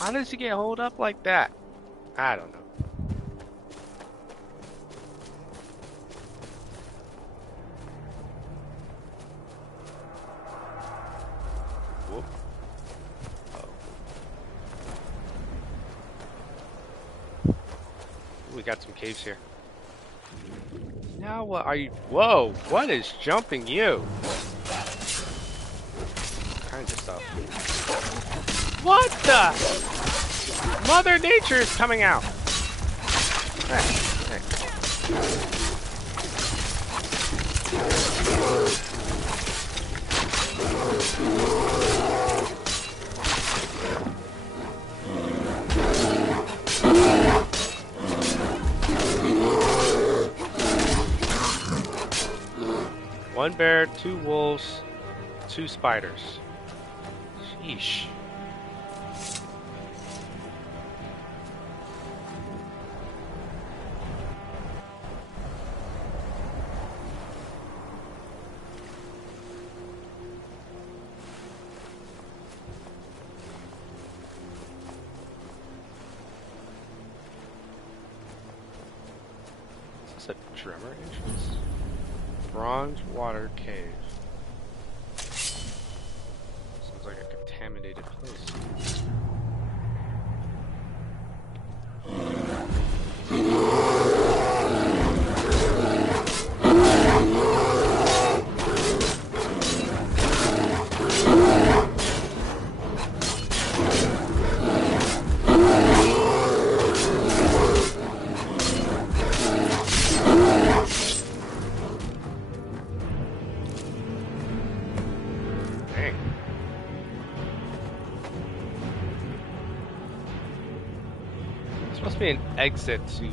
How does he get hold up like that? I don't know. Whoop. Oh. We got some caves here. Now what are you? Whoa! What is jumping you? All kinds of stuff. What the? Mother Nature is coming out. Hey. One bear, 2 wolves, 2 spiders. Sheesh. Is this a tremor entrance? Bronze water cave. Sounds like a contaminated place. Supposed to be an exit to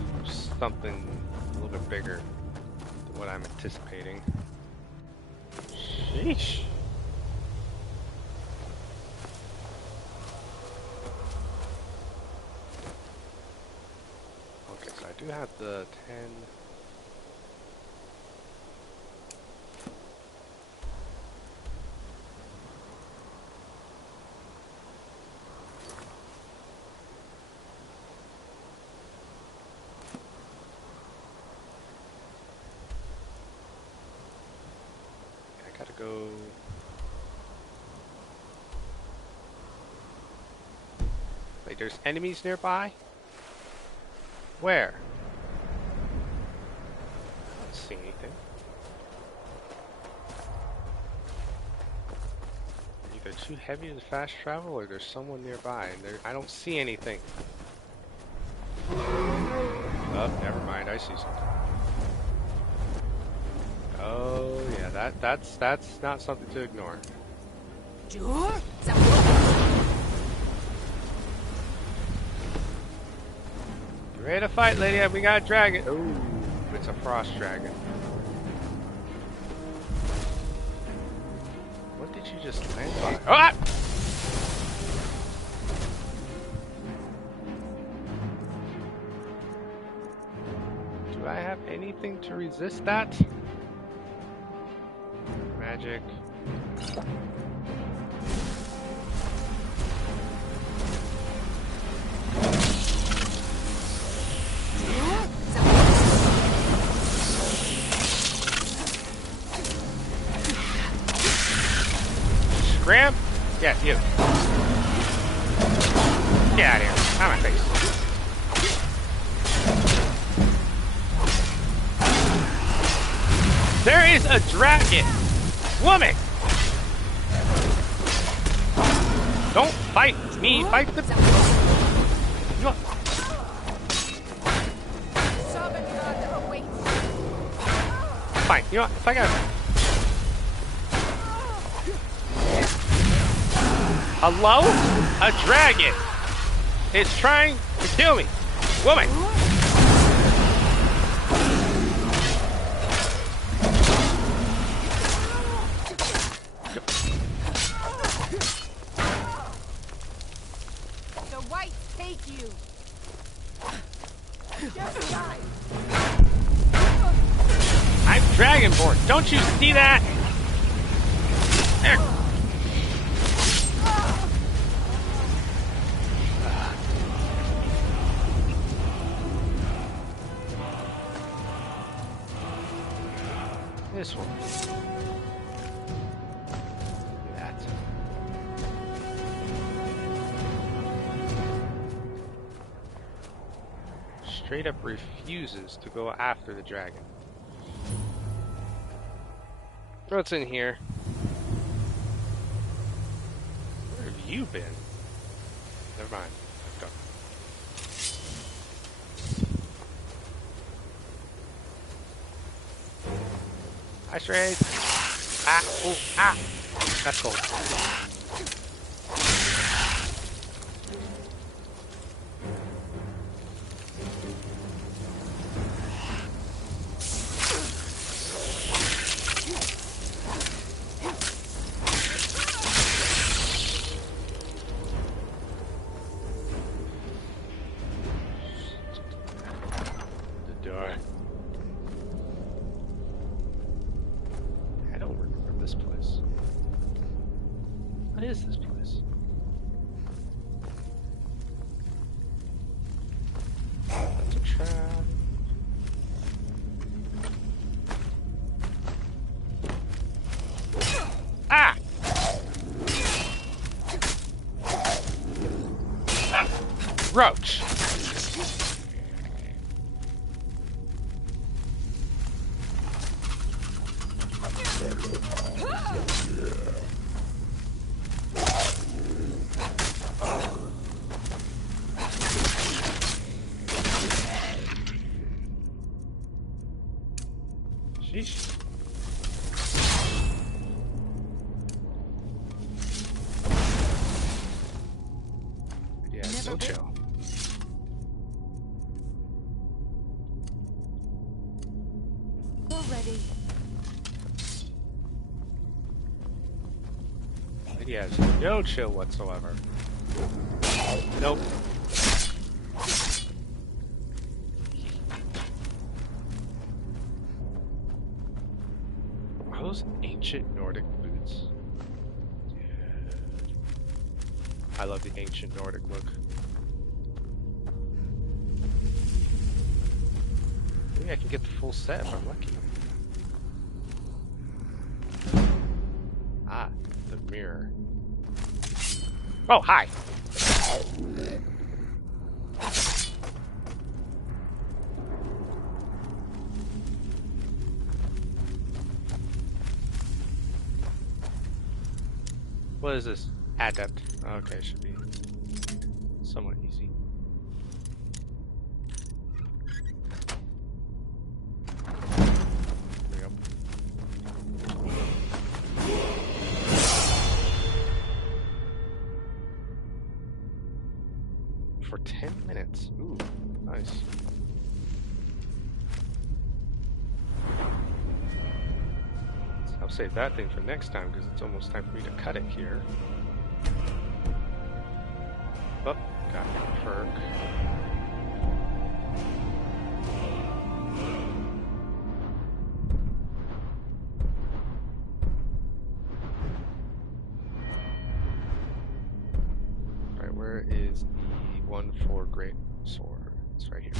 something a little bit bigger than what I'm anticipating. Sheesh. Okay, so I do have the 10. Gotta go. Like, there's enemies nearby? Where? I don't see anything. Either too heavy to fast travel or there's someone nearby and I don't see anything. Oh, never mind, I see something. Oh yeah, that's not something to ignore. You ready to fight, lady? We got a dragon. Oh, it's a frost dragon. What did you just land by? Ah! Do I have anything to resist that? Magic. Scram? Yeah, you. Get out of here. Out of my face. There is a dragon! Woman! Don't fight me, fight the... You want... Fine, you know what? If I got... Hello? A dragon is trying to kill me. Woman! The whites take you. Just die. I'm Dragonborn. Don't you see that? There. This one. That. Straight up refuses to go after the dragon. What's in here? Where have you been? Never mind. Let's go. Hi, Strays. Ah, oh, ah. That's cold. Roach. Sheesh. Yeah, so chill. Already. He has no chill whatsoever. Nope. Are those ancient Nordic boots? I love the ancient Nordic look. Maybe I can get the full set if I'm lucky. Ah, the mirror. Oh, hi! What is this? Adept. Okay, should be somewhat easy. There we go. For 10 minutes. Ooh, nice. I'll save that thing for next time because it's almost time for me to cut it here. Oh, got a perk. Alright, where is the 1/4 great sword? It's right here.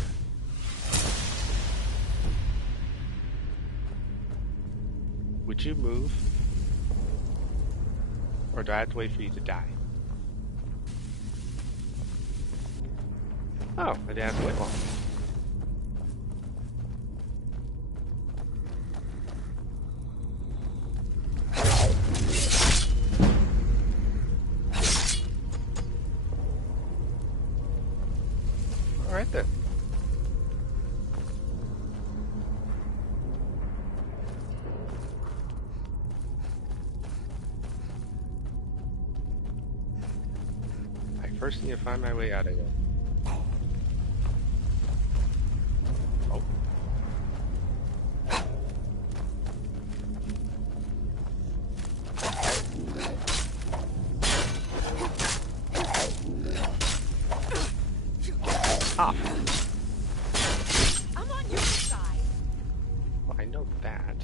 Would you move? Or do I have to wait for you to die? Oh, I didn't have to wait long. Alright then. First need to find my way out of here. Oh. Ah. I'm on your side. Well, I know that.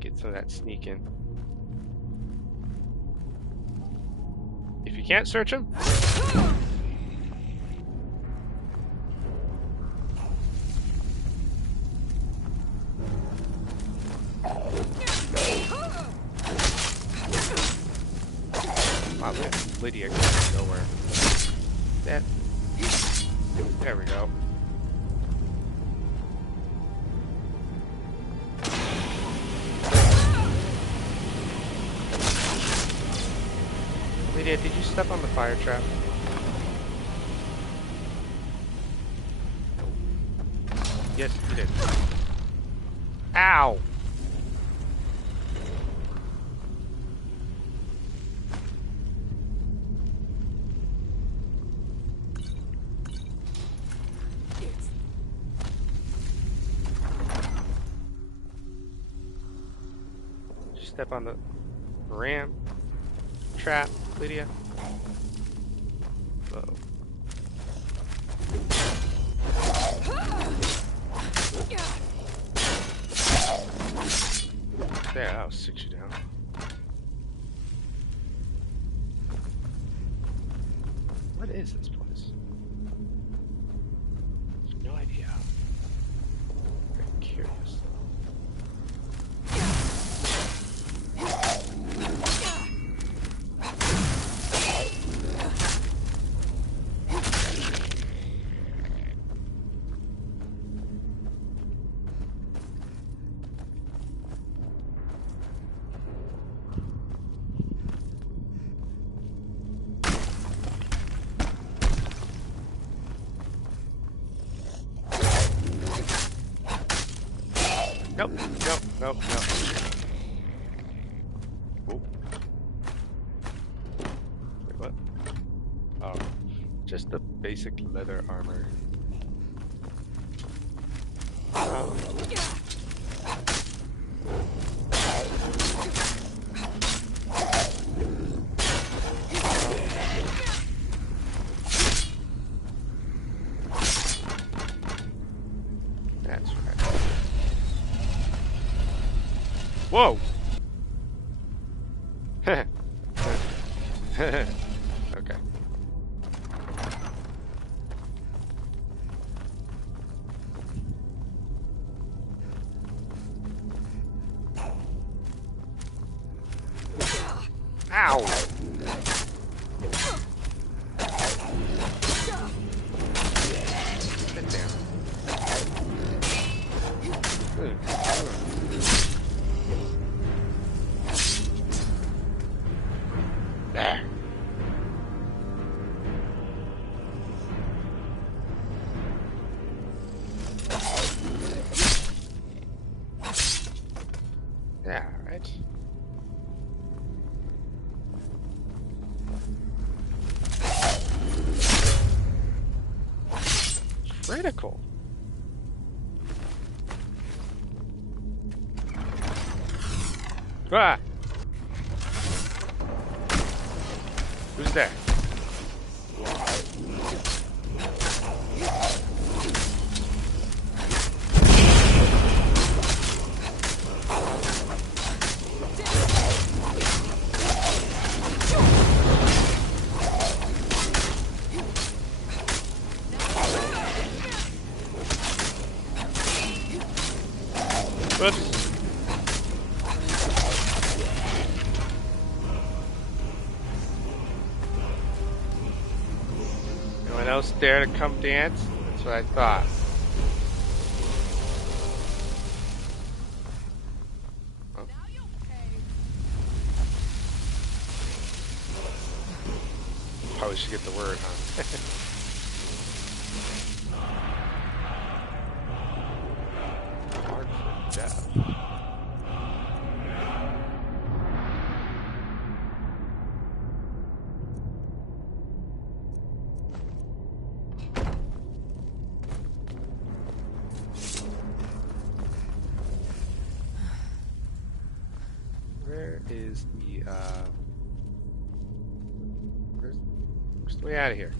Get some of that sneak in. If you can't search him, wow, Lydia goes nowhere. There we go. Lydia, did you step on the fire trap? Yes, you did. Ow! Did you step on the ram trap, Lydia? Whoa. There, that'll sit you down. What is this place? No idea. Very curious. Nope, nope, nope, nope. Oh. Wait, what? Oh, just the basic leather armor. Oh. That's right. Whoa! Okay. Ow! Sit down. There. Yeah, right. Critical. Ah! Who's there? Whoops. Anyone else dare to come dance? That's what I thought. Oh. Probably should get the word, huh? Hard for death. Where is the where's the way out of here?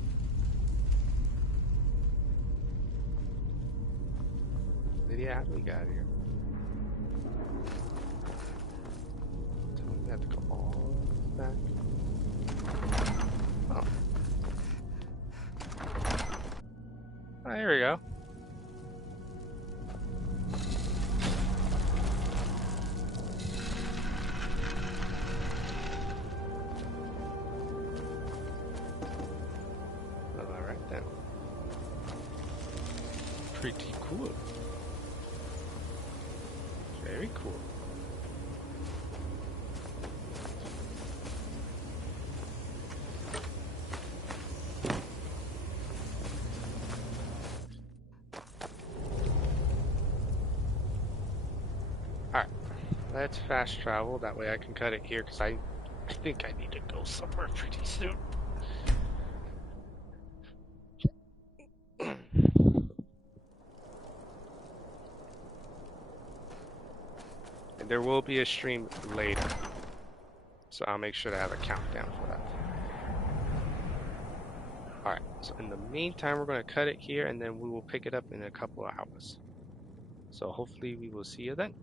Lydia, how do we get out of here? So we have to go all back. Oh. Oh, here we go. Alright then. Pretty cool. Very cool. Alright, let's fast travel. That way I can cut it here because I think I need to go somewhere pretty soon. And there will be a stream later. So I'll make sure to have a countdown for that. Alright, so in the meantime, we're going to cut it here and then we will pick it up in a couple of hours. So hopefully we will see you then.